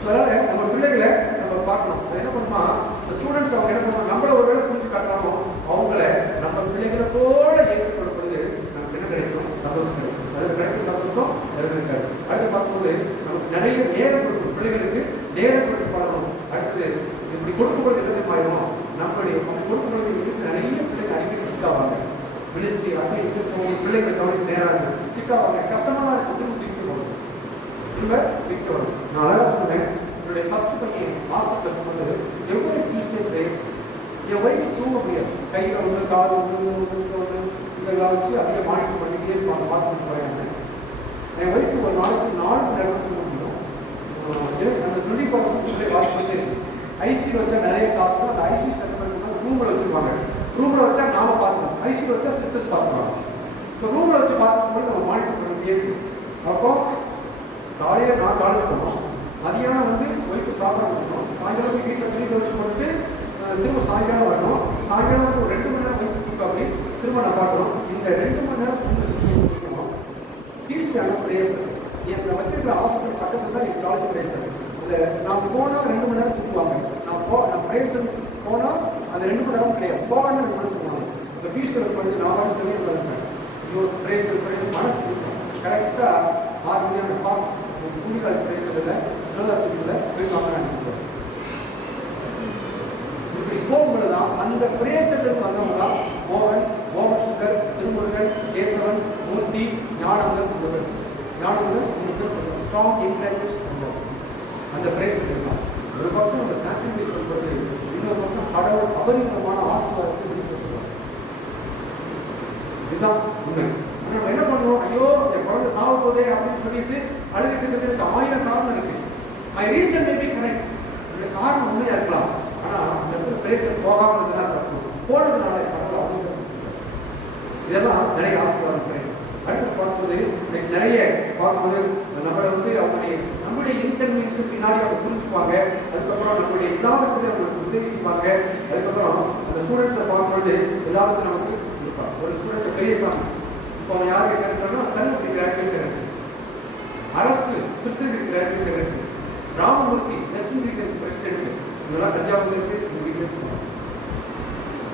ஸோ அதனால் நம்ம பிள்ளைகளை நம்ம பார்க்கணும். அது என்ன பண்ணுமா இந்த ஸ்டூடெண்ட்ஸ் அவங்க என்ன பண்ணுவாங்க நம்மள ஒரு வேலை புரிஞ்சு காட்டணும், அவங்கள நம்ம பிள்ளைகளை போல ஏற்றுக்கொள்வது நமக்கு என்ன கிடைக்கும் சந்தோஷம் கிடைக்கும். அதில் கிடைக்கும் சந்தோஷம் அதில் இருக்காது. அடுத்து பார்க்கும்போது நமக்கு நிறைய நேரம் கொடுக்கும், பிள்ளைகளுக்கு நேரம் கொடுத்து பழகணும். அடுத்தது இப்படி கொடுக்கும்போது என்ன ஆயிடும் நம்மளுடைய கொடுக்கும்போது நிறைய பிள்ளைங்க அடிக்கடி சிக்காவாங்க, மினிஸ்ட்ரி அது இது பிள்ளைங்களை கவனிக்க நேரம் சிக்காவாங்க, கஷ்டமாக இருக்கும், திரும்ப திருப்பி வரும் திரும்ப திருப்பி வரும். நான் அழகாக சொன்னேன், என்னுடைய ஃபர்ஸ்ட் பையன் ஹாஸ்பிட்டல் போகும்போது எவ்வளோ டியூஸ்டே பிரேக்ஸ் என் வயிற்று தூங்க முடியாது, கையில் ஒன்று கால் ஒன்று இதெல்லாம் வச்சு அப்படியே மானிட்டர் பண்ணிக்கிட்டே இருப்பாங்க பார்த்துட்டு போயாங்க. என் வயிற்று ஒரு நாளைக்கு 4 மணி நேரம் தூங்க முடியும். அந்த 24 வாட்ச் பண்ணி ஐசியூ வச்சா நிறைய காசு தான். அந்த ஐசியூ செட்டில்மெண்ட் ரூமில் வச்சுருவாங்க, ரூமில் வச்சா நாம பார்த்துக்கணும், ஐசியூ வச்சா சிஸ்டர்ஸ் பார்த்துக்குவாங்க. இப்போ ரூமில் வச்சு பார்க்கும்போது நம்ம மானிட்டர் பண்ணிக்கிட்டே இருக்கும். அப்போ காலையில் நான் காலேஜ் போனோம், மதியானம் வந்து ஒய்ஃபு சாப்பிட முடியணும், சாயங்காலம் வீட்டில் துணி துவச்சு போட்டு திரும்ப சாயங்காலம் வரணும், சாயங்காலம் ஒரு 2 மணி நேரம் ஒய்ஃபு தூக்க அப்படி திரும்ப நான் பார்க்கணும். இந்த 2 மணி நேரம் தூங்க சிச்சுவேஷன் இருக்கணும். டியூஸ்டேனா பிரேயர்ஸ் என் வச்சிருக்கிற ஹாஸ்பிட்டல் பக்கத்தில் தான் என் காலேஜ் பிரேயர்ஸ். அந்த நான் போனால் 2 மணி நேரம் தூக்குவாங்க, நான் பிரேயர்ஸ் போனால் அந்த 2 மணி நேரம் கிடையாது, போகணும் 2 மணி நேரம் தூக்குவாங்க. இந்த டியூஸ்டேல போயிட்டு 4 வாரம் சரியாக இருப்பேன், ஐயோ பிரேயர்ஸ் மனசு இருக்கும் கரெக்டாக 6 மணி நேரம் பார்ப்போம். கூலிகால் பிரேயர்ஸில் சிவதாசியில் போய் வாங்க அனுப்பிடுவோம். இப்படி போகும்போது தான் அந்த பிரேயர்ஸுக்கு வந்தவங்க தான் மோகன் சுகர், திருமுருகன், கேசவன், மூர்த்தி, ஞானவன், முருகன். ஞானவன் முருகன் ஸ்ட்ராங் இன்ஃப்ளூயன்ஸ் அந்த பிரேயர்ஸுக்கு தான். ஒரு பக்கம் நம்ம சாக்ரிஃபைஸ் பண்ணுறது, இன்னொரு பக்கம் கடவுள் அபரிமிதமான ஆசீர்வாதத்தை வெளிப்படுத்துவாங்க. இதுதான் உண்மை. நம்ம என்ன பண்ணுவோம், ஐயோ என் குழந்தை சாவ போதே அப்படின்னு சொல்லிட்டு அழுதுட்டு 1000 காரணம் இருக்கு. My reason may be correct, இந்த காரணம் உண்மையா இருக்கலாம், ஆனால் அந்த பிரேசர் போகாமல் இருந்தால் தப்பு, போனதுனால கடவுள் அவங்க இதெல்லாம் நிறைய ஆசீர்வாதம் கிடைக்கும். அடுத்து பார்க்கும்போது நிறைய பார்க்கும்போது நம்மளை வந்து நம்முடைய இன்கன்வீனியன்ஸு பின்னாடி அவங்க புரிஞ்சுப்பாங்க. அதுக்கப்புறம் நம்மளுடைய எல்லாருக்குமே அவங்களுக்கு உதவி செய்வாங்க. அதுக்கப்புறம் அந்த ஸ்டூடெண்ட்ஸை பார்க்கும்போது எல்லாருக்கும் நமக்கு இருப்பாங்க. ஒரு ஸ்டூடெண்ட் பெரிய சாமி இப்போ அவன் யார் கேட்கறாங்கன்னா தன்னுடைய graduate secretary, Arasu Christian graduate secretary, Ramamurthy western region president, இதெல்லாம் தஞ்சாவூர் இருக்கு.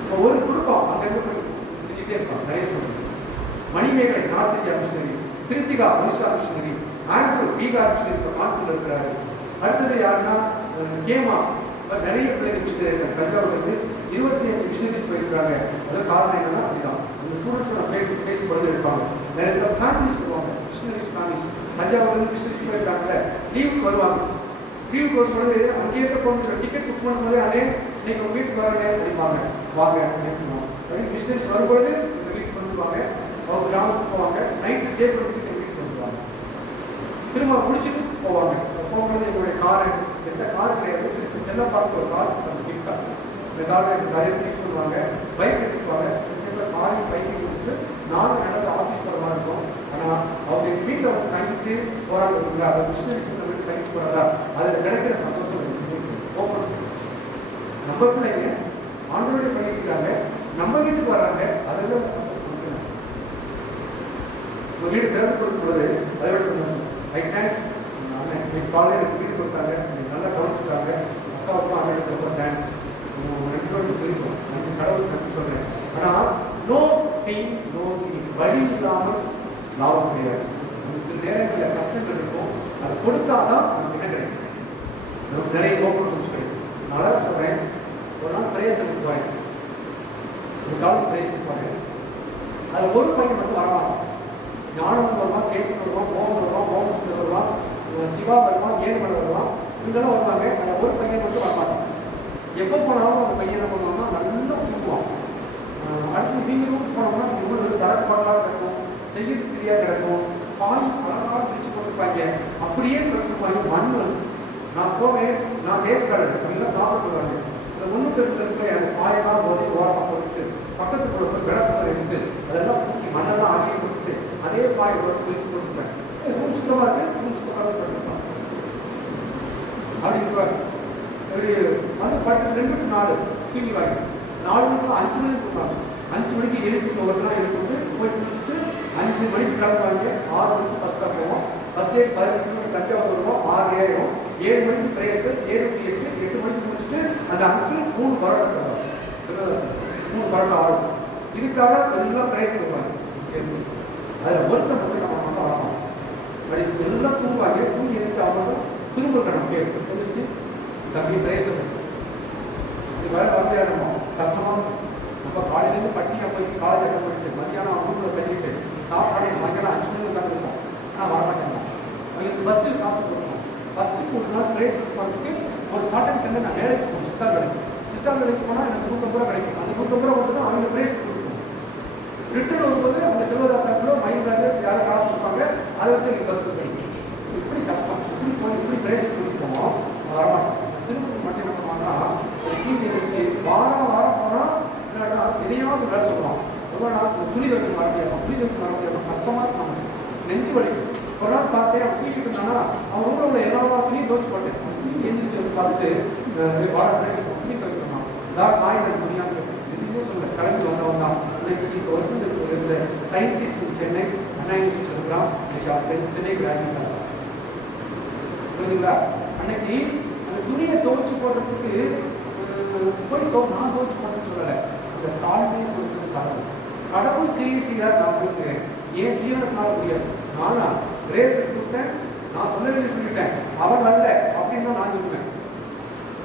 இப்போ ஒரு குடும்பம் அங்கேருந்து போய் செஞ்சுட்டே இருப்பாங்க நிறைய students. Manimekalai north India missionary, Krithika Orissa missionary, Andrew Bihar missionary கான்பில் இருக்கிறாரு. அடுத்தது யாருன்னா கேமா, நிறைய பிள்ளைங்க மிஷனரி இருக்காங்க. தஞ்சாவூருக்கு 25 மிஷனரிஸ் போயிருக்காங்க. அது காரணம் என்னன்னா அப்படிதான் அந்த ஸ்டூடெண்ட்ஸோட பேசும்பொழுது இருப்பாங்க. நிறைய ஃபேமிலிஸ் வருவாங்க, மிஷனரிஸ் ஃபேமிலிஸ். தஞ்சாவூர்லேருந்து மிஷனரிஸ் போயிருக்காங்க, லீவுக்கு வருவாங்க. லீவுக்கு வரும்பொழுது அங்கேயே போன டிக்கெட் புக் பண்ணும்போது அதே இன்னைக்கு உங்கள் வீட்டுக்கு வரங்க அப்படிப்பாங்க, வாங்க அப்படின்னுவோம். அப்படி மிஷனரிஸ் வரும்பொழுது எங்கள் வீட்டுக்கு வந்துடுவாங்க, அவங்க கிராமத்துக்கு போவாங்க, நைட்டு ஸ்டே பண்ணிட்டு எங்கள் வீட்டுக்கு வந்துடுவாங்க, திரும்ப முடிச்சுட்டு போவாங்க. போகும்போது எங்களுடைய காரு எந்த கார் கிடையாது, செல்ல பார்த்து ஒரு கார் கிஃப்டாக இந்த காரில் எனக்கு நிறைய திங்ஸ் பண்ணுவாங்க, பைக் எடுத்துக்குவாங்க. சில காரையும் பைக்கையும் கொடுத்துட்டு நானும் நல்ல ஆஃபீஸ் போகிற மாதிரி இருக்கும். ஆனால் அவங்க வீட்டில் அவங்க தங்கிட்டு போகிறாங்க இருக்குங்களா, அதை மிஷினரி சென்டர் வீட்டு தங்கிட்டு போகிறாங்க, அதில் கிடைக்கிற சந்தோஷம் ஓப்பன். நம்ம பிள்ளைங்க ஆண்டோடைய பணி செய்கிறாங்க, நம்ம வீட்டுக்கு வர்றாங்க, அதெல்லாம் சந்தோஷம் பண்ணுறாங்க. உங்கள் வீடு திறந்து கொடுக்கும் பொழுது அதை விட சந்தோஷம். ஐ தேங்க் இன்னைக்கு காலையில் எனக்கு வீடு கொடுத்தாங்க, எனக்கு நல்லா கவனிச்சுட்டாங்க, அக்காவுக்கும் அண்ணனுக்கு ரொம்ப தேங்க்ஸ். ரெண்டு தெரியும், நான் கடவுளுக்கு நன்றி சொல்கிறேன். ஆனால் நோ பெயின் நோ வழி இல்லாமல் லாபம் கிடையாது. நமக்கு சில நேரங்களில் கஷ்டங்கள் இருக்கும், அதை கொடுத்தாதான் நமக்கு என்ன கிடைக்கும், நமக்கு நிறைய ஓப்பன் கிடைக்கும். நான் தான் சொல்கிறேன், ஒரு நாள் பிரேசனுக்கு போகிறேன், ஒரு காலம் பிரேசனுக்கு போகிறேன். அதில் ஒரு பையன் மட்டும் வரலாம், ஞானம் வருவான், கேசன் வருவான், மோகன் வருவான், மோகன் சுந்தர் வருவான், சிவா வருவான், ஏழுமலை வருவான், இவங்கெல்லாம் வருவாங்க. அதில் ஒரு பையன் மட்டும் வரமாட்டான். எப்போ போனாலும் அந்த பையன் என்ன பண்ணுவான்னா நல்லா தூங்குவான். அடுத்து நீங்கள் ரூட் போனோம்னா இவ்வளோ சரக்கு பாடலாக கிடக்கும், செய்யறது தெரியாது கிடக்கும், பாய் அழகாக பிரித்து போட்டுருப்பாங்க, அப்படியே கிடக்குப்பாங்க மண். நான் போவேன், நான் டேஸ்ட் கார்டு அப்படிலாம் சாப்பிட சொல்லுவாங்க. இந்த முன்னூற்றி இருக்க அந்த பாயெல்லாம் போய் ஓரமாக போட்டு பக்கத்துக்கு போய் விளக்கத்தில் எடுத்து அதெல்லாம் பூக்கி மண்ணெல்லாம் அடியே கொடுத்துட்டு அதே பாயை போட்டு பிரித்து போட்டுருப்பேன். ரூம் சுத்தமாக இருக்கு, ரூம் சுத்தமாக போட்டுருப்பான் அப்படி இருப்பாங்க. வந்து படுத்து 2 to 4 தூங்கி வாங்க. 4 மணிக்கு 5 மணிக்கு போவாங்க. 5 மணிக்கு எழுப்பி ஒவ்வொருத்தலாம் எழுப்பிட்டு போய் குளிச்சுட்டு 5 மணிக்கு கிளம்புவாங்க. 6 மணிக்கு பஸ் ஸ்டாப் போவோம். பஸ் ஏறி 15 மணிக்கு தஞ்சாவூர் வருவோம். 6 ஏறும். 7 மணிக்கு பிரேயர், 7 to 8, 8 மணிக்கு முடிச்சுட்டு அந்த அங்கிள் 3 பரோட்டா தருவாங்க. சிவதாசன் 3 பரோட்டா ஆகும். இதுக்காக எல்லாம் பிரைஸ் கொடுப்பாங்க. அதில் ஒருத்தர் மட்டும் நம்ம மட்டும் வரணும். அப்படி எல்லாம் தூங்குவாங்க. தூங்கி எழுந்துச்சு அவங்க திரும்ப நம்ம கேட்கும் எழுந்துச்சு தம்பி பிரேசம் இது வேறு வார்த்தையாக நம்ம கஷ்டமாக இருக்கும். நம்ம காலையிலேருந்து பட்டியாக போய் காலேஜ் அட்டன் பண்ணிட்டு மத்தியானம் ரூமில் கட்டிட்டு சாப்பாடே சாயங்காலம் 5 மணி உட்காந்துருக்கோம். ஆனால் வரமாட்டேங்க. அவங்களுக்கு பஸ்ஸில் காசு கொடுக்கணும். பஸ்ஸுக்கு ஒரு நாள் பிரேசம் பண்ணிட்டு ஒரு சாட்டர்டே சண்டே நான் வேலைக்கு போகணும். சித்தார் வேலைக்கு போனால் எனக்கு 150 ரூபா கிடைக்கும். அந்த 150 ரூபா மட்டும் தான் அவங்க பிரேஸ் கொடுக்கணும். ரிட்டர்ன் வரும்போது அவங்க சிவதாசாக்களோ மைண்டாக யாரும் காசு கொடுப்பாங்க, அதை வச்சு எனக்கு பஸ் கொடுக்கணும். இப்படி கஷ்டம், இப்படி போய் இப்படி பிரேஸ் கொடுப்போம். வரமாட்டோம். திருப்பதி மட்டும் என்ன பண்ணுவாங்கன்னா தூங்கி வச்சு வாரம் போனால் என்னன்னா எதையாவது வேலை சொல்லலாம். ஒரு நாள் துணி வைக்க மறந்துடணும், துணி வைக்க மறந்துடணும், கஷ்டமாக இருக்கும், நெஞ்சு வலிக்கும். ஒரு நாள் பார்த்தேன், அவன் தூக்கிட்டு இருந்தானா அவன் ஊரில் உள்ள எல்லா துணியும் தோச்சு போட்டேன். துணி எழுந்திரிச்சு வந்து பார்த்துட்டு வாரம் பிரேஸ் துணி துவைக்கணும். அதாவது நாய் துணியாக எதுவுமே சொல்ல கிளம்பி வந்தவன் தான். இன்னைக்கு ஒரு சயின்டிஸ்ட் சென்னை அண்ணா யூனிவர்சிட்டி இருக்கிறான். இன்னைக்கு சென்னை கிராஜுவேட் ஆகிறான். புரியுதுங்களா? அன்னைக்கு அந்த துணியை துவைச்சு போடுறதுக்கு போய் நான் துவைச்சு போடுறேன்னு சொல்லலை. அந்த தாழ்மையை கொடுத்தது கடவுள். கடவுள் கிரியை செய்கிறார், நான் போய் செய்கிறேன். ஏன் சீரனத்தினால முடியாது. நானா கிரேஸ் கூப்பிட்டேன், நான் சொல்ல வேண்டிய சொல்லிட்டேன், அவன் வரல அப்படின்னு நான் சொல்லுவேன்.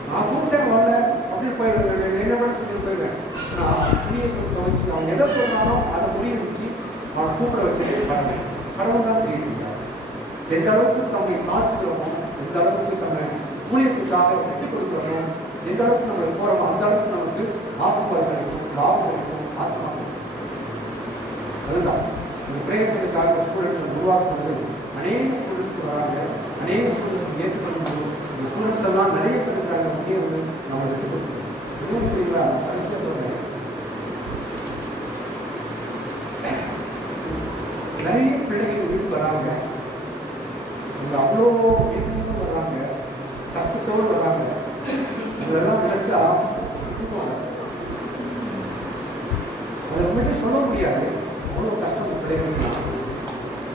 நான் கூப்பிட்டேன் வரல அப்படின்னு போயிடுவேன், என்ன வேணும் சொல்லி போயிடுவேன். நான் துணியை துவைச்சு அவன் எதை சொன்னாலும் அதை முடிய வச்சு அவன் கூப்பிட வச்சுட்டு வரேன். கடவுள் தான் கிரியை செய்கிறார். எந்த அளவுக்கு தம்மை காத்துக்கிறோமோ, எந்த அளவுக்கு தம்மை ஊழியத்துக்காக விட்டுக் கொடுக்கிறோமோ, எந்த அளவுக்கு நம்ம போகிறோமோ அந்த அளவுக்கு நமக்கு ஆசீர்வாதம் கிடைக்கும், லாபம் கிடைக்கும், ஆத்மா. அதுதான் இந்த பிரேசனுக்காக ஸ்டூடெண்ட் உருவாக்குவது. அநேக ஸ்டூடெண்ட்ஸ் வராங்க, அநேக ஸ்டூடெண்ட்ஸ் ஏற்றுக்கொள்ளும். இந்த ஸ்டூடெண்ட்ஸ் எல்லாம் நிறைய பேர் இருக்கிறாங்க. இங்கே வந்து நம்ம எடுத்துக்கொள்ளும். இன்னும் புரியுங்களா? கடைசியாக சொல்கிறேன், நிறைய பிள்ளைகள் வீட்டுக்கு வராங்க. இங்கே அவ்வளோ வீட்டுக்கும் வர்றாங்க, கஷ்டத்தோடு வர்றாங்க. இதெல்லாம் நினைச்சா அதை மட்டும் சொல்ல முடியாது. அவ்வளோ கஷ்டம் பிள்ளைகள்.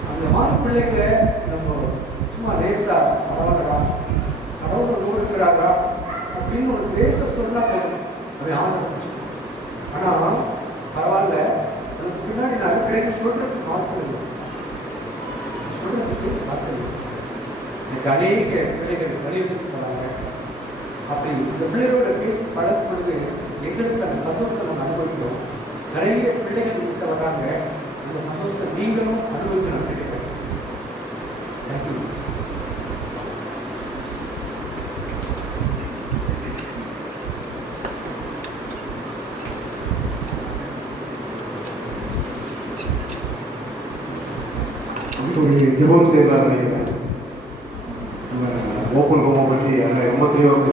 அந்த மாதிரி பிள்ளைகளை நம்ம சும்மா லேசா பரவாயில்லடா, கடவுள் இருக்கிறாரா அப்படின்னு ஒரு லேச சொன்னா போதும், அதை ஆதரவு. ஆனால் பரவாயில்ல, அதுக்கு பின்னாடி நான் கிடைக்க சொல்றதுக்கு ஆட்கள் இல்லை, சொல்றதுக்கு ஆட்கள் இல்லை. எனக்கு அநேக பிள்ளைகள் வலியுறுத்தி போகிறாங்க. அப்படி இந்த பிள்ளைகளோட பேசி பழகும் பொழுது எங்களுக்கு அந்த சந்தோஷத்தை நம்ம அனுபவிக்கிறோம். நிறைய பிள்ளைகள் கிட்ட வர்றாங்க. அந்த சந்தோஷத்தை நீங்களும் அனுபவிக்க நான் கிடைக்கிறேன். தேங்க்யூ. ஒரு ஜெபம் செய்யலாம் நினைக்கிறேன். ஓப்பன் ஹோமை பற்றி அதில் ரொம்ப தெளிவாக